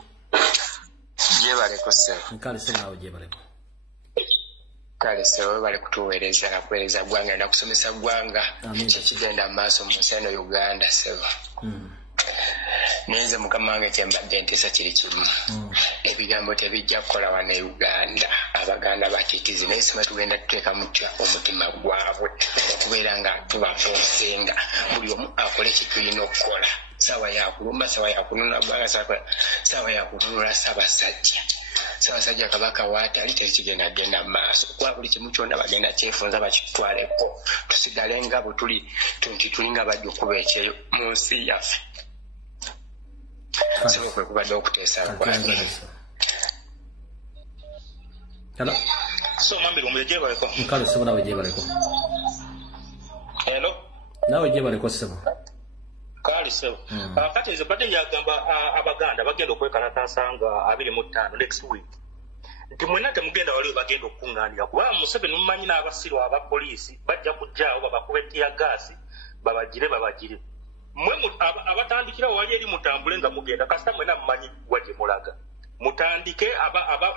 Jebale kose. Nkale sema jebale. Kale sewe bali kutuweereza na kuweereza gwanga na kusomesa gwanga. Kigenda maaso mu nseno Uganda sewa. Nenze mukama wange kyembadde ntisa kiri kimu. Ebigambo tebijja kukola wana Uganda. Abaganda bakitizi naye sema tugenda tuteeka mutya omutima gwabwe okubeera nga tubaponsenga buli omu akole kitulina okukola. Sawa ya kulumba sawa ya kununa gwanga sawa ya kununula Ssaabasajja. Ssaabasajja kabaka waati ali tekigenda genda maaso kuba buli kimu kyonna bagenda kyefunza bakitwaleko tusigale nga bwe tuli nga bajja okuba ekyeyo mu nsi yaffe. Sebo kwe kubadde okuteesa kwange. Hello. So mambiro mweje baleko. Nkale sebo nawe je baleko. Hello. Nawe je baleko sebo. Kale sebo. Kati izo badde yagamba abaganda bagenda okwekalakasa nga 25 next week. Nti mwena temugenda wali bagenda okukungaanira kuba Museveni mumanyi n'abasiru abapoliisi bajja kujjaawo babakubetiya gaasi babagire. Mwe abatandikira wali eri mutambule nga mugenda kasita mwena mumanyi waje mulaga. Mutandike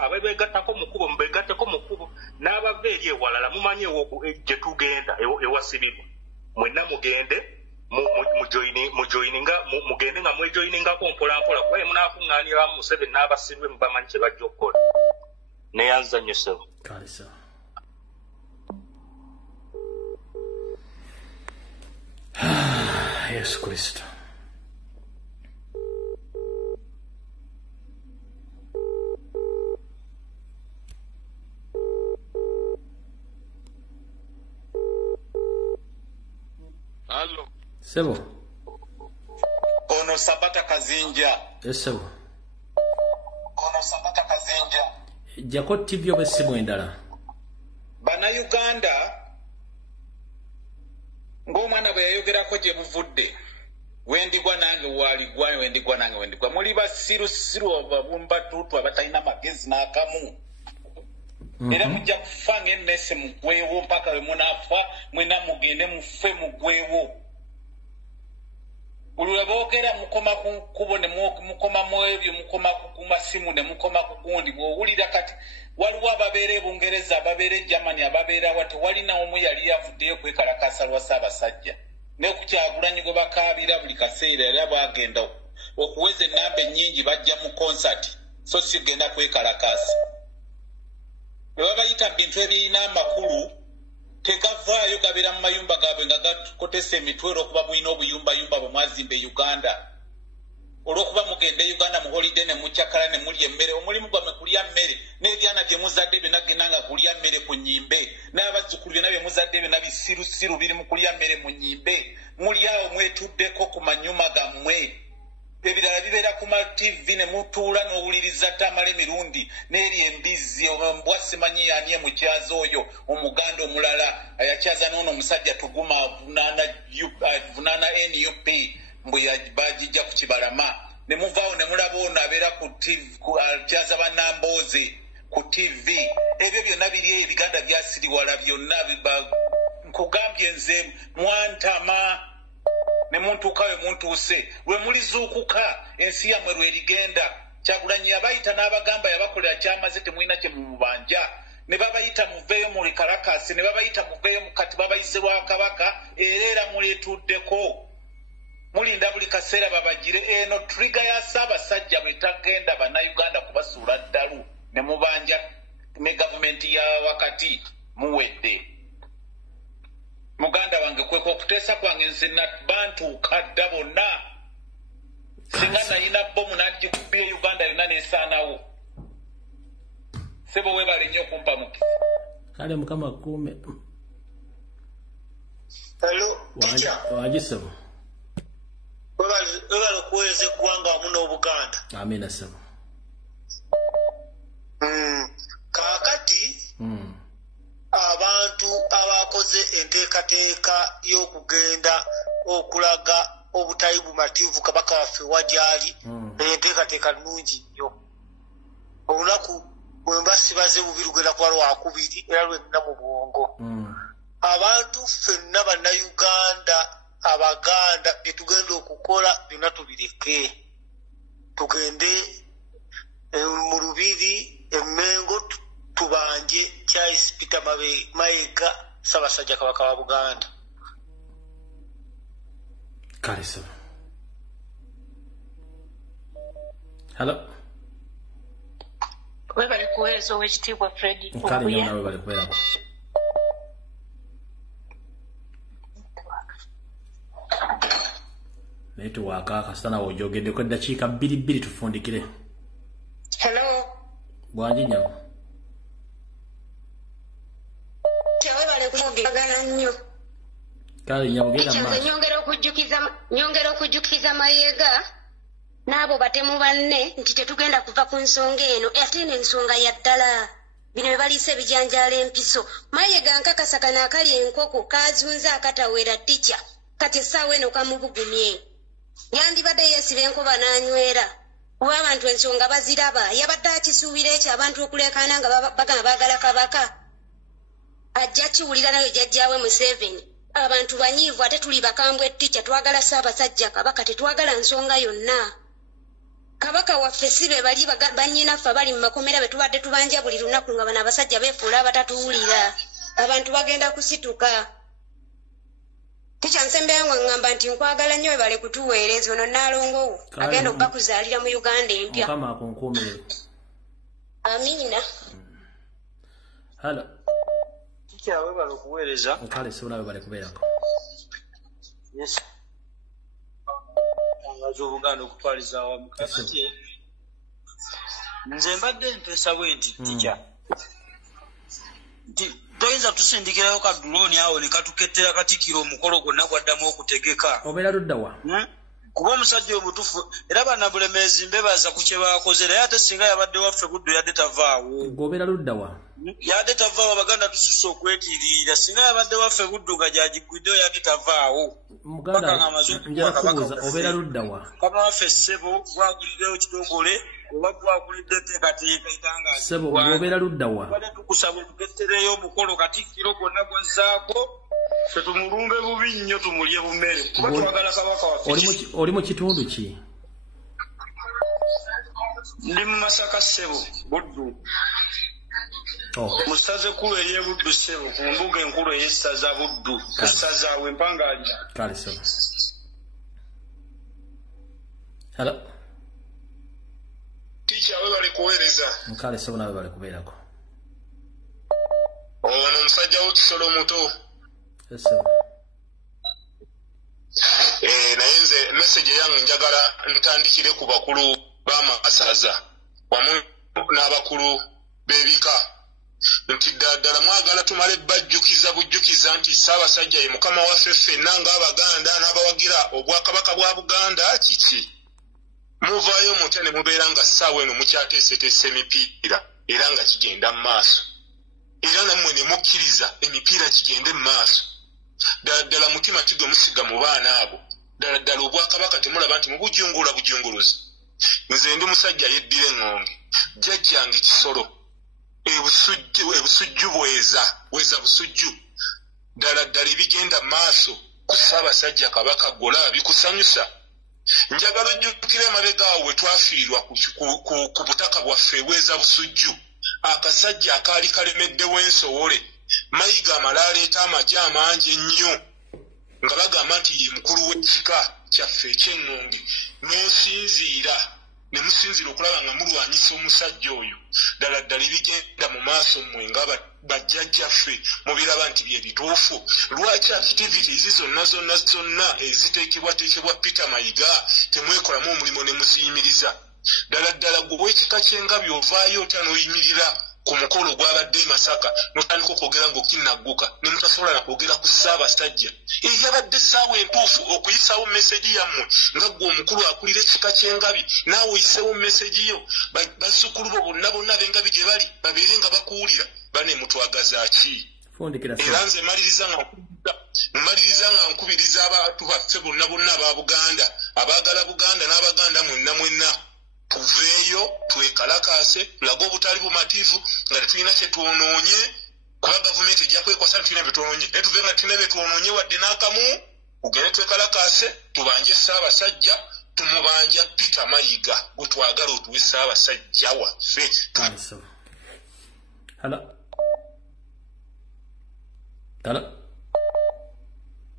ababegattako mukubo mubegatteko mukubo n'abava eri ewalala mumanye gye tugenda ewasibibwa. Mwenna mugende mugende nga mwejoyiningako mpolampola kuba munaakuŋŋaanira Museveni n'abasirwe mubamanyi kye bajja okukola. Neyanza nnyo ssebo. Kalisa. Yesu Kristo. Hello. Sebo. Ono Sabata Kazinja. Yes, sebo. Ono Sabata Kazinja. Jako TV obesimu endala. Bana Uganda ng'omwana bwe yayogerako gye buvudde wendigwa nange waaligwa wendigwa nange wendigwa muli basirusiru ababumbatuutu abatalina magezi n'akamu era mujja kufa ng'emmese mugwewo mpaka we munaafa mwena mugende mufe mugwewo Buli boogera mukoma ku kubo ne mukoma mu ebyo mukoma ku masimu ne mukoma ku gundi bw'owulira kati waliwo ababeera e Bungereza ababeera e Germany ababeera wati walina omu yali yavuddeyo kwekalakasa lwa Ssaabasajja ne ku Kyagulanyi gwe bakaabira buli kaseera era bagenda okuweza ennamba ennyingi bajja mu concert so sigenda kwekalakasa ne babayita bintu ebirina amakulu tegavaayo gabeera mu mayumba gaabwe nga gakotesa emitwe olw'okuba mulina obuyumbayumba bwe mwazimba e Uganda olw'okuba mugenda e Uganda mu holiday ne mukyakala ne mulya emmere omulimu gwammwe kulya mmere n'ebyana bye muzadde byonna genda nga kulya mmere ku nnyimbe n'abazzukulu byonna bye muzadde byonna bisirusiru biri mu kulya mmere mu nnyimbe muli awo mwetuddeko ku manyuma gammwe ebirala bibeera ku ma TV ne mutuula n'owuliriza tamala emirundi n'eri embizi mbwa simanyi yaani emukyaza oyo omuganda omulala ayakyaza n'ono omusajja tuguma vunaana NUP mbwe bagijja ku Kibalama ne muvaawo ne mulaba ono abeera ku TV akyaza bannambooze ku TV ebyo byonna biri ebiganda byasiriwala byonna nkugambye nze mwantama ne muntu kawe muntu use we mulizuukuka ensi yammwe lwerigenda Kyagulanyi yabayita n'abagamba yabakolera kyamaze temulina kye mumubanja ne babayita muveeyo mu likalakasi ne babayita muveeyo mu kati babayise lwa kabaka era mulyetuddeko mulinda buli kaseera babagire eno trigger ya Ssaabasajja bwe tagenda bannayuganda kubasuula ddalu ne mubanja ne gavumenti ya wakati muwedde muganda wange kweko okuteesa kwange nze bantuuka dda bonna singa nalina bomu n'agikubira e Uganda yonna n'esaanawo sebo webale nnyo okumpa muki kale mukama kuume wagisebo webale okuweereza eggwanga wamu n'Obuganda amina sebo kaakati abantu abakoze enteekateeka y'okugenda okulaga obutayi bumativu kabaka waffe wagyali enteekateeka nnungi nnyo olunaku bwe mbasibaze bubi lugenda kuba lwakubiri era lwenna mu bwongo abantu ffenna bannayuganda abaganda bye tugenda okukola byonna tubireke tugende mu Lubiri Emmengo tubanje Charles Peter Mayiga Ssaabasajja kabaka wa Buganda Kalisa Hello webale kuweereza ow'ekitiibwa Fred kale nnyo nawe bale kubeerako naye tuwaaka kasita nawe ojogeddeko eddakiika 2 tufundikire hello bwanji nyawo kale nyabugenda maaso nyongera okujjukiza Mayiga n'abo batemu banne nti tetugenda kuva ku nsonga eno ate n'ensonga ya ddala bino bye baliisa ebijanjaala empiso Mayiga nkakasa kano akali enkoko kaazunze akatawera ttica kati essaawa eno kamubugumye yandibadde yeesiba enkoba n'anywera kuba abantu ensonga baziraba yabadde akisuubira ekyo abantu okuleekaana nga bagamba baagala kabaka ajja kiwulira nayo jjajjaawe Museveni abantu banyiivu ate tuli bakambwe ttica twagala Ssaabasajja kabaka tetwagala nsonga yonna kabaka waffe si be bali bannyinaffe abali mu makomera be tubadde tubanja buli lunaku nga bano abasajja beefuula abatatuwulira abantu bagenda kusituka ttica Nsembeyo nga ngamba nti nkwagala nnyo bale kutuweereza ono Naalongowo agenda okuba kuzaalira mu Uganda empya mukama akunkuumire amiina halo kyawe bale okuweereza kale sebo nawe bale kubeerako yes angaza Obuganda okutwaliza awamu kakati nze mbadde mpeesa bwe nti ttica nti toyinza tusindikirayo ka drone awo ne katukettera Katikkiro omukolo gwonna gwaddamu okutegeka obeera luddawa kuba omusajja omutufu era bannabulemeezi mbebaza ku kye baakoze naye ate singa yabadde waffe Buddo yadde tavaawo gwobeera luddawa yadde tavaawo Abaganda tususse okwetiirira singa yabadde waffe Buddo nga gyagigwiddeyo yadde tavaawo muganda njala kubuuza obeera luddawa kama waffe ssebo gwaguliddeyo kitongole oba gwakulidde enteekateeka etangaza ssebo gwobeera luddawa bale tukusaba tukettereyo omukolo Katikkiro gwonna gwazzaako ffe tumulumbe bubi nnyo tumulye bumere kuba twagala kabaka waffe. Oli mu kitundu ki? Ndi mu Masaka ssebo Buddu. Mu ssaza ekkulu ery'e Buddu ssebo ku mbuga enkulu ey'essaza Buddu essaza Wempanganja. Kale ssebo. Hello. Teacher we bali kuweereza. Kale ssebo nawe bali kubeerako. Ono omusajja w'ekisolo muto. Ssebo. Naye nze message yange njagala ntandikire ku bakulu b'amasaza wamu n'abakulu b'ebika nti ddala mwagala tumale bajjukiza nti Ssaabasajja ye mukama waffe ffenna ng'Abaganda n'abawagira obwakabaka bwa Buganda kiki muvaayo mutya ne mubeera nga ssaawa eno mukyateeseteese emipiira era nga kigenda mu maaso era nammwe ne mukkiriza emipiira kigende mu maaso ddala mutima tigwe musiga mu baana abo ddala obwakabaka temulaba nti mubujunguluzi nze ndi musajja yeddira eŋŋonge jjajjange kisolo ebusujju bweza busujju ddala ebigenda maaso ku Ssaabasajja Kabaka Gola bikusanyusa njagala ojjukire emabega awo we twafiirwa ku butaka bwaffe bweza busujju akasajja akaali kalemeddewo ensowole Mayiga amala aleeta amagye amangi ennyo nga bagamba nti ye mukulu w'ekika kyaffe eky'eŋŋonge n'osinziira ne musinziira okulaba nga mulwanyisa omusajja oyo ddala ebigenda mu maaso mmwe nga bajjajjaffe mubiraba nti bye bituufu lwaki activities zonna eziteekebwateekebwa Peter Mayiga temwekolamu omulimu ne muziyimiriza ddala gwe w'ekika ky'engabi ovaayo otya n'oyimirira ku mukolo gwabadde Masaka notandika okwogera ng'okinnagguka ne mutasobola na kwogera ku Ssaabasajja eyabadde essaawa entuufu okuyisawo meseji yammwe nga ggwe omukulu akulira ekika ky'engabi naawe oyisewo meseji yo bazzukulu bo bonna b'engabi gye bali babeere nga bakuwulira bane mutwagaza ki era nze mmaliriza nga nkubiriza abantu baffe bonna aba Buganda abaagala Buganda n'Abaganda mwenna tuveeyo twekalakaase tulaga obutali bumativu nga tetulina kye twonoonye kuba gavumenti ejja kwekwasa ntulina bye twonoonye naye tuve nga tulina bye twonoonye wadde n'akamu tugende twekalakaase tubanje Ssaabasajja tumubanja Peter Mayiga gwe twagala otuwe Ssaabasajja waffe.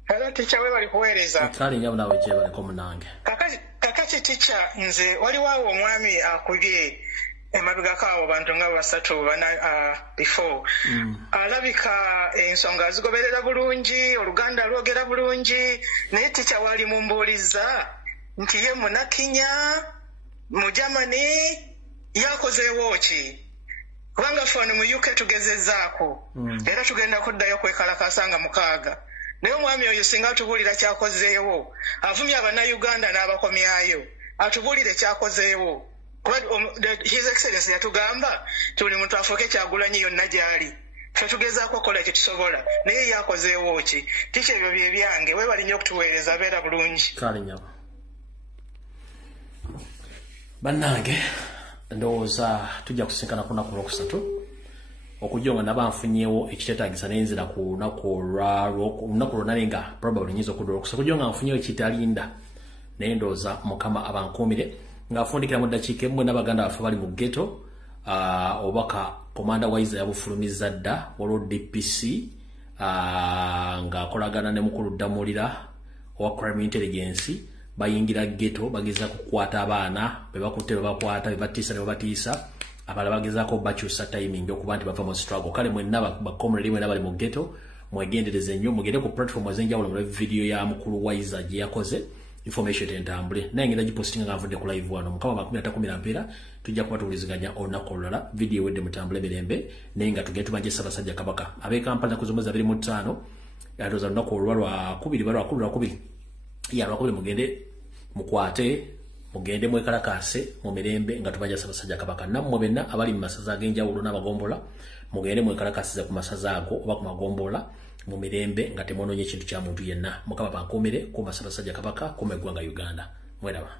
Hello teacher we bali kuweereza. Kale nyabu nawe gye baliko munange. Kakati teacher nze waliwo awo omwami akubye emabegako abo bantu nga basatu bana before. Alabika ensonga azigoberera bulungi Oluganda lwogera bulungi naye teacher wali mumbuuliza nti ye munakinya mu Germany yakozeewo ki kubanga fone mu UK tugezezaako era tugenda kuddayo kwekalakasa nga mukaaga naye omwami oyo singa atubuulira kyakozeewo avumya Abannayuganda n'abakomyayo atubuulire kyakozeewo His Excellency yatugamba tuli muntu afuuke Kyagulanyi yonna gy'ali tetugezaako okukola kye tusobola naye yakozeewo ki tikyo ebyo bye byange weebali nnyo okutuweereza abeera bulungi. Kale nyabo bannange ndowooza tujja kusinkana ku lunaku Olwokusatu okujja nga naba nfunyeewo ekikyetaagisa nenzira ku lunaku lwonna naye nga probably nyinza okudda Olwokusatu okujja nga nfunyeewo ekitalinda naye ndowooza Mukama abankuumire nga afundikira mu ddakiika emu n'Abaganda baffe bali mu ghetto obubaka komanda Waiza yabufulumizza dda olwo DPC ng'akolagana ne mukulu Ddamulira owa Crime Intelligence bayingira ghetto bageza kukwata abaana bebakutte bebakwata bebatiisa ne babatiisa abala bagezaako bakyusa timing okuba nti bava mu struggle kale mwenna bakomredi mwenna bali mu ghetto mwegendereze nnyo mugende ku platform ez'enjawulo mu video ya mukulu Waiza gye yakoze information entambule naye ngenda gipostinga nga nvudde ku live wano Mukama 13 mpeera tujja kuba tuwuliziganya olunaku olulala video wedde mutambule mirembe naye nga tugende tubanje Ssaabasajja Kabaka ab'e Kampala ennaku zomwezi 25 yatooza olunaku olwakubiri lwakubiri mugende mukwate mugende mwekalakaase mu mirembe nga tubanja Ssaabasajja Kabaka nammwe benna abali mu masaza ag'enjawulo n'abagombola mugende mwekalakaasize ku masaza ago oba ku magombola mu mirembe nga temwonoonye ekintu kya muntu yenna Mukama bankuumire kuuma Ssaabasajja Kabaka kuuma eggwanga Uganda mweraba.